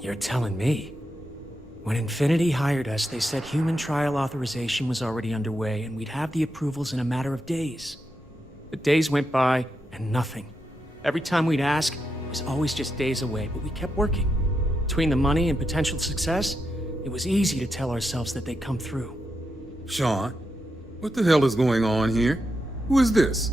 You're telling me? When Infinity hired us, they said human trial authorization was already underway and we'd have the approvals in a matter of days. The days went by and nothing. Every time we'd ask, it was always just days away, but we kept working. Between the money and potential success, it was easy to tell ourselves that they'd come through. Sean, what the hell is going on here? Who is this?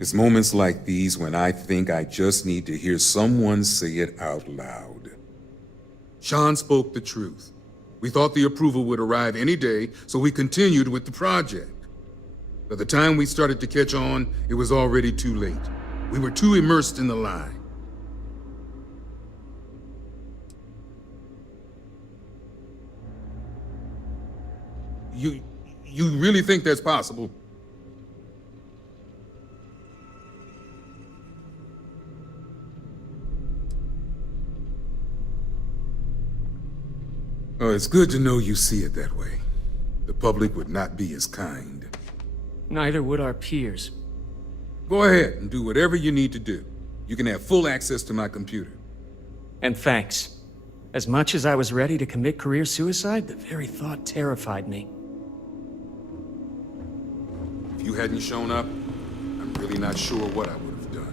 It's moments like these when I think I just need to hear someone say it out loud. Sean spoke the truth. We thought the approval would arrive any day, so we continued with the project. By the time we started to catch on, it was already too late. We were too immersed in the lie. You really think that's possible? Oh, it's good to know you see it that way. The public would not be as kind. Neither would our peers. Go ahead and do whatever you need to do. You can have full access to my computer. And thanks. As much as I was ready to commit career suicide, the very thought terrified me. If you hadn't shown up, I'm really not sure what I would have done.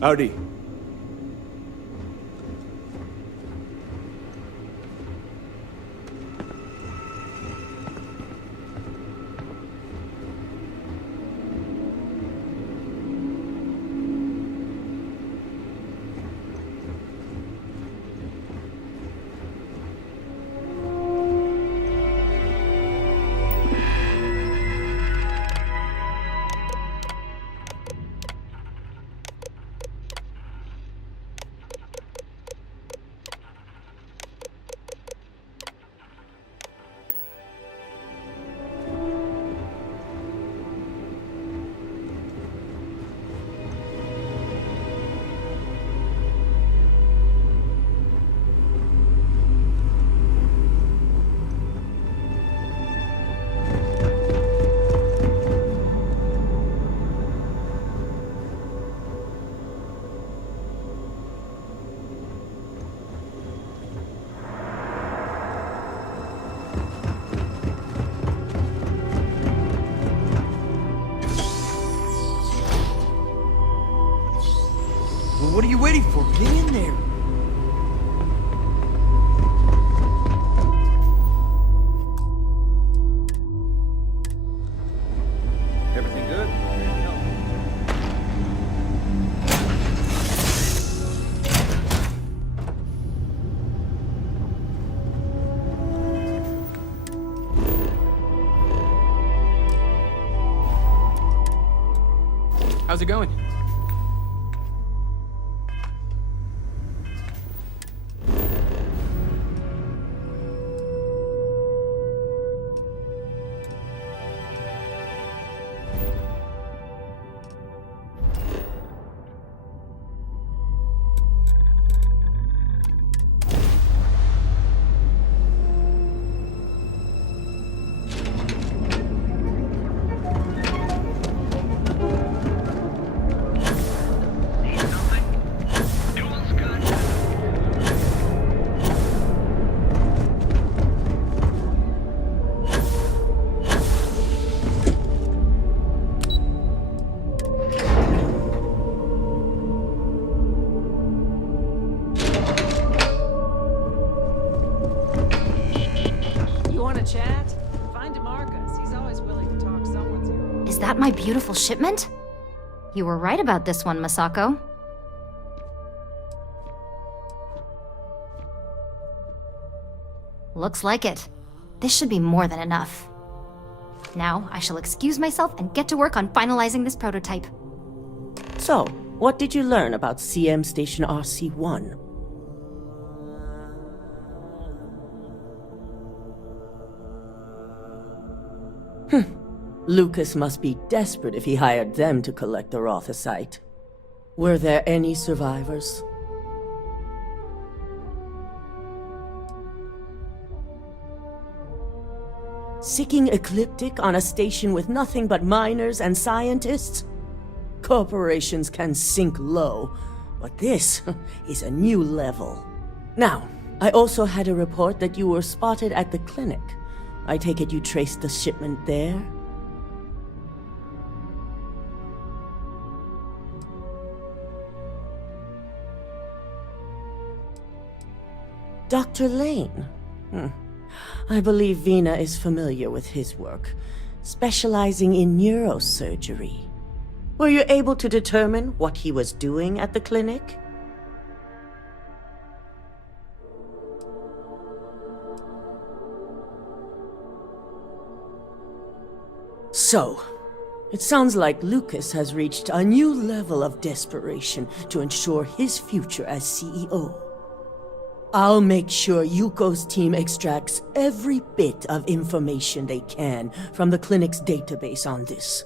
Howdy. What are you waiting for? Get in there. Everything good? How's it going? Is that my beautiful shipment? You were right about this one, Masako. Looks like it. This should be more than enough. Now, I shall excuse myself and get to work on finalizing this prototype. So, what did you learn about CM Station RC-1? Lucas must be desperate if he hired them to collect the Rothicite. Were there any survivors? Seeking Ecliptic on a station with nothing but miners and scientists? Corporations can sink low, but this is a new level. Now, I also had a report that you were spotted at the clinic. I take it you traced the shipment there? Dr. Lane? I believe Vina is familiar with his work, specializing in neurosurgery. Were you able to determine what he was doing at the clinic? So, it sounds like Lucas has reached a new level of desperation to ensure his future as CEO. I'll make sure Yuko's team extracts every bit of information they can from the clinic's database on this.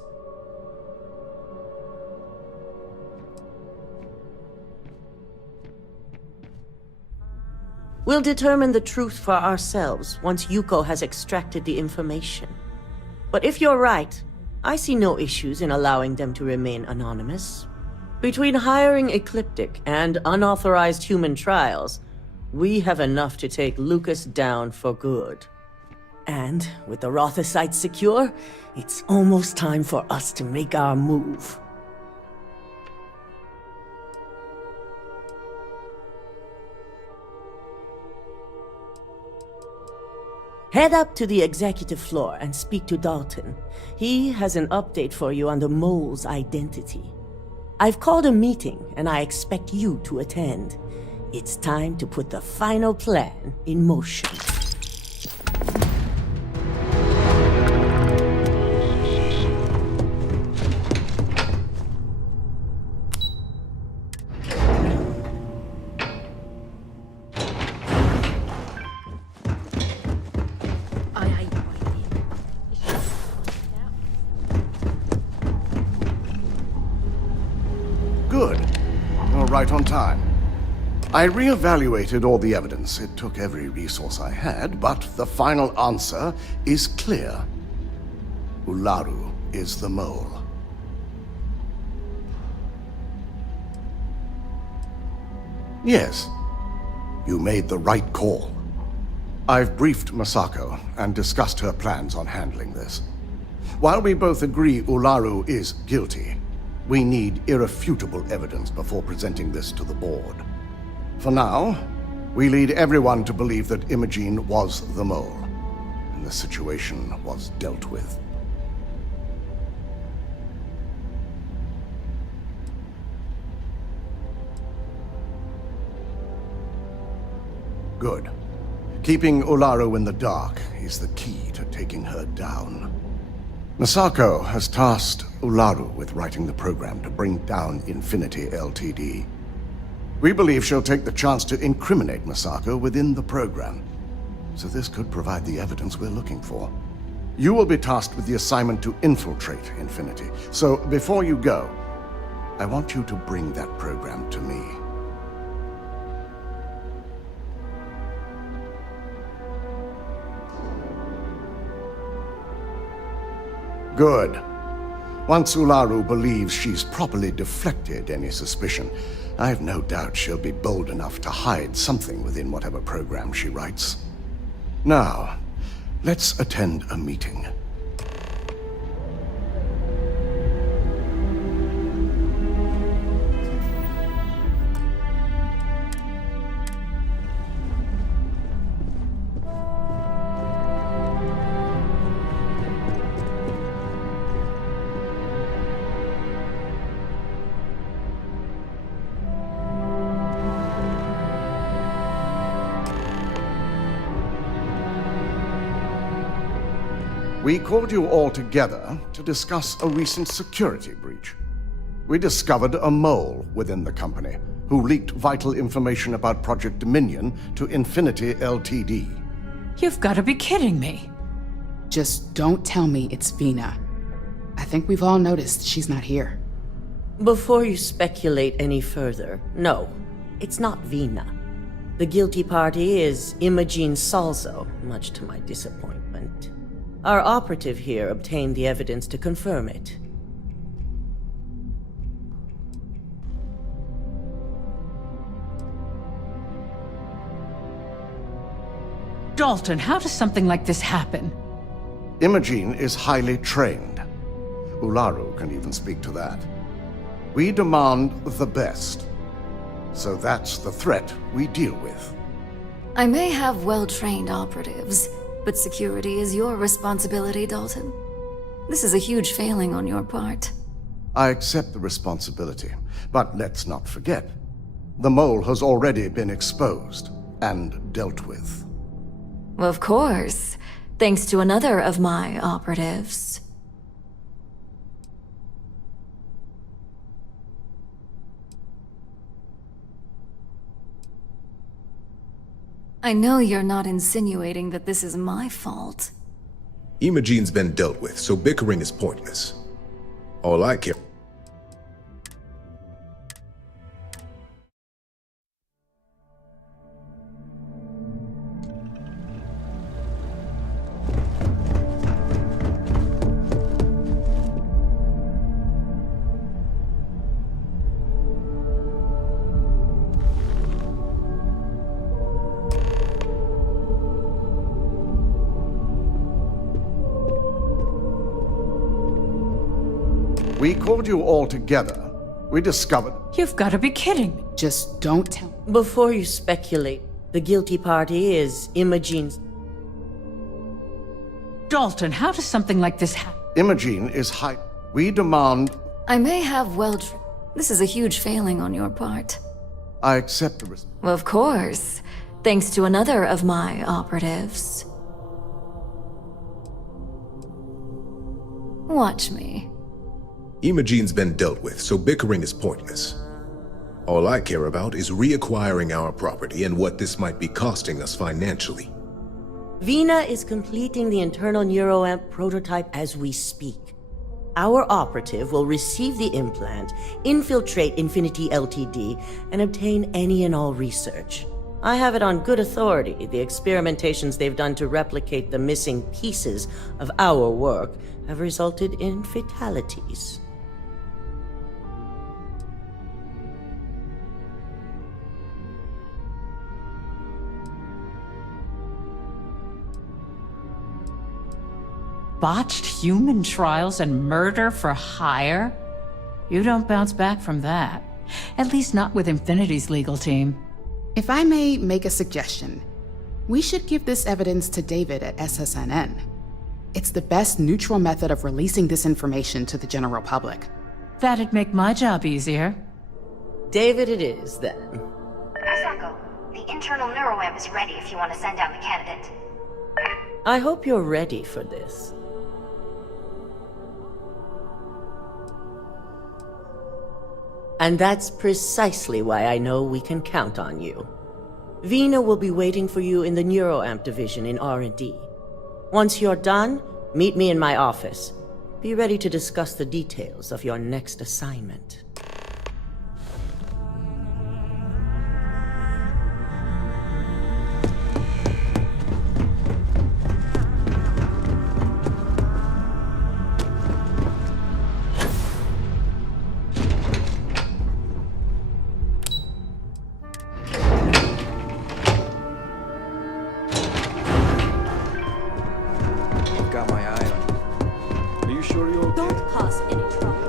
We'll determine the truth for ourselves once Yuko has extracted the information. But if you're right, I see no issues in allowing them to remain anonymous. Between hiring Ecliptic and unauthorized human trials, we have enough to take Lucas down for good. And with the Rothicite secure, it's almost time for us to make our move. Head up to the executive floor and speak to Dalton. He has an update for you on the mole's identity. I've called a meeting, and I expect you to attend. It's time to put the final plan in motion. Good. You're right on time. I re-evaluated all the evidence. It took every resource I had, but the final answer is clear. Ularu is the mole. Yes, you made the right call. I've briefed Masako and discussed her plans on handling this. While we both agree Ularu is guilty, we need irrefutable evidence before presenting this to the board. For now, we lead everyone to believe that Imogene was the mole, and the situation was dealt with. Good. Keeping Ularu in the dark is the key to taking her down. Misako has tasked Ularu with writing the program to bring down Infinity Ltd. We believe she'll take the chance to incriminate Misako within the program, so this could provide the evidence we're looking for. You will be tasked with the assignment to infiltrate Infinity, so before you go, I want you to bring that program to me. Good. Once Ularu believes she's properly deflected any suspicion, I have no doubt she'll be bold enough to hide something within whatever program she writes. Now, let's attend a meeting. We called you all together to discuss a recent security breach. We discovered a mole within the company who leaked vital information about Project Dominion to Infinity Ltd. You've got to be kidding me. Just don't tell me it's Vina. I think we've all noticed she's not here. Before you speculate any further, no, it's not Vina. The guilty party is Imogene Salzo, much to my disappointment. Our operative here obtained the evidence to confirm it. Dalton, how does something like this happen? Imogene is highly trained. Ularu can even speak to that. We demand the best. So that's the threat we deal with. I may have well-trained operatives, but security is your responsibility, Dalton. This is a huge failing on your part. I accept the responsibility, but let's not forget, the mole has already been exposed and dealt with. Of course, thanks to another of my operatives. I know you're not insinuating that this is my fault. Imogene's been dealt with, so bickering is pointless. All I care... We called you all together. We discovered... You've got to be kidding me. Just don't tell... Before you speculate, the guilty party is Imogene's... Dalton, how does something like this happen? Imogene is high... We demand... I may have This is a huge failing on your part. I accept the risk. Of course, thanks to another of my operatives. Watch me. Imogene's been dealt with, so bickering is pointless. All I care about is reacquiring our property and what this might be costing us financially. Vina is completing the internal neuroamp prototype as we speak. Our operative will receive the implant, infiltrate Infinity Ltd, and obtain any and all research. I have it on good authority the experimentations they've done to replicate the missing pieces of our work have resulted in fatalities. Botched human trials and murder for hire? You don't bounce back from that. At least not with Infinity's legal team. If I may make a suggestion, we should give this evidence to David at SSNN. It's the best neutral method of releasing this information to the general public. That'd make my job easier. David it is, then. Misako, the internal neuroamp is ready if you want to send down the candidate. I hope you're ready for this. And that's precisely why I know we can count on you. Vina will be waiting for you in the Neuroamp division in R&D. Once you're done, meet me in my office. Be ready to discuss the details of your next assignment. Got my eye on you. Are you sure you're okay? Don't cause any trouble.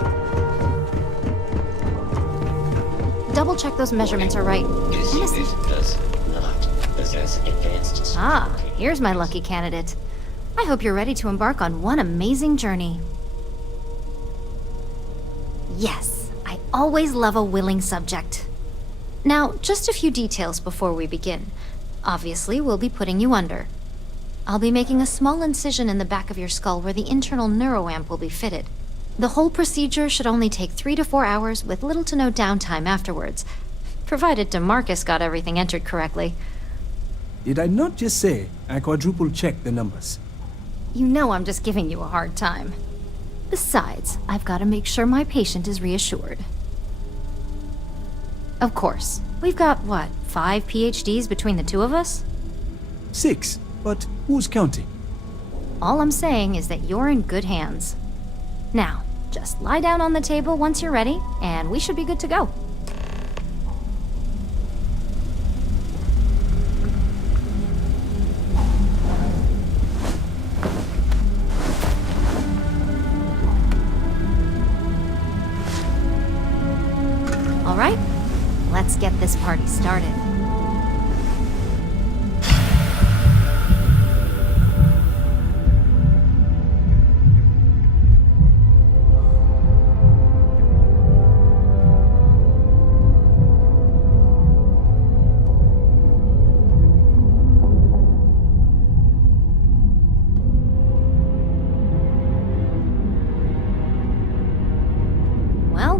Double check those measurements are right. This unit does not possess advanced. Ah, here's my lucky candidate. I hope you're ready to embark on one amazing journey. Yes, I always love a willing subject. Now, just a few details before we begin. Obviously, we'll be putting you under. I'll be making a small incision in the back of your skull where the internal neuroamp will be fitted. The whole procedure should only take 3 to 4 hours with little to no downtime afterwards, provided DeMarcus got everything entered correctly. Did I not just say I quadruple-checked the numbers? You know I'm just giving you a hard time. Besides, I've got to make sure my patient is reassured. Of course, we've got, what, 5 PhDs between the two of us? 6, but who's counting? All I'm saying is that you're in good hands. Now, just lie down on the table once you're ready, and we should be good to go. All right, let's get this party started.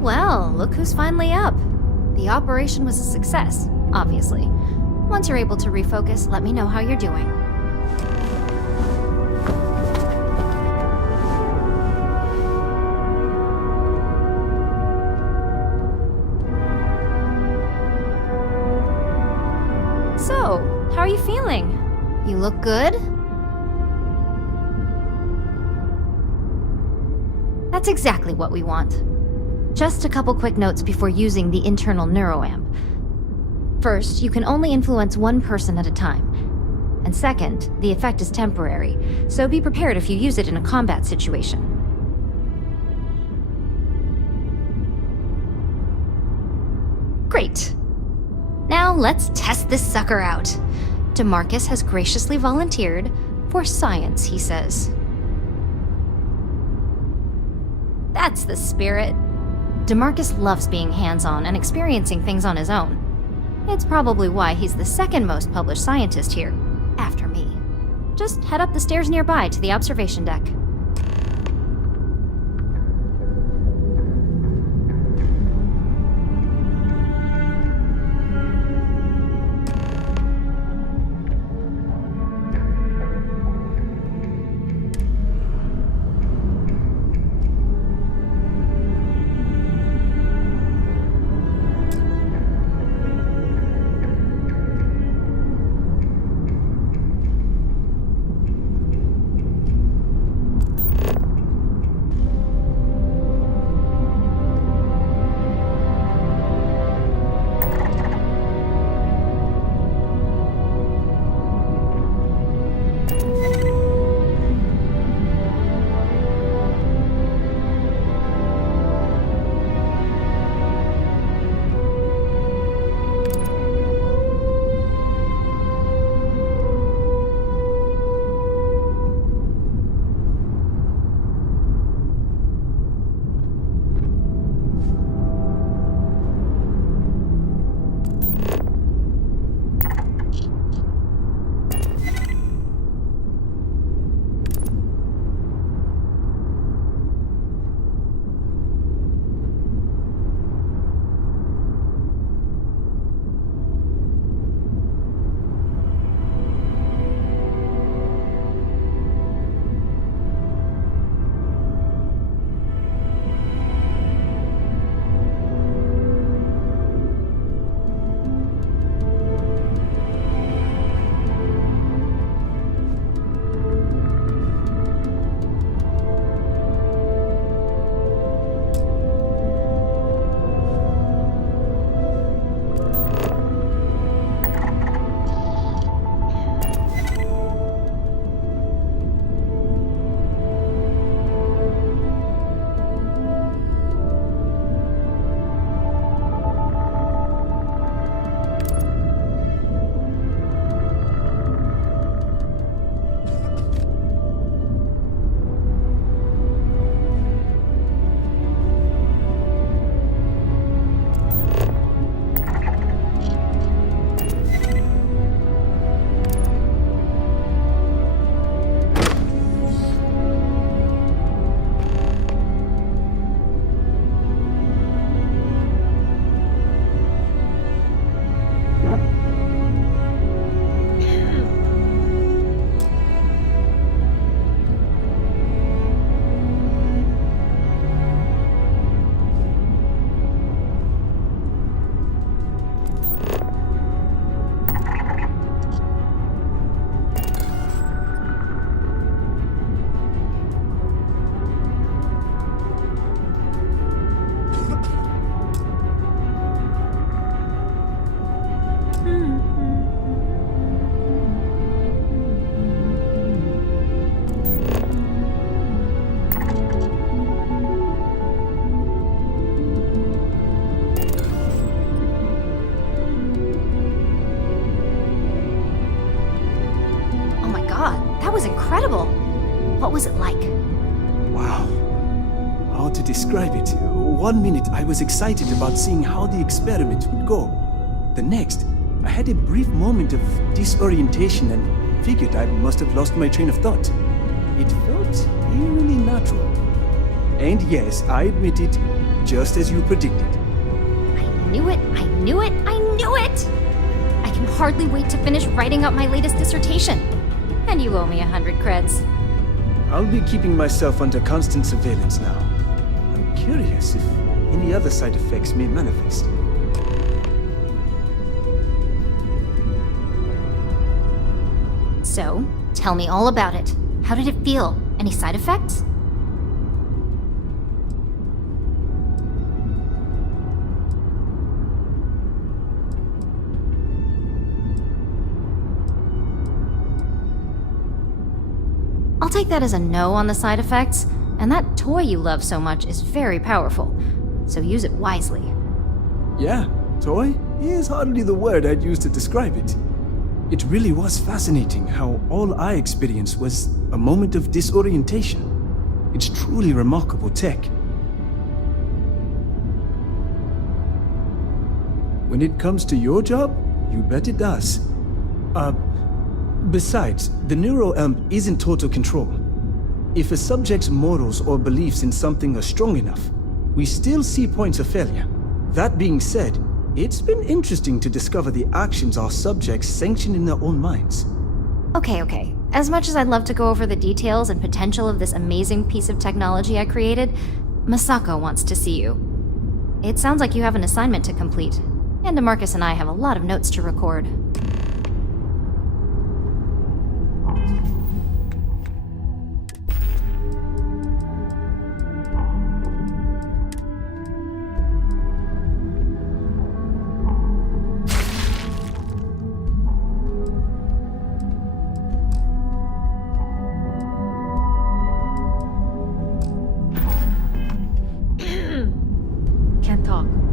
Well, look who's finally up. The operation was a success, obviously. Once you're able to refocus, let me know how you're doing. So, how are you feeling? You look good? That's exactly what we want. Just a couple quick notes before using the internal neuroamp. First, you can only influence one person at a time. And second, the effect is temporary, so be prepared if you use it in a combat situation. Great. Now let's test this sucker out. DeMarcus has graciously volunteered for science, he says. That's the spirit. DeMarcus loves being hands-on and experiencing things on his own. It's probably why he's the second most published scientist here, after me. Just head up the stairs nearby to the observation deck. to describe it. 1 minute, I was excited about seeing how the experiment would go. The next, I had a brief moment of disorientation and figured I must have lost my train of thought. It felt eerily natural. And yes, I admit it, just as you predicted. I knew it, I knew it, I knew it! I can hardly wait to finish writing up my latest dissertation. And you owe me 100 creds. I'll be keeping myself under constant surveillance now. I'm curious if any other side effects may manifest. So, tell me all about it. How did it feel? Any side effects? I'll take that as a no on the side effects, and that toy you love so much is very powerful, so use it wisely. Yeah, toy is hardly the word I'd use to describe it. It really was fascinating how all I experienced was a moment of disorientation. It's truly remarkable tech. When it comes to your job, you bet it does. Besides, the NeuroAmp isn't total control. If a subject's morals or beliefs in something are strong enough, we still see points of failure. That being said, it's been interesting to discover the actions our subjects sanction in their own minds. Okay. As much as I'd love to go over the details and potential of this amazing piece of technology I created, Masako wants to see you. It sounds like you have an assignment to complete, and DeMarcus and I have a lot of notes to record.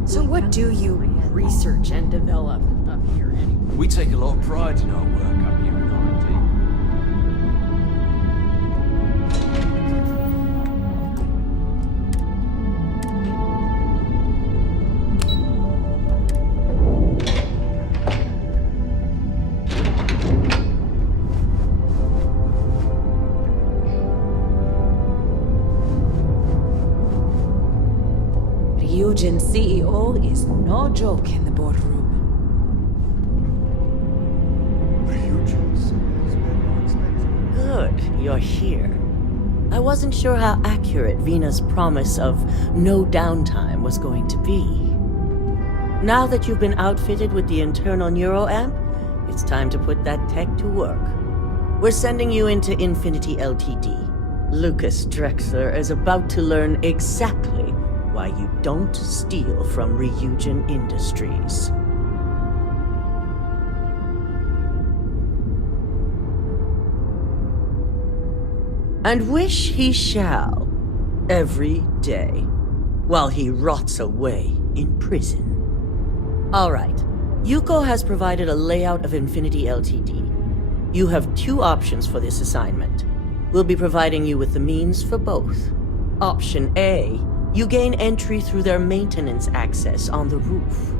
So what do you research and develop up here anyway? We take a lot of pride in our work up here in R&D. Ryujin CEO is no joke in the boardroom. Good, you're here. I wasn't sure how accurate Vina's promise of no downtime was going to be. Now that you've been outfitted with the internal NeuroAmp, it's time to put that tech to work. We're sending you into Infinity LTD. Lucas Drexler is about to learn exactly why you don't steal from Ryujin Industries. And wish he shall, every day, while he rots away in prison. All right, Yuko has provided a layout of Infinity LTD. You have two options for this assignment. We'll be providing you with the means for both. Option A, you gain entry through their maintenance access on the roof.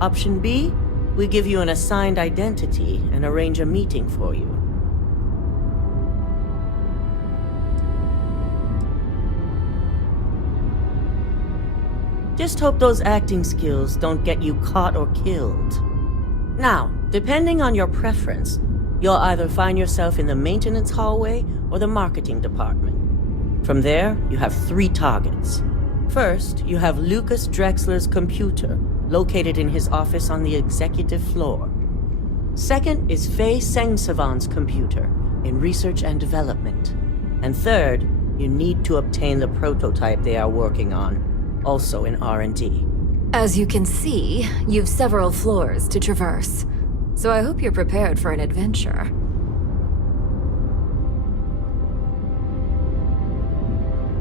Option B, we give you an assigned identity and arrange a meeting for you. Just hope those acting skills don't get you caught or killed. Now, depending on your preference, you'll either find yourself in the maintenance hallway or the marketing department. From there, you have 3 targets. First, you have Lucas Drexler's computer, located in his office on the executive floor. Second is Faye Sengsavan's computer, in research and development. And third, you need to obtain the prototype they are working on, also in R&D. As you can see, you've several floors to traverse, so I hope you're prepared for an adventure.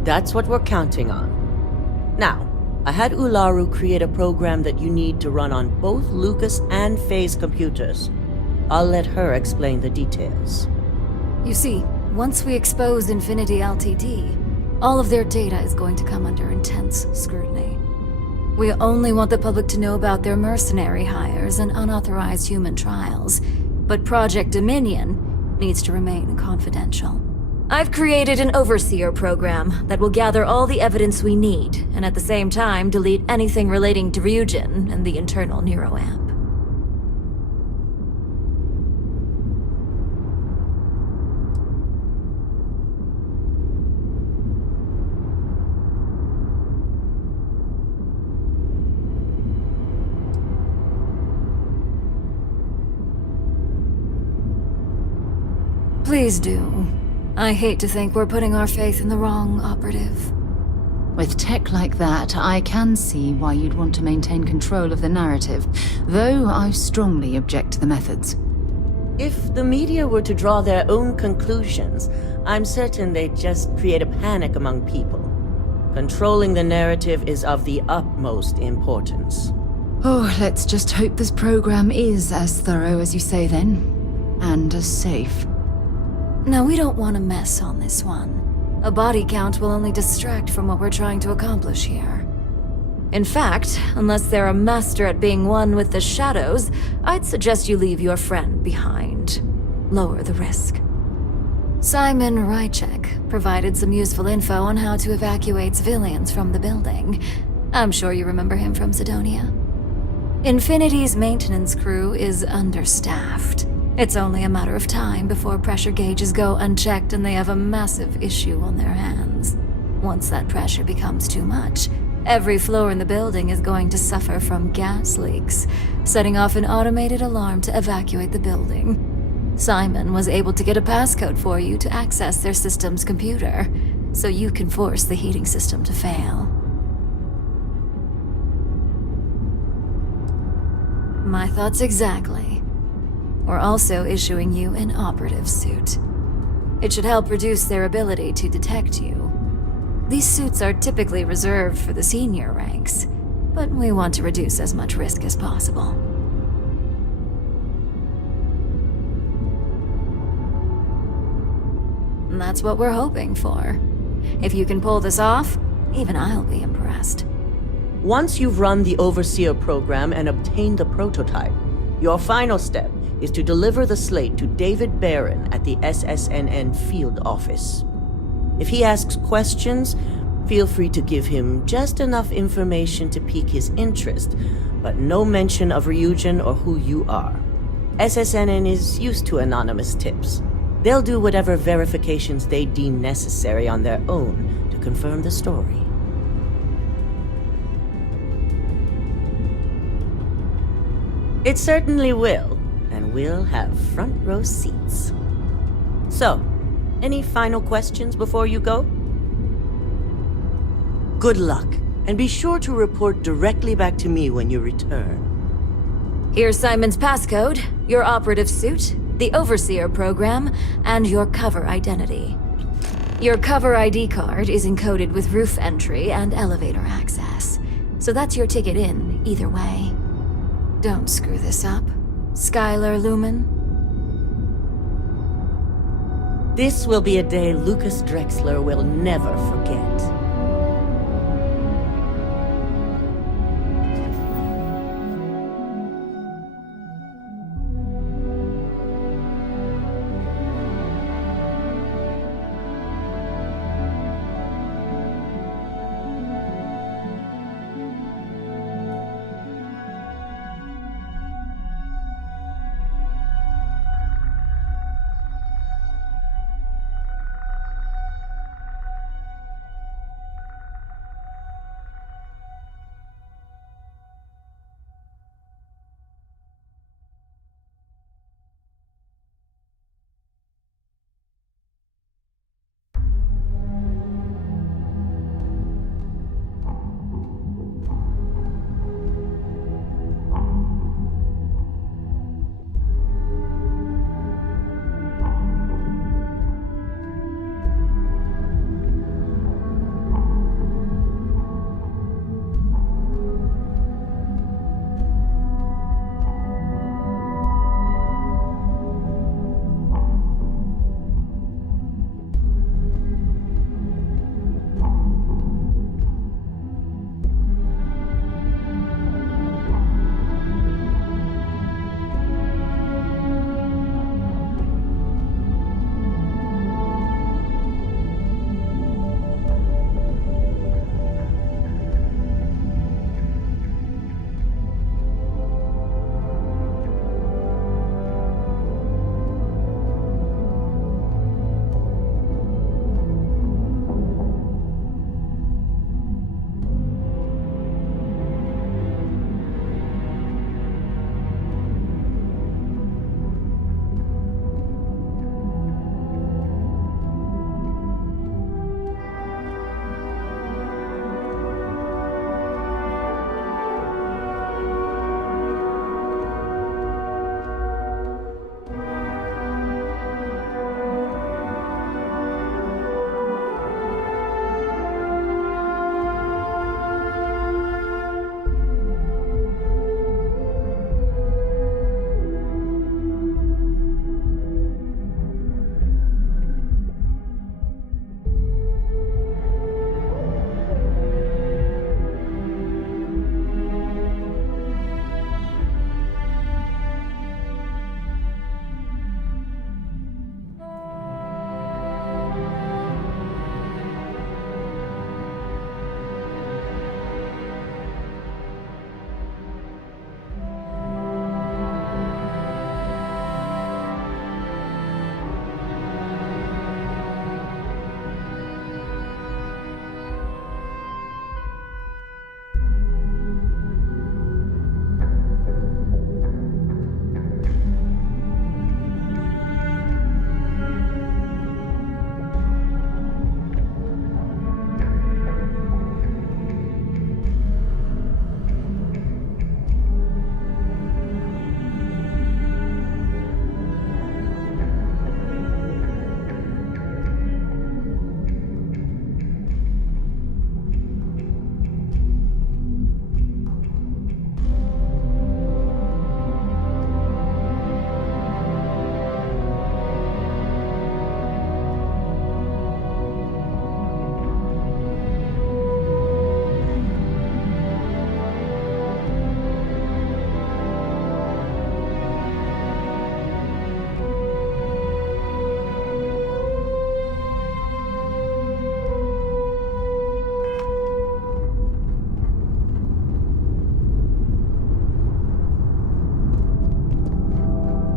That's what we're counting on. Now, I had Ularu create a program that you need to run on both Lucas and Faye's computers. I'll let her explain the details. You see, once we expose Infinity LTD, All of their data is going to come under intense scrutiny. We only want the public to know about their mercenary hires and unauthorized human trials, but Project Dominion needs to remain confidential. I've created an overseer program that will gather all the evidence we need, and at the same time delete anything relating to Ryujin and the internal neuroamp. Please do. I hate to think we're putting our faith in the wrong operative. With tech like that, I can see why you'd want to maintain control of the narrative, though I strongly object to the methods. If the media were to draw their own conclusions, I'm certain they'd just create a panic among people. Controlling the narrative is of the utmost importance. Oh, let's just hope this program is as thorough as you say then, and as safe. No, we don't want to mess on this one. A body count will only distract from what we're trying to accomplish here. In fact, unless they're a master at being one with the shadows, I'd suggest you leave your friend behind. Lower the risk. Simon Rychek provided some useful info on how to evacuate civilians from the building. I'm sure you remember him from Sidonia. Infinity's maintenance crew is understaffed. It's only a matter of time before pressure gauges go unchecked and they have a massive issue on their hands. Once that pressure becomes too much, every floor in the building is going to suffer from gas leaks, setting off an automated alarm to evacuate the building. Simon was able to get a passcode for you to access their system's computer, so you can force the heating system to fail. My thoughts exactly. We're also issuing you an operative suit. It should help reduce their ability to detect you. These suits are typically reserved for the senior ranks, but we want to reduce as much risk as possible. And that's what we're hoping for. If you can pull this off, even I'll be impressed. Once you've run the Overseer program and obtained the prototype, your final step is to deliver the slate to David Barron at the SSNN field office. If he asks questions, feel free to give him just enough information to pique his interest, but no mention of Ryujin or who you are. SSNN is used to anonymous tips. They'll do whatever verifications they deem necessary on their own to confirm the story. It certainly will, and we'll have front row seats. So, any final questions before you go? Good luck, and be sure to report directly back to me when you return. Here's Simon's passcode, your operative suit, the Overseer program, and your cover identity. Your cover ID card is encoded with roof entry and elevator access, so that's your ticket in, either way. Don't screw this up, Skylar Lumen. This will be a day Lucas Drexler will never forget.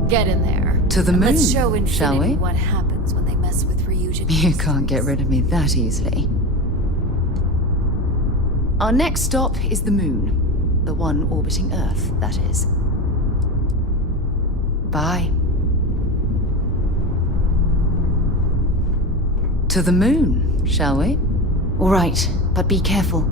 Get in there. To the And moon, let's show Infinity shall we? what happens when they mess with Ryujin. You can't get rid of me that easily. Our next stop is the moon. The one orbiting Earth, that is. Bye. To the moon, shall we? All right, but be careful.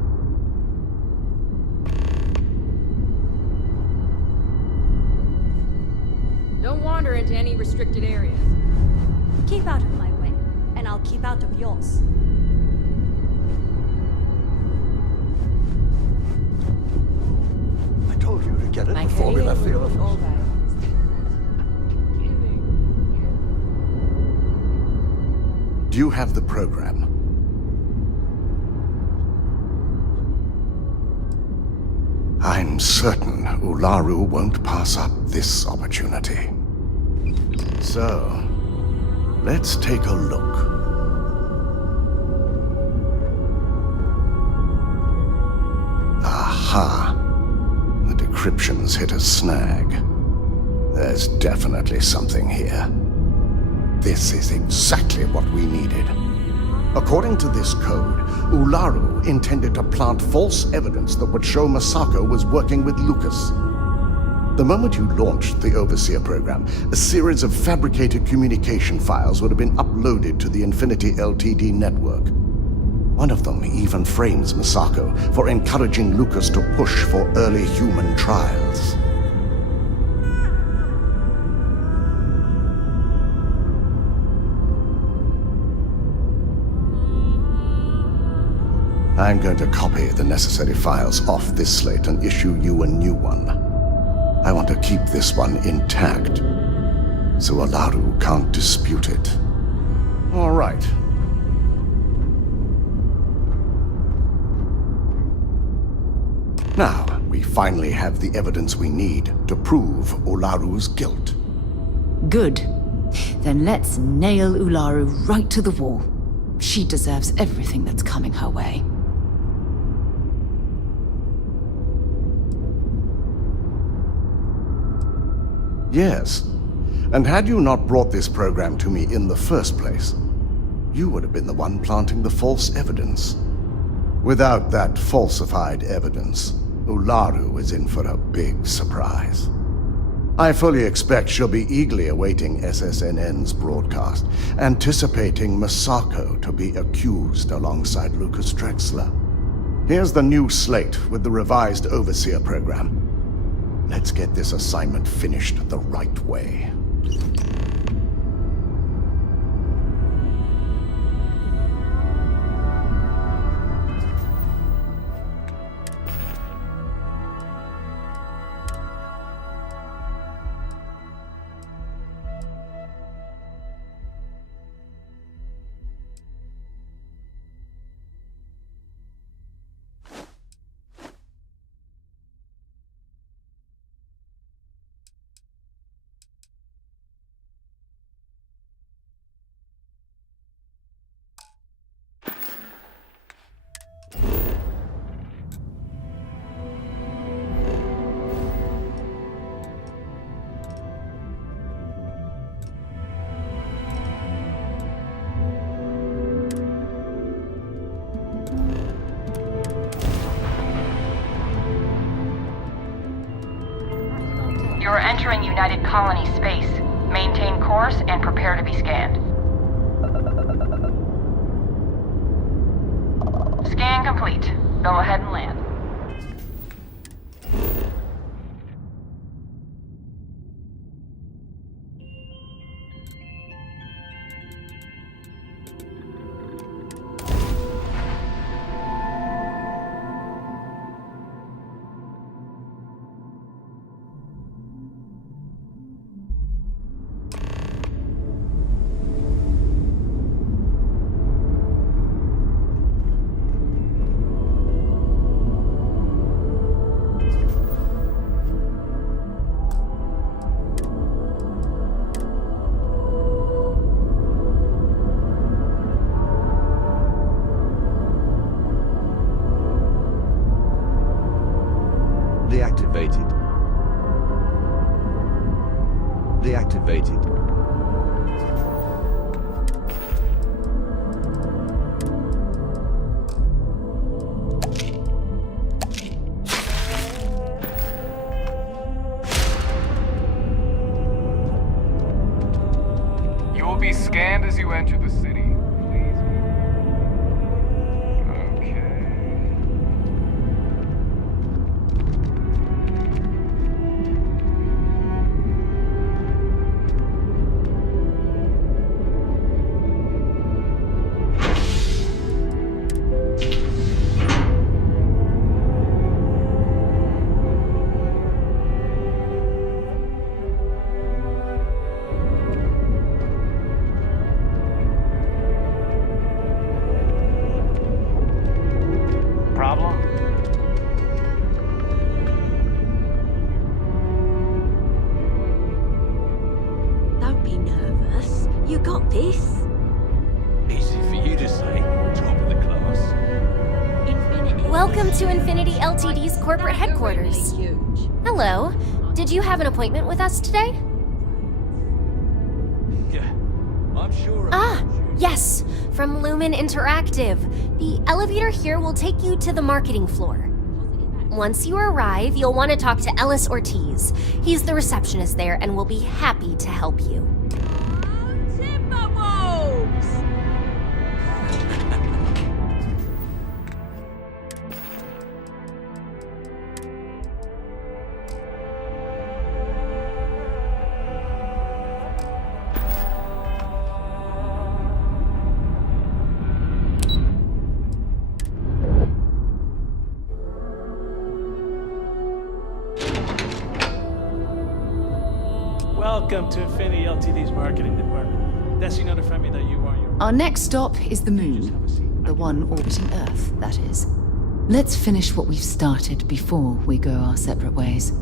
Don't wander into any restricted areas. Keep out of my way, and I'll keep out of yours. I told you to get it before we left the office. Do you have the program? I'm certain Ularu won't pass up this opportunity. So, let's take a look. Aha! The decryption's hit a snag. There's definitely something here. This is exactly what we needed. According to this code, Ularu intended to plant false evidence that would show Masako was working with Lucas. The moment you launched the Overseer program, a series of fabricated communication files would have been uploaded to the Infinity LTD network. One of them even frames Masako for encouraging Lucas to push for early human trials. I'm going to copy the necessary files off this slate and issue you a new one. I want to keep this one intact, so Ularu can't dispute it. All right. Now, we finally have the evidence we need to prove Ularu's guilt. Good. Then let's nail Ularu right to the wall. She deserves everything that's coming her way. Yes. And had you not brought this program to me in the first place, you would have been the one planting the false evidence. Without that falsified evidence, Ularu is in for a big surprise. I fully expect she'll be eagerly awaiting SSNN's broadcast, anticipating Masako to be accused alongside Lucas Drexler. Here's the new slate with the revised Overseer program. Let's get this assignment finished the right way. You are entering United Colony space. Maintain course and prepare to be scanned. Scan complete. Go ahead and land. Deactivated. activated. You will be scanned as you enter the city. Don't be nervous. You got this. Easy for you to say, top of the class. Welcome to Infinity Ltd's corporate headquarters. Hello. Did you have an appointment with us today? Yeah, I'm sure. Yes, from Lumen Interactive. The elevator here will take you to the marketing floor. Once you arrive, you'll want to talk to Ellis Ortiz. He's the receptionist there and will be happy to help you. Welcome to Infinity Ltd's marketing department. Desi notified me that you are your... Our next stop is the moon. The one orbiting Earth, that is. Let's finish what we've started before we go our separate ways.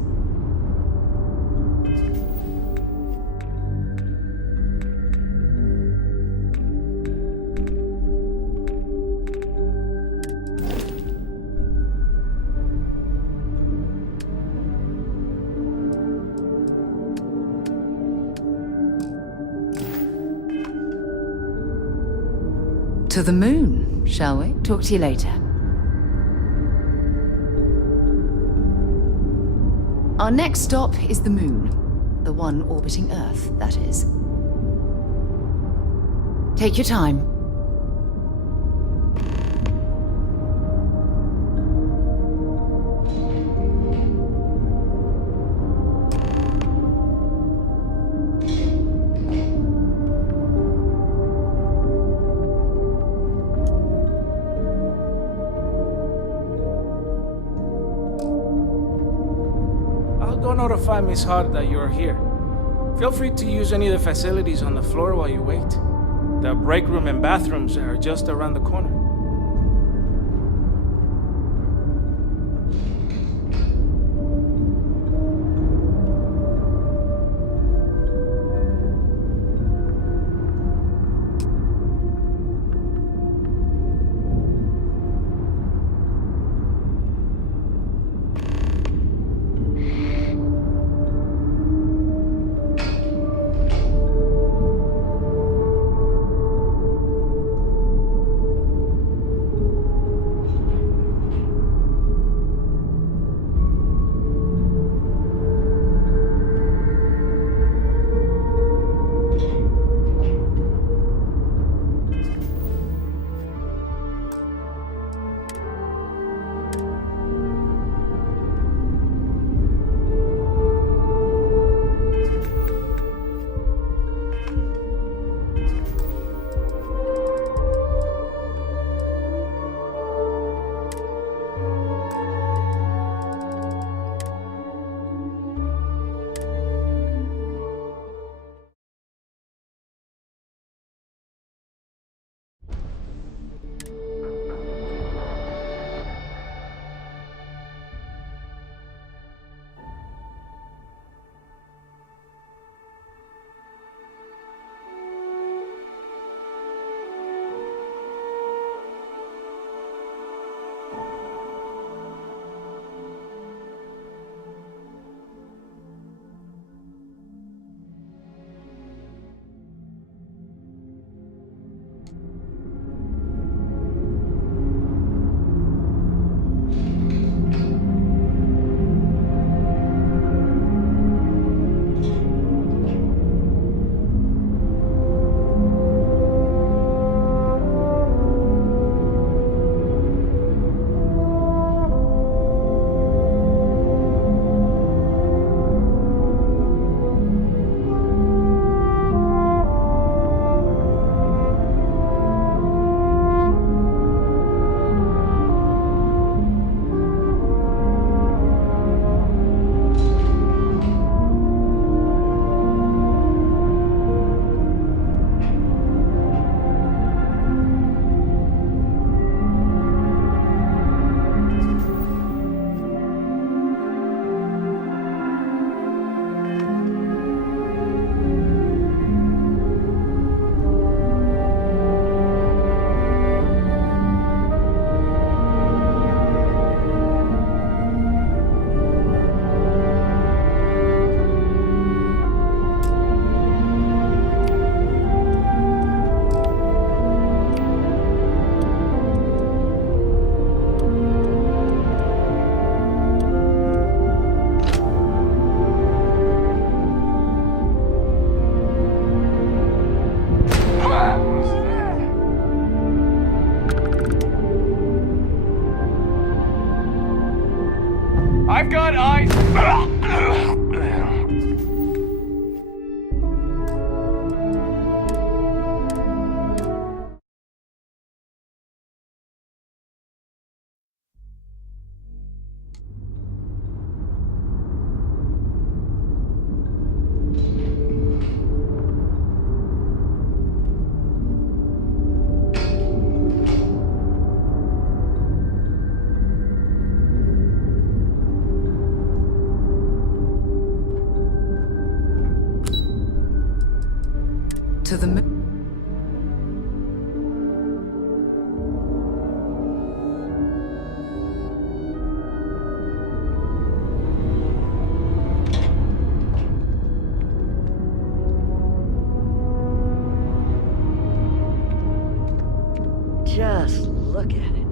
To the moon, shall we? Talk to you later. Our next stop is the moon. The one orbiting Earth, that is. Take your time. Notify Miss Hart that you're here. Feel free to use any of the facilities on the floor while you wait. The break room and bathrooms are just around the corner. I've got eyes. To the moon. Just look at it.